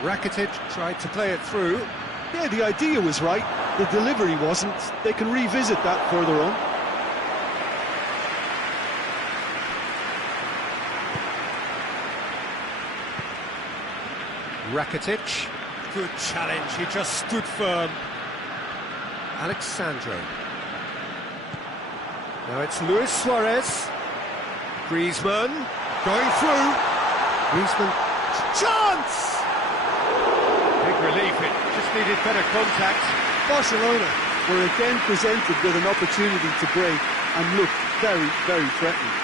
Rakitic tried to play it through. Yeah, the idea was right. The delivery wasn't. They can revisit that further on. Rakitic. Good challenge, he just stood firm. Alexandro. Now it's Luis Suarez. Griezmann going through. Griezmann. Chance! Big relief, it just needed better contact. Barcelona were again presented with an opportunity to break and looked very, very threatening.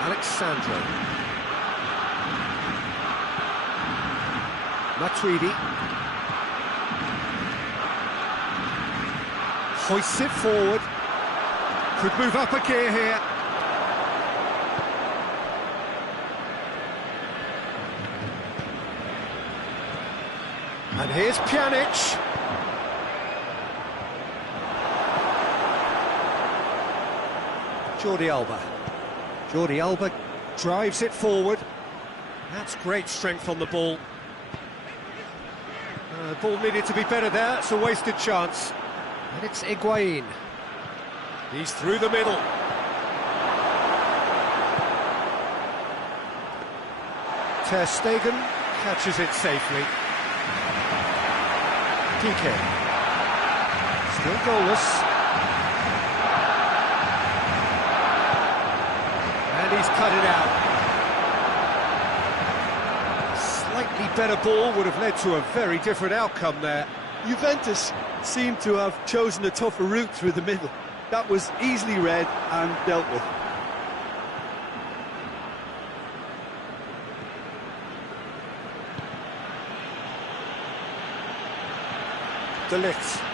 Alexandro. Matuidi. Hoists it forward. Could move up a gear here. And here's Pjanic. Jordi Alba. Jordi Alba drives it forward. That's great strength on the ball. The ball needed to be better there. It's a wasted chance. And it's Higuain. He's through the middle. Ter Stegen catches it safely. Piqué. Still goalless. And he's cut it out. Slightly better ball would have led to a very different outcome there. Juventus seemed to have chosen a tougher route through the middle. That was easily read and dealt with. De Ligt.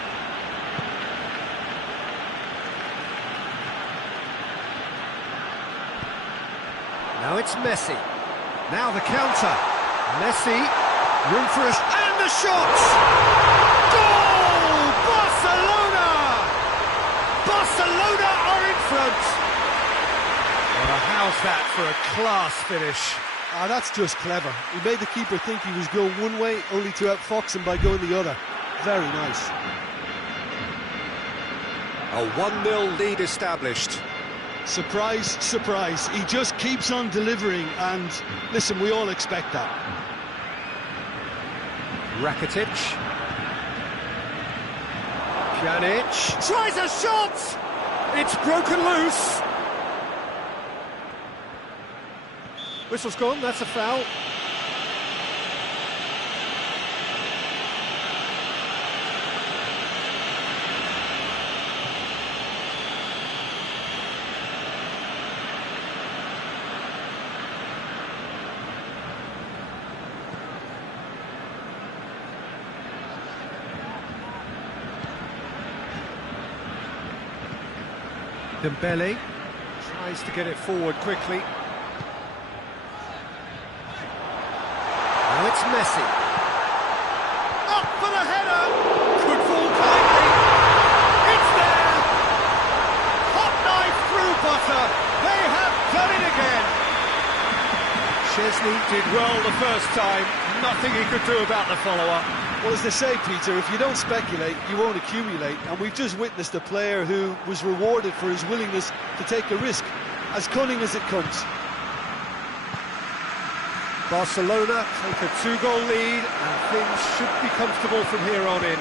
Now it's Messi. Now the counter. Messi, room for us, and the shot! Goal! Barcelona! Barcelona are in front. Well, how's that for a class finish? Ah, that's just clever. He made the keeper think he was going one way, only to outfox him by going the other. Very nice. A 1-0 lead established. Surprise, surprise. He just keeps on delivering, and listen, we all expect that. Rakitic. Pjanic tries a shot! It's broken loose. Whistle's gone, that's a foul. Dembele tries to get it forward quickly. Now it's Messi. Up for the header! Could fall kindly. It's there! Hot knife through butter. They have done it again. Szczesny did well the first time. Nothing he could do about the follow-up. Well, as they say, Peter, if you don't speculate, you won't accumulate. And we've just witnessed a player who was rewarded for his willingness to take a risk, as cunning as it comes. Barcelona take a 2-goal lead, and things should be comfortable from here on in.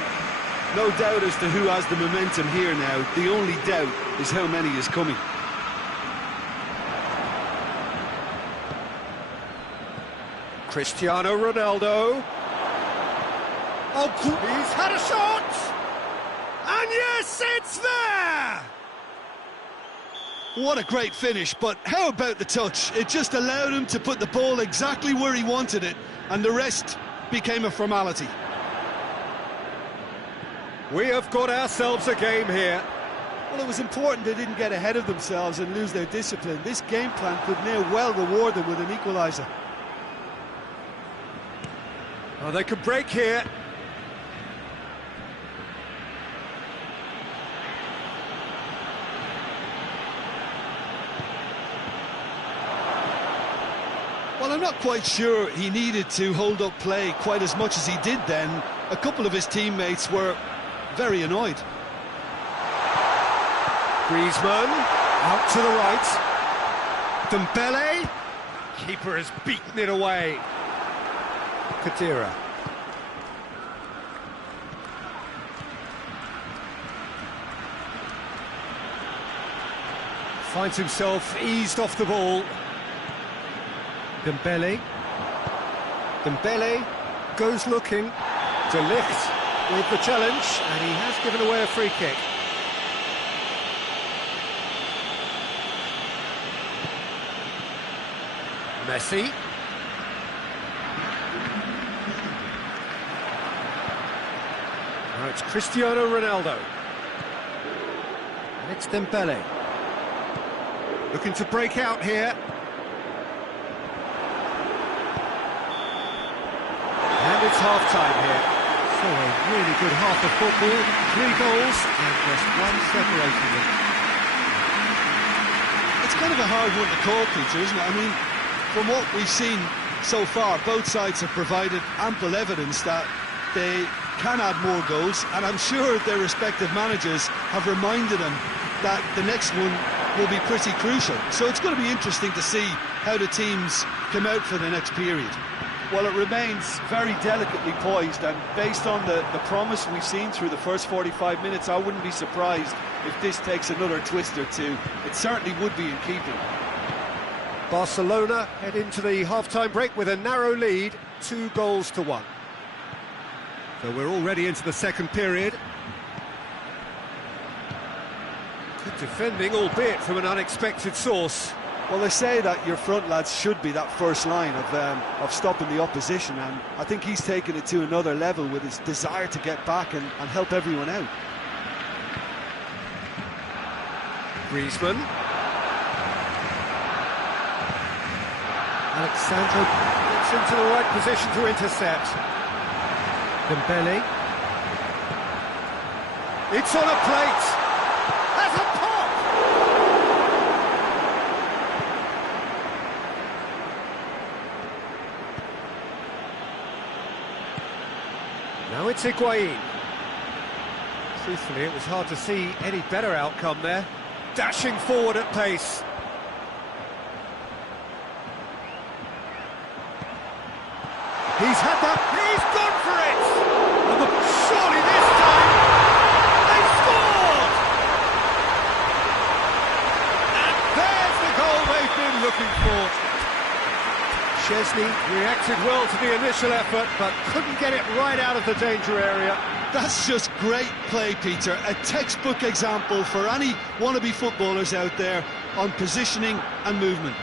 No doubt as to who has the momentum here now. The only doubt is how many is coming. Cristiano Ronaldo. Oh, he's had a shot! And yes, it's there! What a great finish, but how about the touch? It just allowed him to put the ball exactly where he wanted it, and the rest became a formality. We have got ourselves a game here. Well, it was important they didn't get ahead of themselves and lose their discipline. This game plan could now well reward them with an equaliser. Oh, they could break here. Well, I'm not quite sure he needed to hold up play quite as much as he did then. A couple of his teammates were very annoyed. Griezmann, out to the right. Dembele. Keeper has beaten it away. Kadira. Finds himself eased off the ball. Dembele. Dembele goes looking to lift with the challenge, and he has given away a free kick. Messi. Now it's Cristiano Ronaldo. And it's Dembele. Looking to break out here. And it's half-time here. So a really good half of football. 3 goals and just one separating them. It's kind of a hard one to call, Peter, isn't it? I mean, from what we've seen so far, both sides have provided ample evidence that they can add more goals, and I'm sure their respective managers have reminded them that the next one will be pretty crucial. So it's going to be interesting to see how the teams come out for the next period. Well, it remains very delicately poised, and based on the promise we've seen through the first 45 minutes, I wouldn't be surprised if this takes another twist or two. It certainly would be in keeping. Barcelona head into the half-time break with a narrow lead, 2-1. So we're already into the second period. Good defending, albeit from an unexpected source. Well, they say that your front lads should be that first line of stopping the opposition, and I think he's taken it to another level with his desire to get back and help everyone out. Griezmann. Alexandro gets into the right position to intercept. Dembele. It's on a plate. That's a pop! Now it's Higuain. Truthfully, it was hard to see any better outcome there. Dashing forward at pace. He's had that, he's gone for it! And surely this time, they've scored! And there's the goal they've been looking for. Szczesny reacted well to the initial effort, but couldn't get it right out of the danger area. That's just great play, Peter. A textbook example for any wannabe footballers out there on positioning and movement.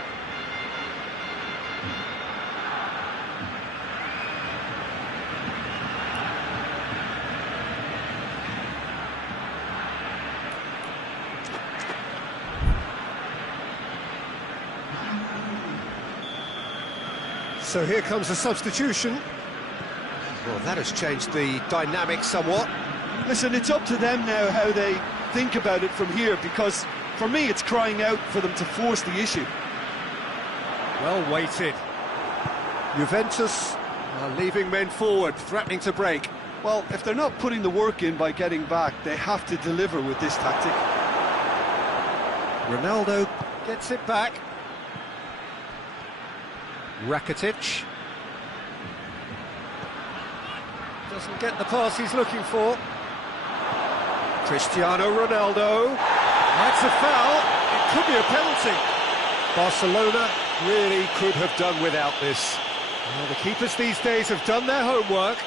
So here comes a substitution. Well, that has changed the dynamic somewhat. Listen, it's up to them now how they think about it from here, because for me it's crying out for them to force the issue. Well weighted. Juventus are leaving men forward, threatening to break. Well, if they're not putting the work in by getting back, they have to deliver with this tactic. Ronaldo gets it back. Rakitic doesn't get the pass he's looking for. Cristiano Ronaldo. That's a foul. It could be a penalty. Barcelona really could have done without this. Well, the keepers these days have done their homework.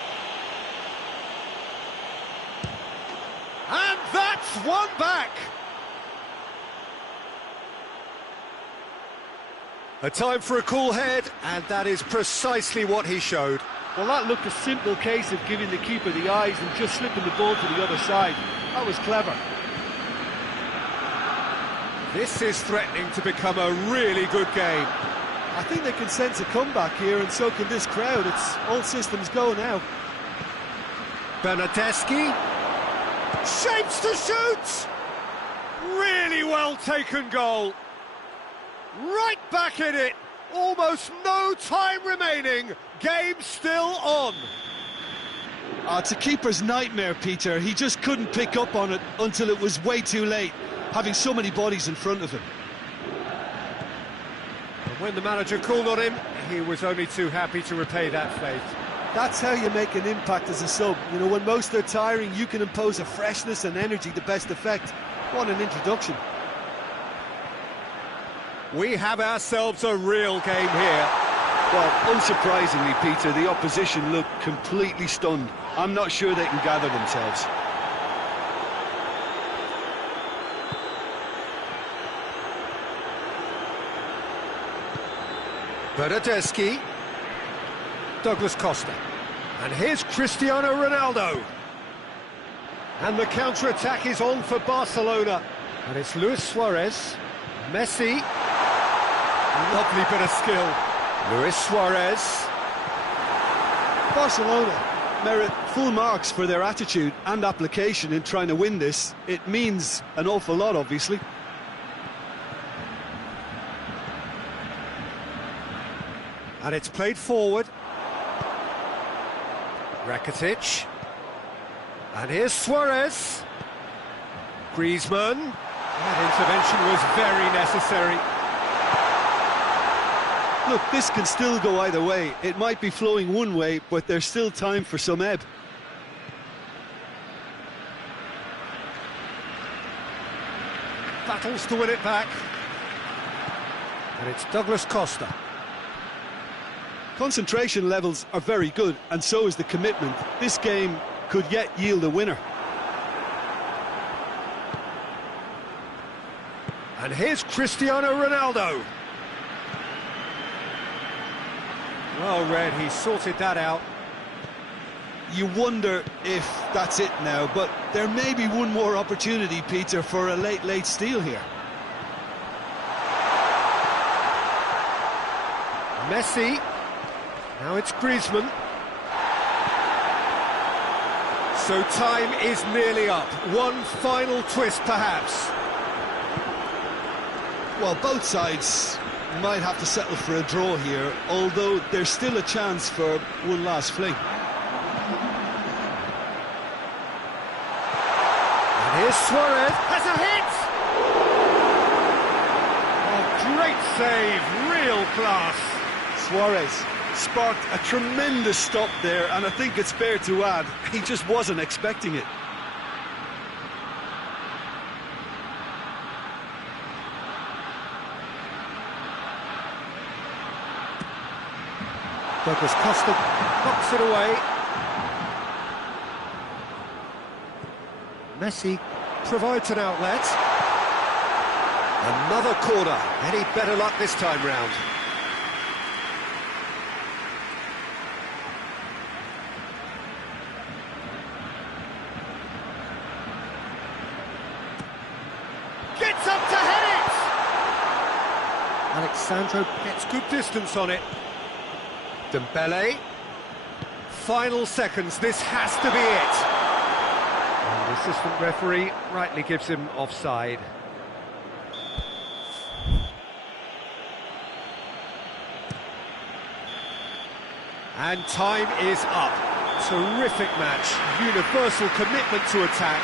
And that's one back. A time for a cool head, and that is precisely what he showed. Well, that looked a simple case of giving the keeper the eyes and just slipping the ball to the other side. That was clever. This is threatening to become a really good game. I think they can sense a comeback here, and so can this crowd. It's all systems go now. Bernardeschi shapes to shoot. Really well taken goal. Right back in it. Almost no time remaining. Game still on. It's a keeper's nightmare, Peter. He just couldn't pick up on it until it was way too late, having so many bodies in front of him. And when the manager called on him, he was only too happy to repay that faith. That's how you make an impact as a sub. You know, when most are tiring, you can impose a freshness and energy to best effect. What an introduction. We have ourselves a real game here. Well, unsurprisingly, Peter, the opposition look completely stunned. I'm not sure they can gather themselves. Bernardeschi. Douglas Costa. And here's Cristiano Ronaldo. And the counter-attack is on for Barcelona. And it's Luis Suarez. Messi. Lovely bit of skill. Luis Suarez. Barcelona merit full marks for their attitude and application in trying to win this. It means an awful lot, obviously. And it's played forward. Rakitic. And here's Suarez. Griezmann. That intervention was very necessary. Look, this can still go either way. It might be flowing one way, but there's still time for some ebb. Battles to win it back. And it's Douglas Costa. Concentration levels are very good, and so is the commitment. This game could yet yield a winner. And here's Cristiano Ronaldo. Well read, he sorted that out. You wonder if that's it now, but there may be one more opportunity, Peter, for a late steal here. Messi. Now it's Griezmann. So time is nearly up. One final twist, perhaps. Well, both sides might have to settle for a draw here, although there's still a chance for one last fling. And here's Suarez. Has a hit! Oh, great save, real class. Suarez sparked a tremendous stop there, and I think it's fair to add, he just wasn't expecting it. Douglas Costa knocks it away. Messi provides an outlet. Another corner. Any better luck this time round? Gets up to head it! Alexandro gets good distance on it. Dembele. Final seconds, this has to be it. And the assistant referee rightly gives him offside. And time is up. Terrific match, universal commitment to attack,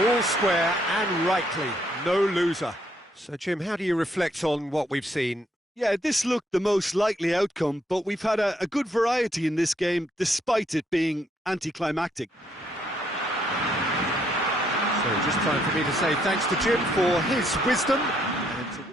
all square and rightly, no loser. So Jim, how do you reflect on what we've seen? Yeah, this looked the most likely outcome, but we've had a good variety in this game, despite it being anticlimactic. So just time for me to say thanks to Jim for his wisdom. And to...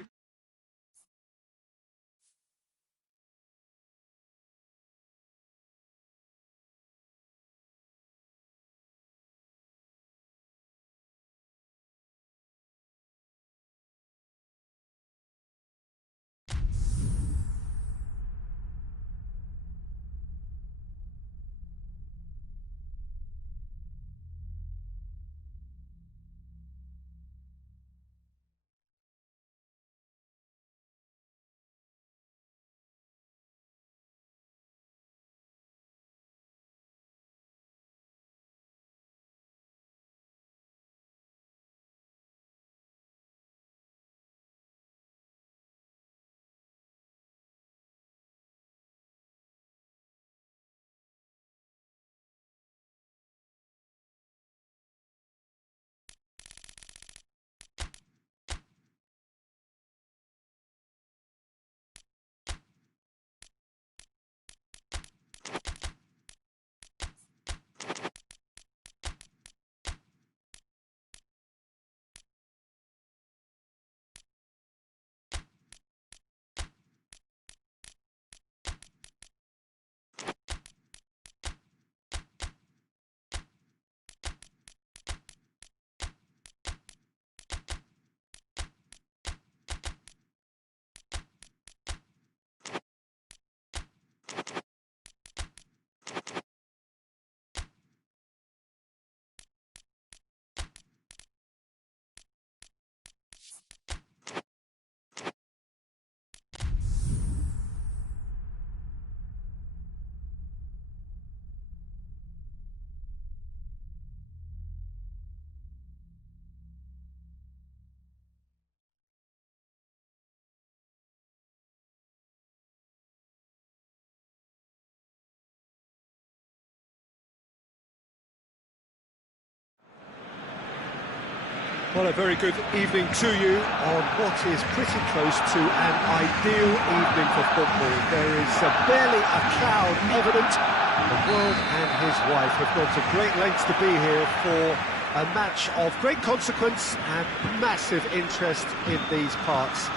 Well, a very good evening to you on what is pretty close to an ideal evening for football. There is barely a cloud evident. The world and his wife have gone to great lengths to be here for a match of great consequence and massive interest in these parts.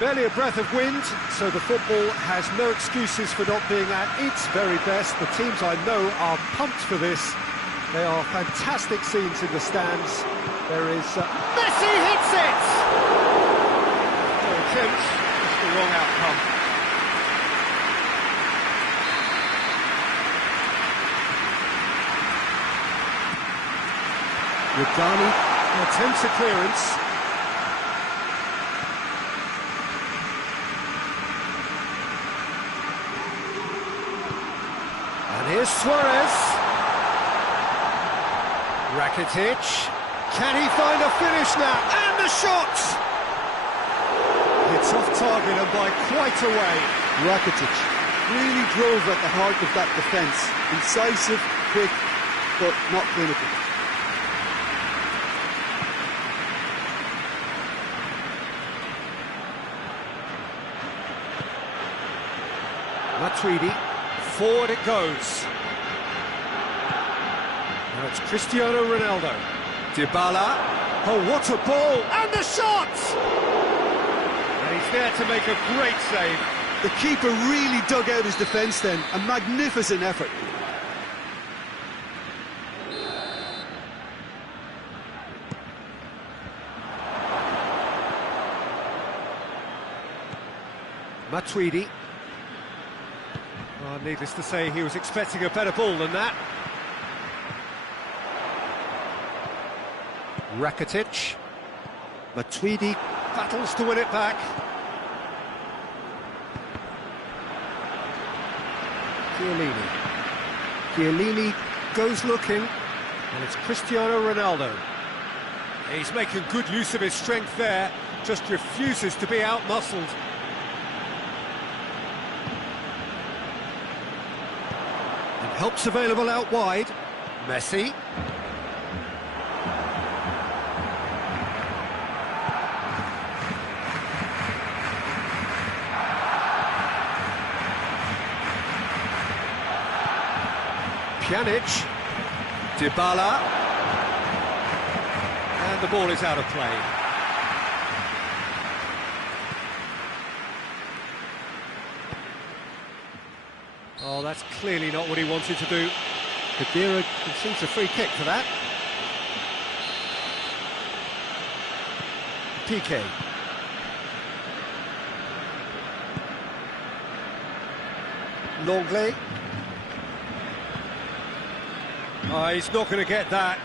Barely a breath of wind, so the football has no excuses for not being at its very best. The teams I know are pumped for this. They are fantastic scenes in the stands. There is... Messi hits it! No attempt, just the wrong outcome. Yadani attempts a clearance. And here's Suarez. Rakitic, can he find a finish now? And the shot! It's off target and by quite a way. Rakitic really drove at the heart of that defence. Incisive, quick, but not clinical. Matuidi, forward it goes. Now it's Cristiano Ronaldo. Dybala. Oh, what a ball! And the shot! And he's there to make a great save. The keeper really dug out his defence then. A magnificent effort. Matuidi. Oh, needless to say, he was expecting a better ball than that. Rakitic. Matuidi battles to win it back. Chiellini goes looking, and it's Cristiano Ronaldo. He's making good use of his strength there, just refuses to be out-muscled. And help's available out wide. Messi. Pjanic, Dybala, And the ball is out of play. Oh, that's clearly not what he wanted to do. Kadira concedes a free kick for that. PK. Longley. Oh, he's not going to get that.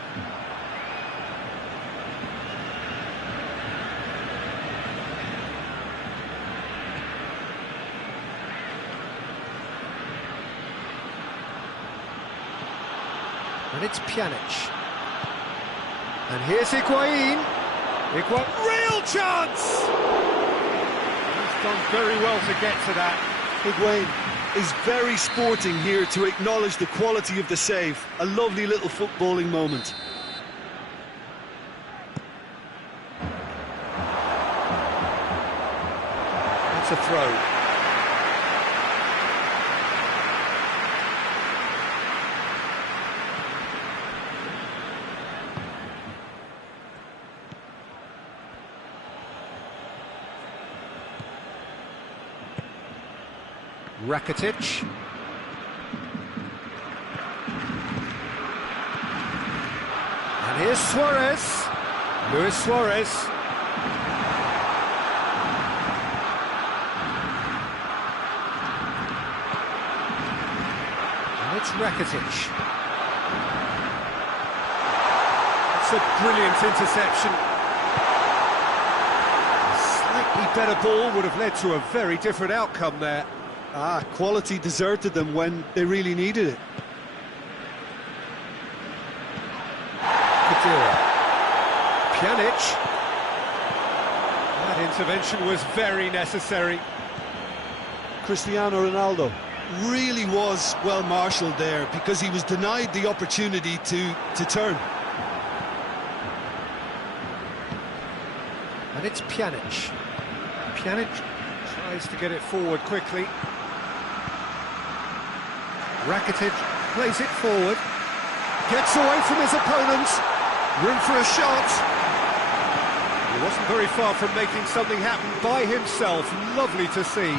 And it's Pjanic. And here's Higuain. Real chance! He's done very well to get to that. Higuain is very sporting here to acknowledge the quality of the save. A lovely little footballing moment. That's a throw. Rakitic. And here's Suarez. Luis Suarez. And it's Rakitic. It's a brilliant interception. A slightly better ball would have led to a very different outcome there. Quality deserted them when they really needed it. Kadira. Pjanic. That intervention was very necessary. Cristiano Ronaldo really was well marshalled there because he was denied the opportunity to turn. And it's Pjanic. Pjanic tries to get it forward quickly. Rakitic plays it forward, gets away from his opponent, room for a shot. He wasn't very far from making something happen by himself, lovely to see.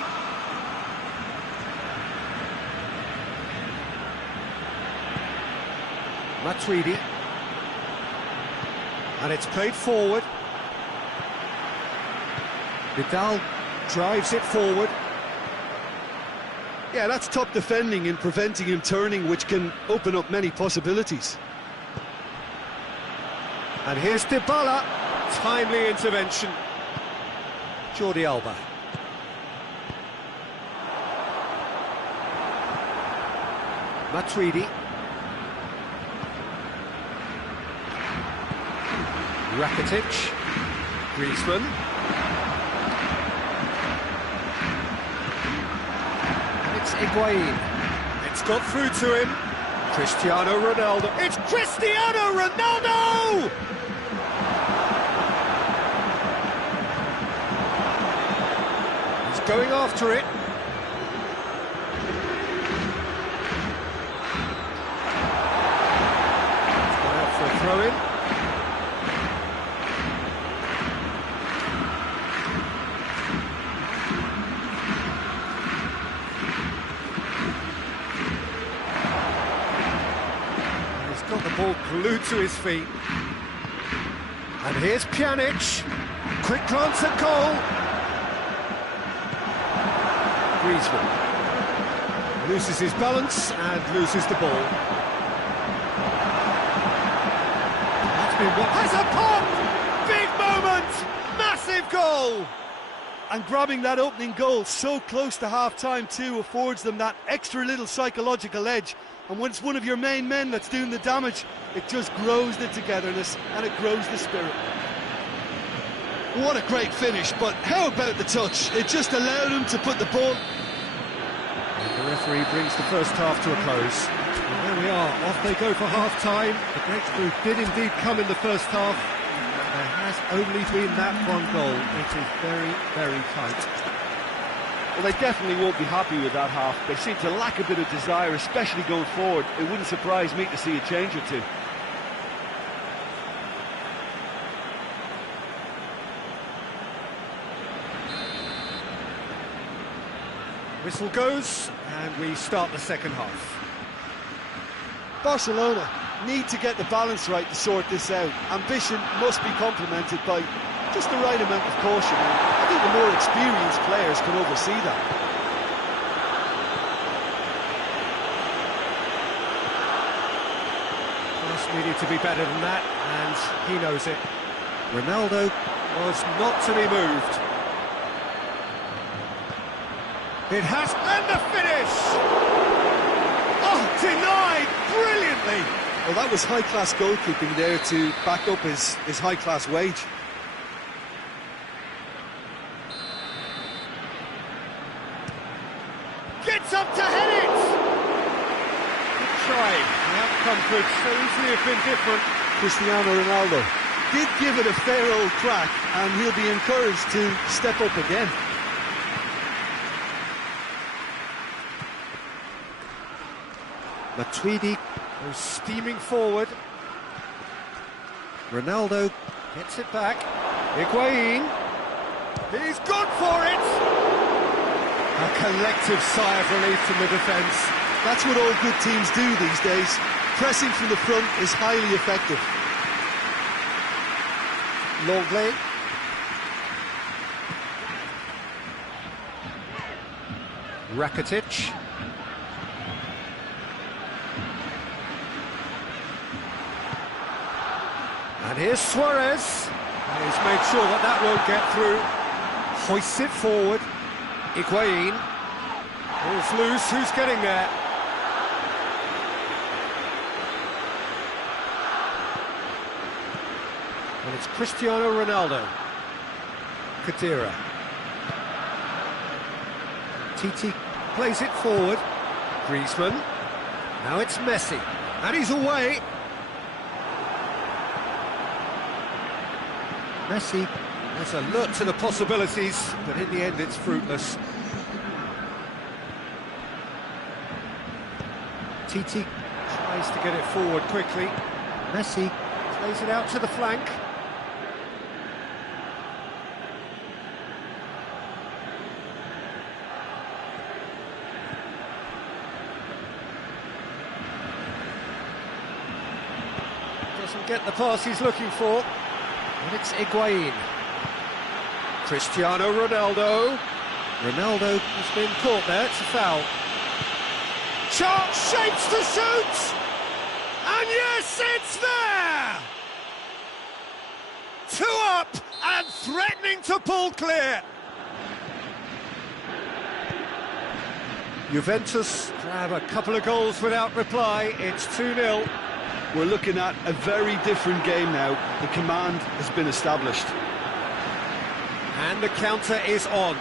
Matuidi. And it's played forward. Vidal drives it forward. Yeah, that's top defending in preventing him turning, which can open up many possibilities. And here's Dybala. Timely intervention. Jordi Alba. Matuidi. Rakitic. Griezmann. It's Higuain. It's got through to him. Cristiano Ronaldo. It's Cristiano Ronaldo! He's going after it. He's gone out for a throw-in. Got the ball glued to his feet. And here's Pjanic. Quick glance at goal. Griezmann loses his balance and loses the ball. That's been what has a pop! Big moment! Massive goal! And grabbing that opening goal so close to half-time too affords them that extra little psychological edge. And when it's one of your main men that's doing the damage, it just grows the togetherness and it grows the spirit. What a great finish, but how about the touch? It just allowed him to put the ball... And the referee brings the first half to a close. And there we are, off they go for half-time. The breakthrough did indeed come in the first half. There has only been that one goal. It is very, very tight. Well, they definitely won't be happy with that half. They seem to lack a bit of desire, especially going forward. It wouldn't surprise me to see a change or two. Whistle goes, and we start the second half. Barcelona need to get the balance right to sort this out. Ambition must be complemented by just the right amount of caution. I think the more experienced players can oversee that. Pass needed to be better than that, and he knows it. Ronaldo was not to be moved. It has, and the finish! Oh, denied brilliantly! Well, that was high-class goalkeeping there to back up his high-class wage. Gets up to head it! Good try. The outcome could so easily have been different. Cristiano Ronaldo did give it a fair old crack, and he'll be encouraged to step up again. Matuidi goes steaming forward. Ronaldo gets it back. Higuain. He's gone for it! A collective sigh of relief from the defence. That's what all good teams do these days. Pressing from the front is highly effective. Longley. Rakitic. And here's Suarez. And he's made sure that that won't get through. Hoists it forward. Higuain. Ball's loose. Who's getting there? And it's Cristiano Ronaldo. Kadira. Titi plays it forward. Griezmann. Now it's Messi. And he's away. Messi has alert to the possibilities, but in the end it's fruitless. Titi tries to get it forward quickly. Messi plays it out to the flank. Doesn't get the pass he's looking for. And it's Higuain. Cristiano Ronaldo. Ronaldo has been caught there, it's a foul. Chance, shapes to shoot! And yes, it's there! 2 up and threatening to pull clear. Juventus grab a couple of goals without reply, it's 2-0. We're looking at a very different game now. The command has been established. And the counter is on.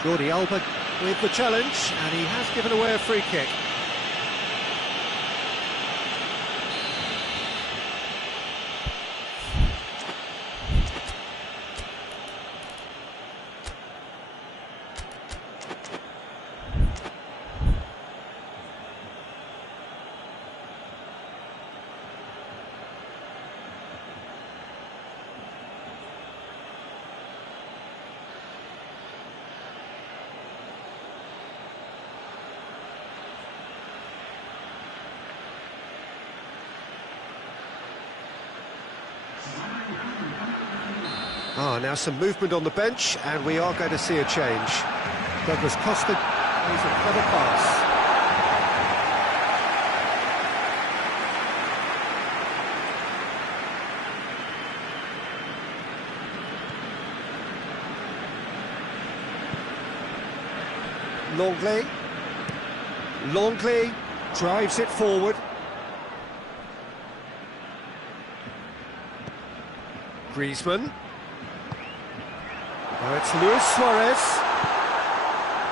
Jordi Alba with the challenge, and he has given away a free kick. Now some movement on the bench, and we are going to see a change. Douglas Costa plays a clever pass. Longley drives it forward. Griezmann. Now it's Luis Suarez.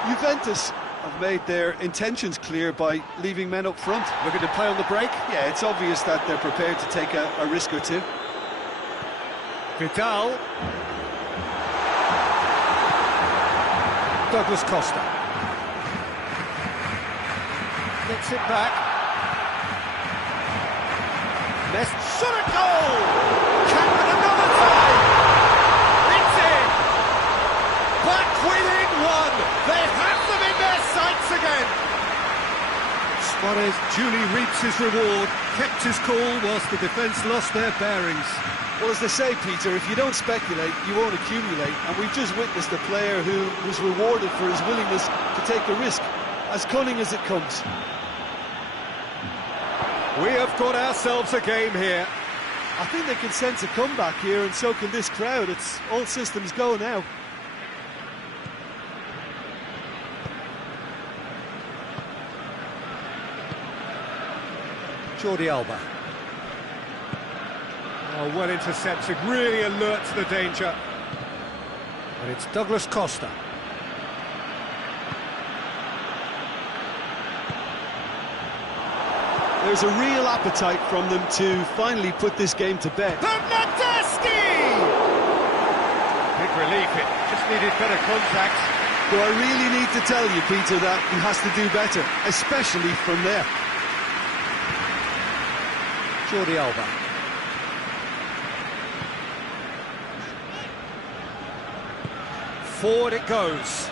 Juventus have made their intentions clear by leaving men up front. Looking to play on the break. Yeah, it's obvious that they're prepared to take a risk or two. Vidal. Douglas Costa. Gets it back. Messi. Shot at goal! Cameron another time! It's in! Back within 1! They have them in their sights again. Suarez duly reaps his reward, kept his cool whilst the defence lost their bearings. Well, as they say, Peter, if you don't speculate, you won't accumulate. And we've just witnessed a player who was rewarded for his willingness to take a risk, as cunning as it comes. We have got ourselves a game here. I think they can sense a comeback here, and so can this crowd. It's all systems go now. Jordi Alba. Oh, well intercepted, really alert to the danger. And it's Douglas Costa. There's a real appetite from them to finally put this game to bed. Bernardeschi! Big relief, it just needed better contact. Do I really need to tell you, Peter, that he has to do better, especially from there? Jordi Alba. Forward it goes.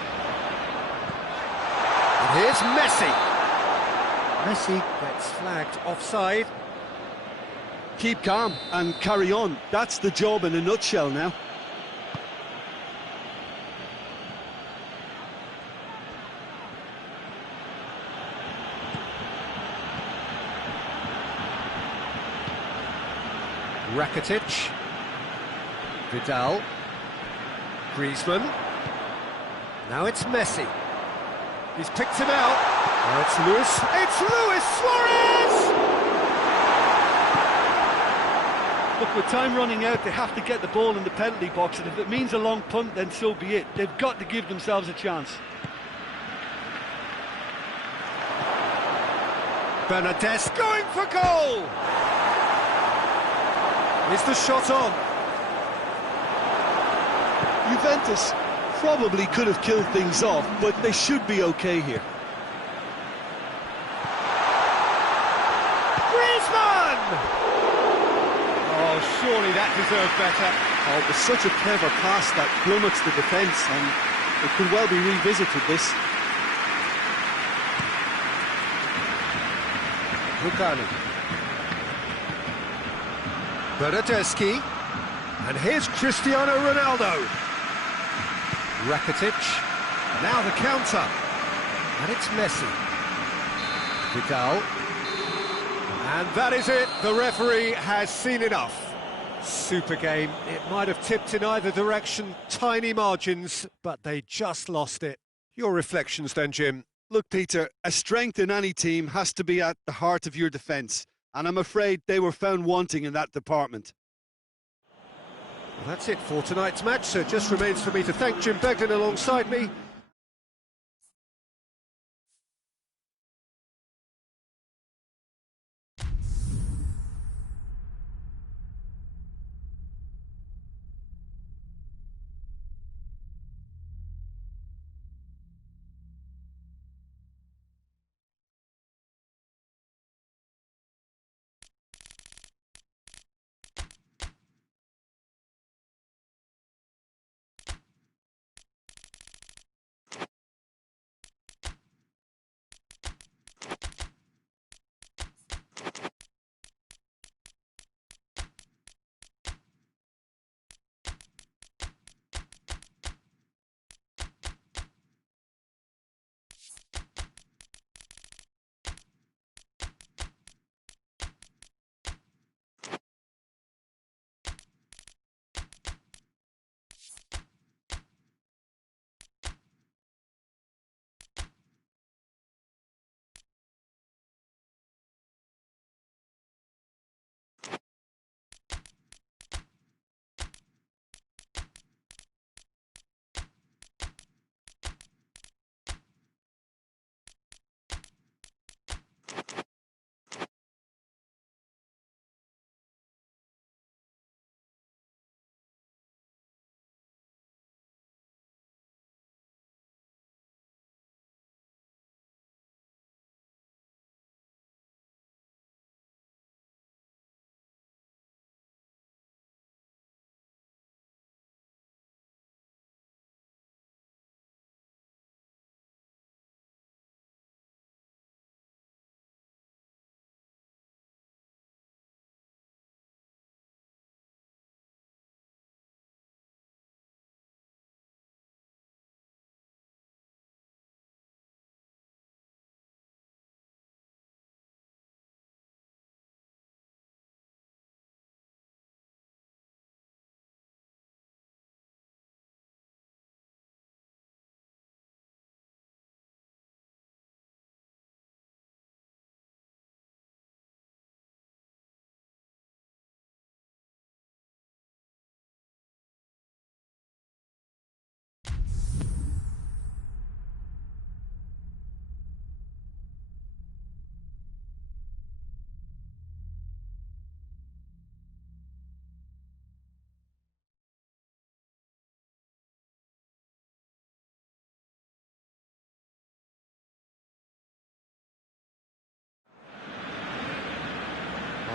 And here's Messi. Messi gets flagged offside. Keep calm and carry on. That's the job in a nutshell now. Rakitic. Vidal. Griezmann. Now it's Messi. He's picked him out. Now it's Luis. It's Luis Suarez! Look, with time running out, they have to get the ball in the penalty box, and if it means a long punt, then so be it. They've got to give themselves a chance. Bernardeschi going for goal! Is the shot on? Juventus probably could have killed things off, but they should be okay here. Griezmann! Oh, surely that deserved better. Oh, it was such a clever pass that flummoxed the defence, and it could well be revisited, this. Lucani. Bernardeschi. And here's Cristiano Ronaldo. Rakitic. Now the counter. And it's Messi. Vidal. And that is it. The referee has seen enough. Super game. It might have tipped in either direction. Tiny margins, but they just lost it. Your reflections then, Jim? Look, Peter, a strength in any team has to be at the heart of your defence, and I'm afraid they were found wanting in that department. Well, that's it for tonight's match, so it just remains for me to thank Jim Beglin alongside me.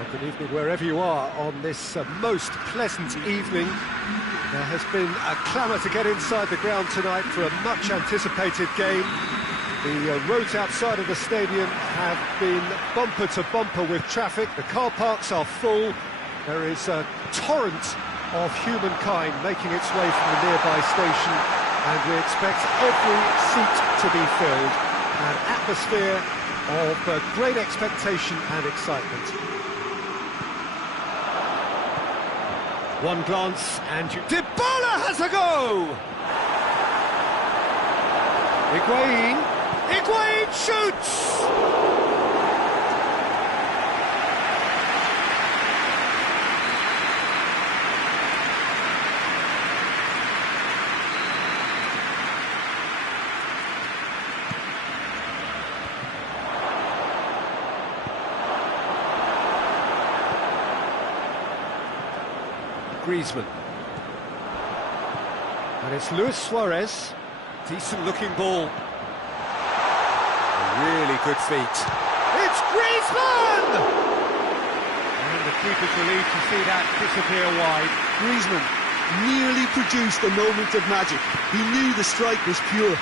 Well, good evening wherever you are on this most pleasant evening. There has been a clamour to get inside the ground tonight for a much-anticipated game. The roads outside of the stadium have been bumper to bumper with traffic. The car parks are full. There is a torrent of humankind making its way from the nearby station, and we expect every seat to be filled. An atmosphere of great expectation and excitement. One glance and Dybala has a go! Higuain shoots! Griezmann. And it's Luis Suarez. Decent looking ball. A really good feet. It's Griezmann! And the keeper's relieved to see that disappear wide. Griezmann nearly produced a moment of magic. He knew the strike was pure.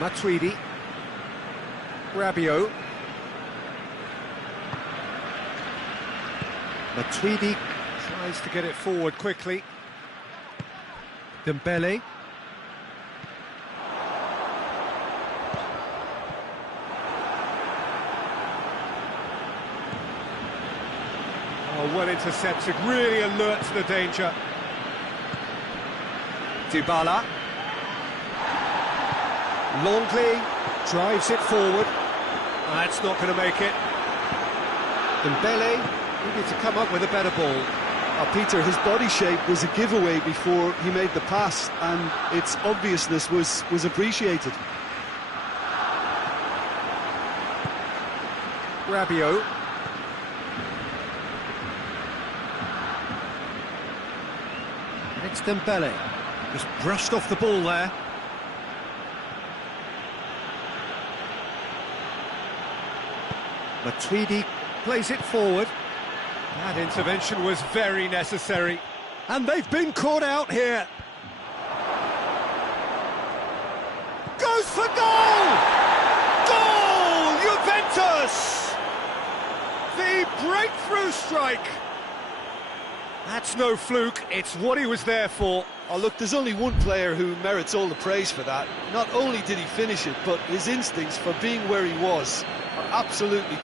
Matuidi. Rabiot. Matuidi tries to get it forward quickly. Dembele. Oh, well intercepted, really alert to the danger. Dybala. Longley drives it forward. That's not going to make it. Dembele needed to come up with a better ball. Peter, his body shape was a giveaway before he made the pass, and its obviousness was appreciated. Rabiot. And it's Dembele. Just brushed off the ball there. Matuidi plays it forward. That intervention was very necessary. And they've been caught out here. Goes for goal! Goal! Juventus! The breakthrough strike. That's no fluke, it's what he was there for. Oh, look, there's only one player who merits all the praise for that. Not only did he finish it, but his instincts for being where he was are absolutely...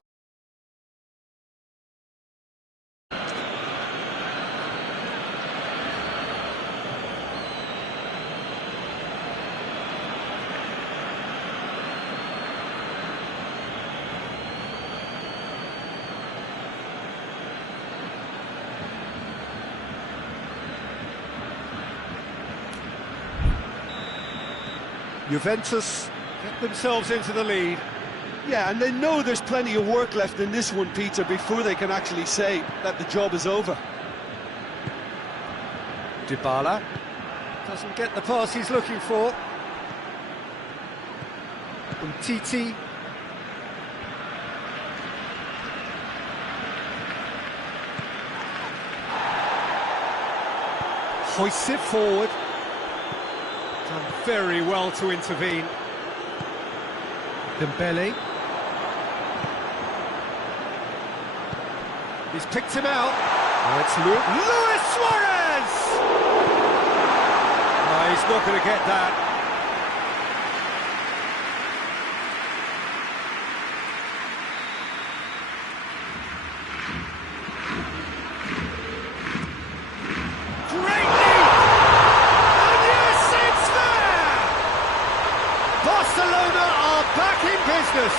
Juventus get themselves into the lead. Yeah, and they know there's plenty of work left in this one, Peter, before they can actually say that the job is over. Dybala doesn't get the pass he's looking for. Titi. Hoists it forward. Done very well to intervene. Dembele. He's picked him out. Oh, it's Luis Suarez! Oh, he's not going to get that. Back in business.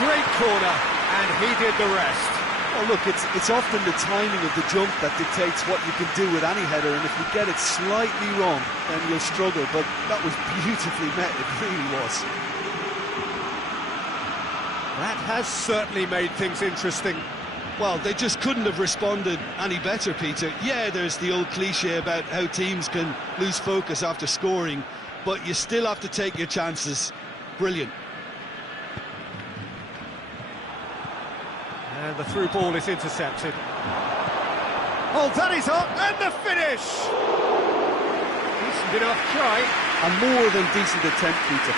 Great corner, and he did the rest. Oh, look, it's often the timing of the jump that dictates what you can do with any header, and if you get it slightly wrong, then you'll struggle, but that was beautifully met, it really was. That has certainly made things interesting. Well, they just couldn't have responded any better, Peter. Yeah, there's the old cliche about how teams can lose focus after scoring, but you still have to take your chances. brilliant. And the through ball is intercepted. Oh, that is up, and the finish! Decent enough try. A more than decent attempt, Peter.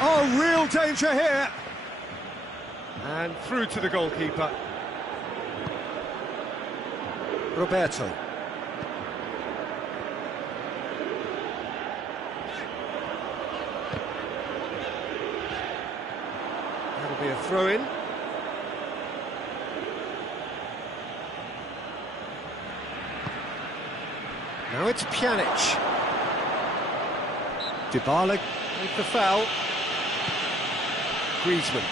Oh, real danger here. And through to the goalkeeper. Roberto. That'll be a throw-in. Now it's Pjanic. Dybala with the foul. Griezmann.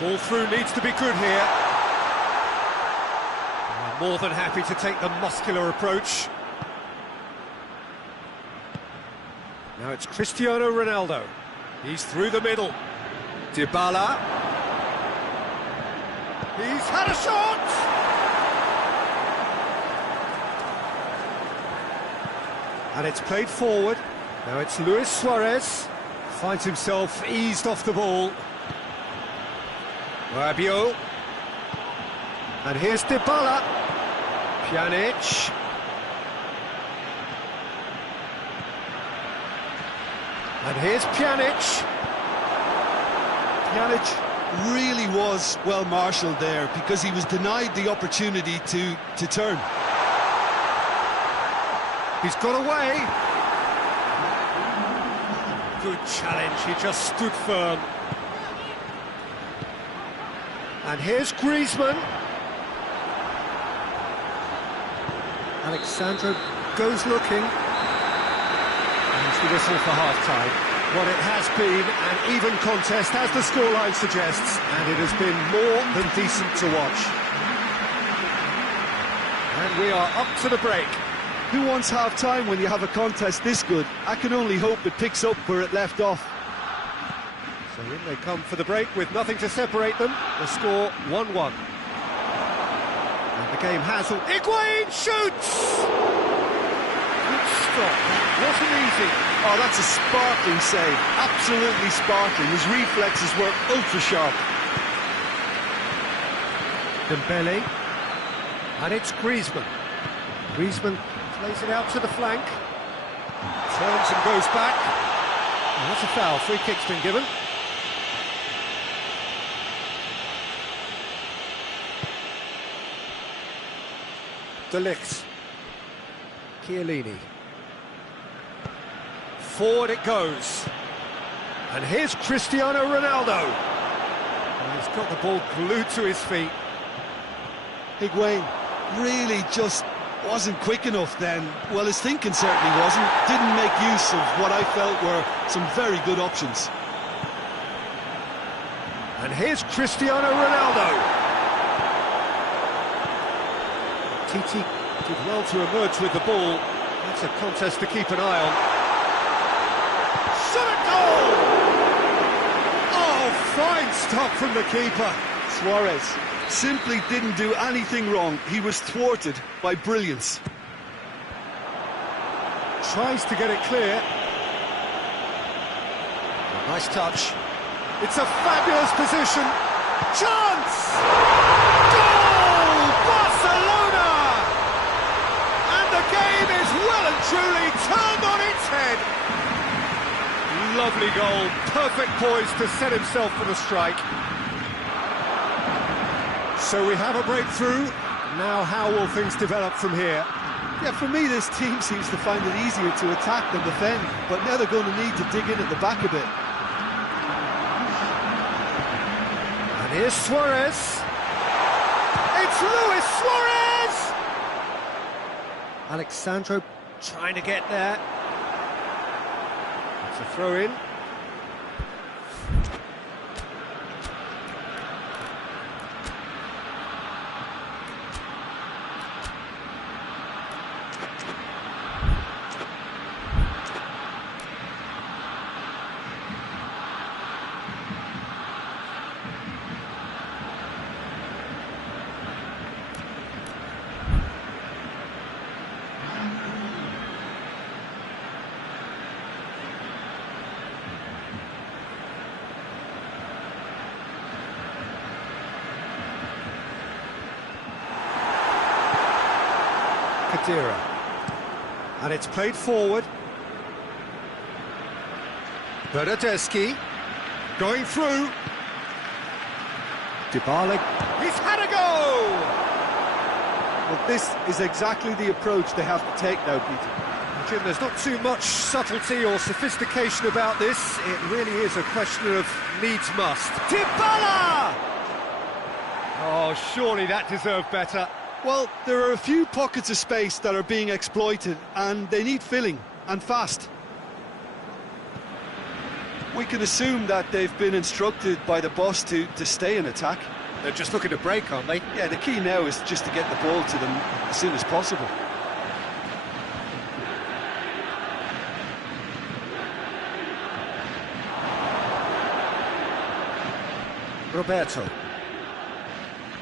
Ball through needs to be good here. More than happy to take the muscular approach. Now it's Cristiano Ronaldo. He's through the middle. Dybala. He's had a shot! And it's played forward. Now it's Luis Suarez. Finds himself eased off the ball. Rabiot. And here's Dybala. Pjanic. And here's Pjanic. Pjanic really was well marshalled there because he was denied the opportunity to turn. He's got away. Good challenge, he just stood firm. And here's Griezmann. Alexandro goes looking. There's the whistle for half-time. What it has been an even contest, as the scoreline suggests, and it has been more than decent to watch. And we are up to the break. Who wants half-time when you have a contest this good? I can only hope it picks up where it left off. So in they come for the break with nothing to separate them. The score 1-1. And the game has... Higuain shoots! Good stop. That wasn't easy. Oh, that's a sparkling save. Absolutely sparkling. His reflexes were ultra-sharp. Dembele. And it's Griezmann. Griezmann plays it out to the flank. Turns and goes back. And that's a foul. Free kick's been given. De Ligt. Chiellini. Forward it goes. And here's Cristiano Ronaldo. And he's got the ball glued to his feet. Higuain really just wasn't quick enough then. Well, his thinking certainly wasn't. Didn't make use of what I felt were some very good options. And here's Cristiano Ronaldo. Titi did well to emerge with the ball. That's a contest to keep an eye on. Shot at goal! Oh, fine stop from the keeper. Suarez simply didn't do anything wrong. He was thwarted by brilliance. Tries to get it clear. Nice touch. It's a fabulous position. Chance! Goal! Barcelona! And the game is well and truly turned on its head. Lovely goal. Perfect poise to set himself for the strike. So we have a breakthrough. Now how will things develop from here? Yeah, for me, this team seems to find it easier to attack than defend, but now they're going to need to dig in at the back a bit. And here's Suarez. It's Luis Suarez! Alexandro trying to get there. It's a throw-in. Khedira. And it's played forward. Bernardeschi going through. Dybala. He's had a go! Well, this is exactly the approach they have to take now, Peter. Jim, there's not too much subtlety or sophistication about this. It really is a question of needs must. Dybala! Oh, surely that deserved better. Well, there are a few pockets of space that are being exploited, and they need filling, and fast. We can assume that they've been instructed by the boss to stay in attack. They're just looking to break, aren't they? Yeah, the key now is just to get the ball to them as soon as possible. Roberto.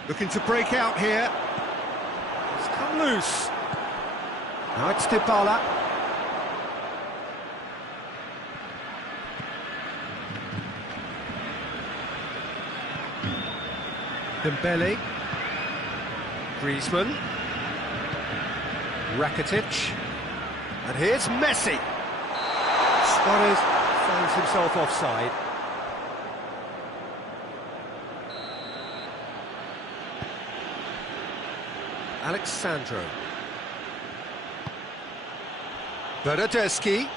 Looking to break out here. It's come loose. Now it's Dybala. Dembele, Griezmann, Rakitic, and here's Messi. Suarez finds himself offside. Alexandro. Bernardeschi.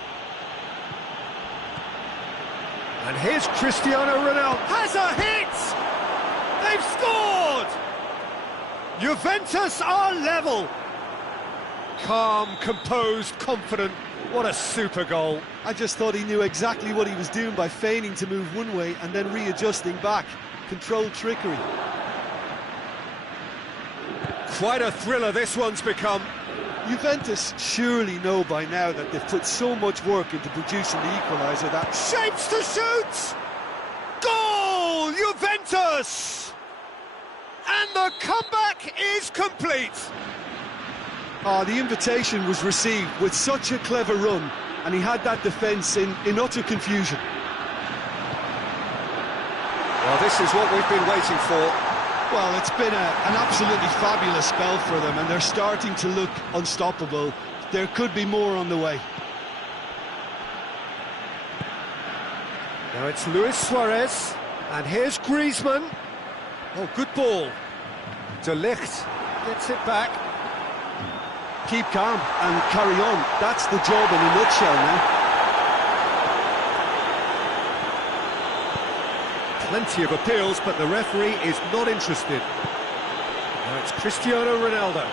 And here's Cristiano Ronaldo. Has a hit! They've scored! Juventus are level. Calm, composed, confident. What a super goal. I just thought he knew exactly what he was doing by feigning to move one way and then readjusting back. Controlled trickery. Quite a thriller this one's become. Juventus surely know by now that they've put so much work into producing the equaliser that... Shapes to shoot! Goal! Juventus! And the comeback is complete. Oh, the invitation was received with such a clever run, and he had that defence in utter confusion. Well, this is what we've been waiting for. Well, it's been an absolutely fabulous spell for them, and they're starting to look unstoppable. There could be more on the way. Now it's Luis Suarez, and here's Griezmann. Oh, good ball. De Ligt gets it back. Keep calm and carry on. That's the job in a nutshell now. Plenty of appeals, but the referee is not interested. Now it's Cristiano Ronaldo.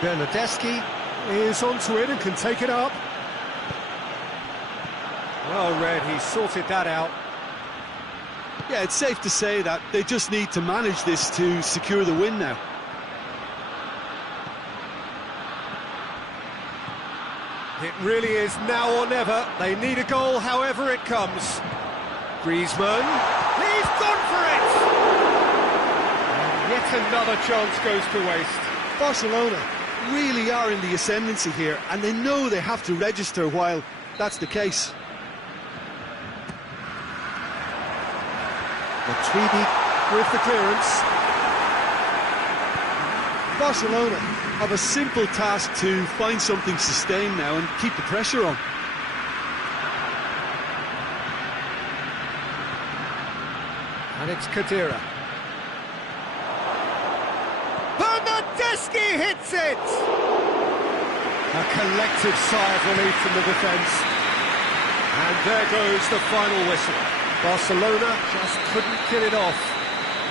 Bernardeschi is onto it and can take it up. Well read, he sorted that out. Yeah, it's safe to say that they just need to manage this to secure the win now. It really is now or never. They need a goal however it comes. Griezmann, he's gone for it! And yet another chance goes to waste. Barcelona really are in the ascendancy here, and they know they have to register while that's the case. Matuidi with the clearance. Barcelona have a simple task to find something sustained now and keep the pressure on. And it's Khedira. Bernardeschi hits it! A collective sigh of relief from the defence. And there goes the final whistle. Barcelona just couldn't kill it off.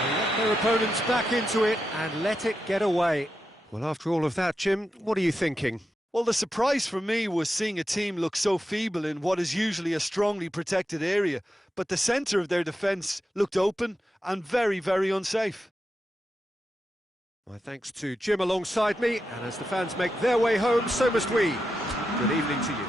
They let their opponents back into it and let it get away. Well, after all of that, Jim, what are you thinking? Well, the surprise for me was seeing a team look so feeble in what is usually a strongly protected area, but the centre of their defence looked open and very, very unsafe. My thanks to Jim alongside me, and as the fans make their way home, so must we. Good evening to you.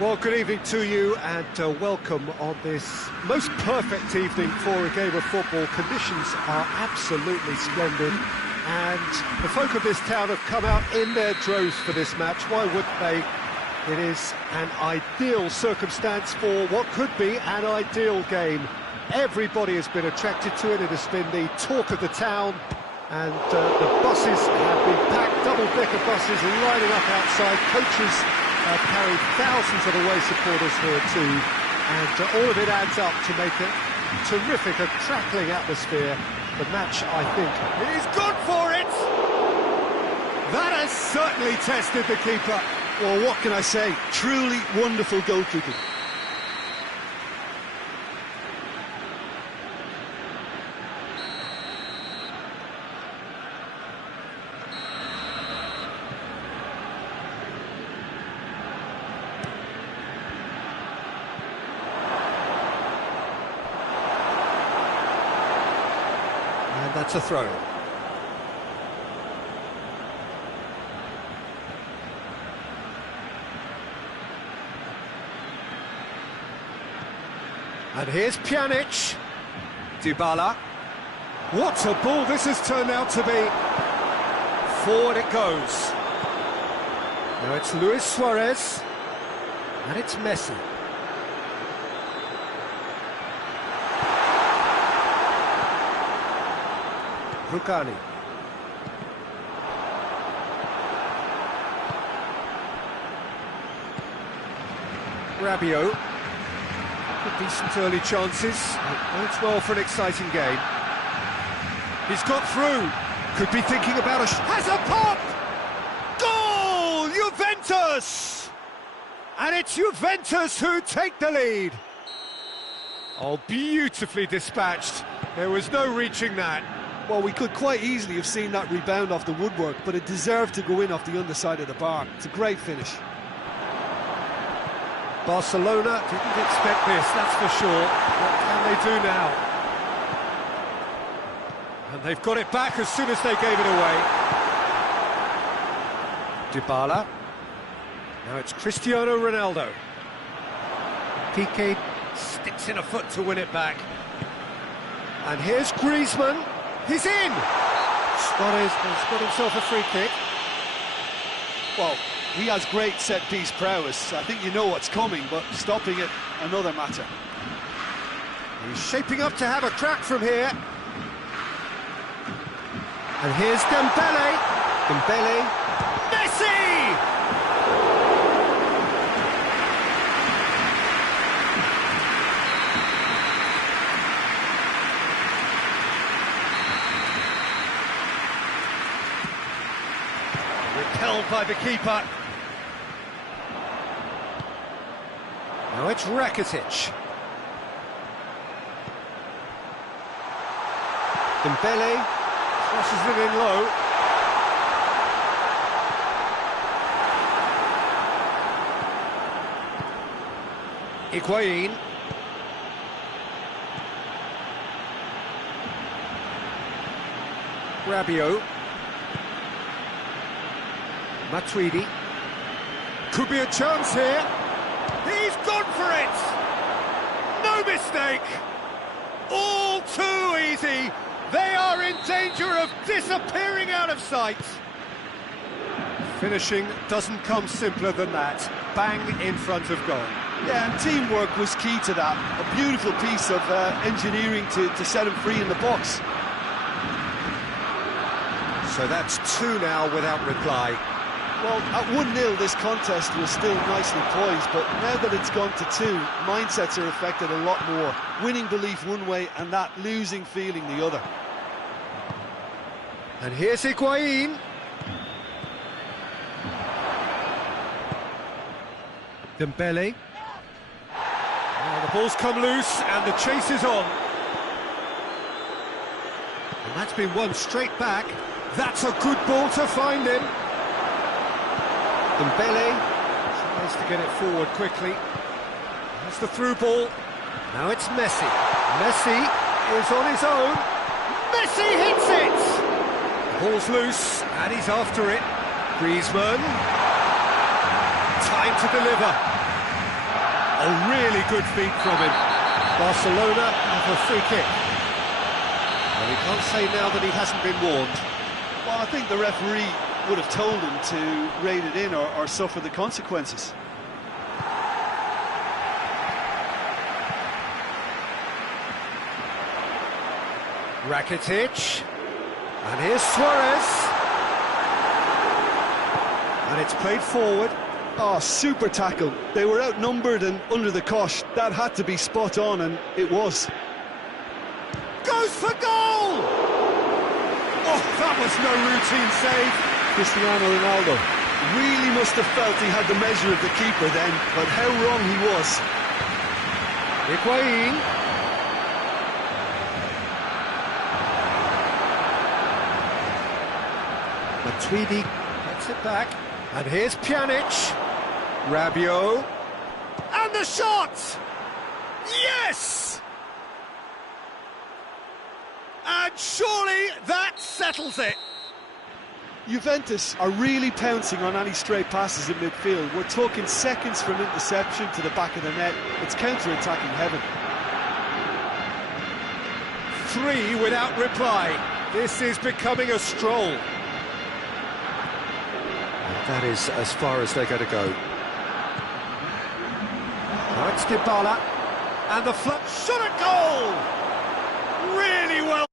Well, good evening to you and welcome on this most perfect evening for a game of football. Conditions are absolutely splendid and the folk of this town have come out in their droves for this match. Why wouldn't they? It is an ideal circumstance for what could be an ideal game. Everybody has been attracted to it. It has been the talk of the town and the buses have been packed, double-decker buses lining up outside. Coaches carried thousands of away supporters here too, and all of it adds up to make it terrific, a crackling atmosphere. The match, I think, is good for it! That has certainly tested the keeper. Well, what can I say? Truly wonderful goalkeeping. And that's a throw. And here's Pjanic. Dybala. What a ball this has turned out to be. Forward it goes. Now it's Luis Suarez. And it's Messi. Rukani. Rabiot. Decent early chances. Bodes well for an exciting game. He's got through. Could be thinking about has a pop! Goal! Juventus! And it's Juventus who take the lead. Oh, beautifully dispatched. There was no reaching that. Well, we could quite easily have seen that rebound off the woodwork, but it deserved to go in off the underside of the bar. It's a great finish. Barcelona didn't expect this, that's for sure. What can they do now? And they've got it back as soon as they gave it away. Dybala. Now it's Cristiano Ronaldo. Piqué sticks in a foot to win it back. And here's Griezmann. He's in! Suarez has got himself a free kick. Well, he has great set-piece prowess. I think you know what's coming, but stopping it, another matter. He's shaping up to have a crack from here. And here's Dembele. Dembele. Messi! Repelled by the keeper. Now it's Rakitic. Dembele crosses it in low. Higuain. Rabiot. Matuidi. Could be a chance here. He's gone for it! No mistake! All too easy! They are in danger of disappearing out of sight! Finishing doesn't come simpler than that. Bang in front of goal. Yeah, and teamwork was key to that. A beautiful piece of engineering to set him free in the box. So that's 2 now without reply. Well, at 1-0 this contest was still nicely poised, but now that it's gone to 2, mindsets are affected a lot more. Winning belief one way and that losing feeling the other. And here's Higuain. Dembele. Oh, the ball's come loose and the chase is on. And that's been won straight back. That's a good ball to find him. Dembele tries to get it forward quickly. That's the through ball. Now it's Messi. Messi is on his own. Messi hits it! The ball's loose and he's after it. Griezmann. Time to deliver. Oh, really good feet from him. Barcelona have a free kick. Well, he can't say now that he hasn't been warned. Well, I think the referee would have told him to rein it in or suffer the consequences. Rakitic. And here's Suarez. And it's played forward. Oh, super tackle. They were outnumbered and under the cosh. That had to be spot on, and it was. Goes for goal! Oh, that was no routine save. Cristiano Ronaldo really must have felt he had the measure of the keeper then, but how wrong he was. Higuain. Matuidi gets it back. And here's Pjanic. Rabiot. And the shot! Yes! And surely that settles it. Juventus are really pouncing on any stray passes in midfield. We're talking seconds from interception to the back of the net. It's counter-attacking heaven. 3 without reply. This is becoming a stroll. That is as far as they're going to go. Now it's Dybala. And the shot at goal! Really well.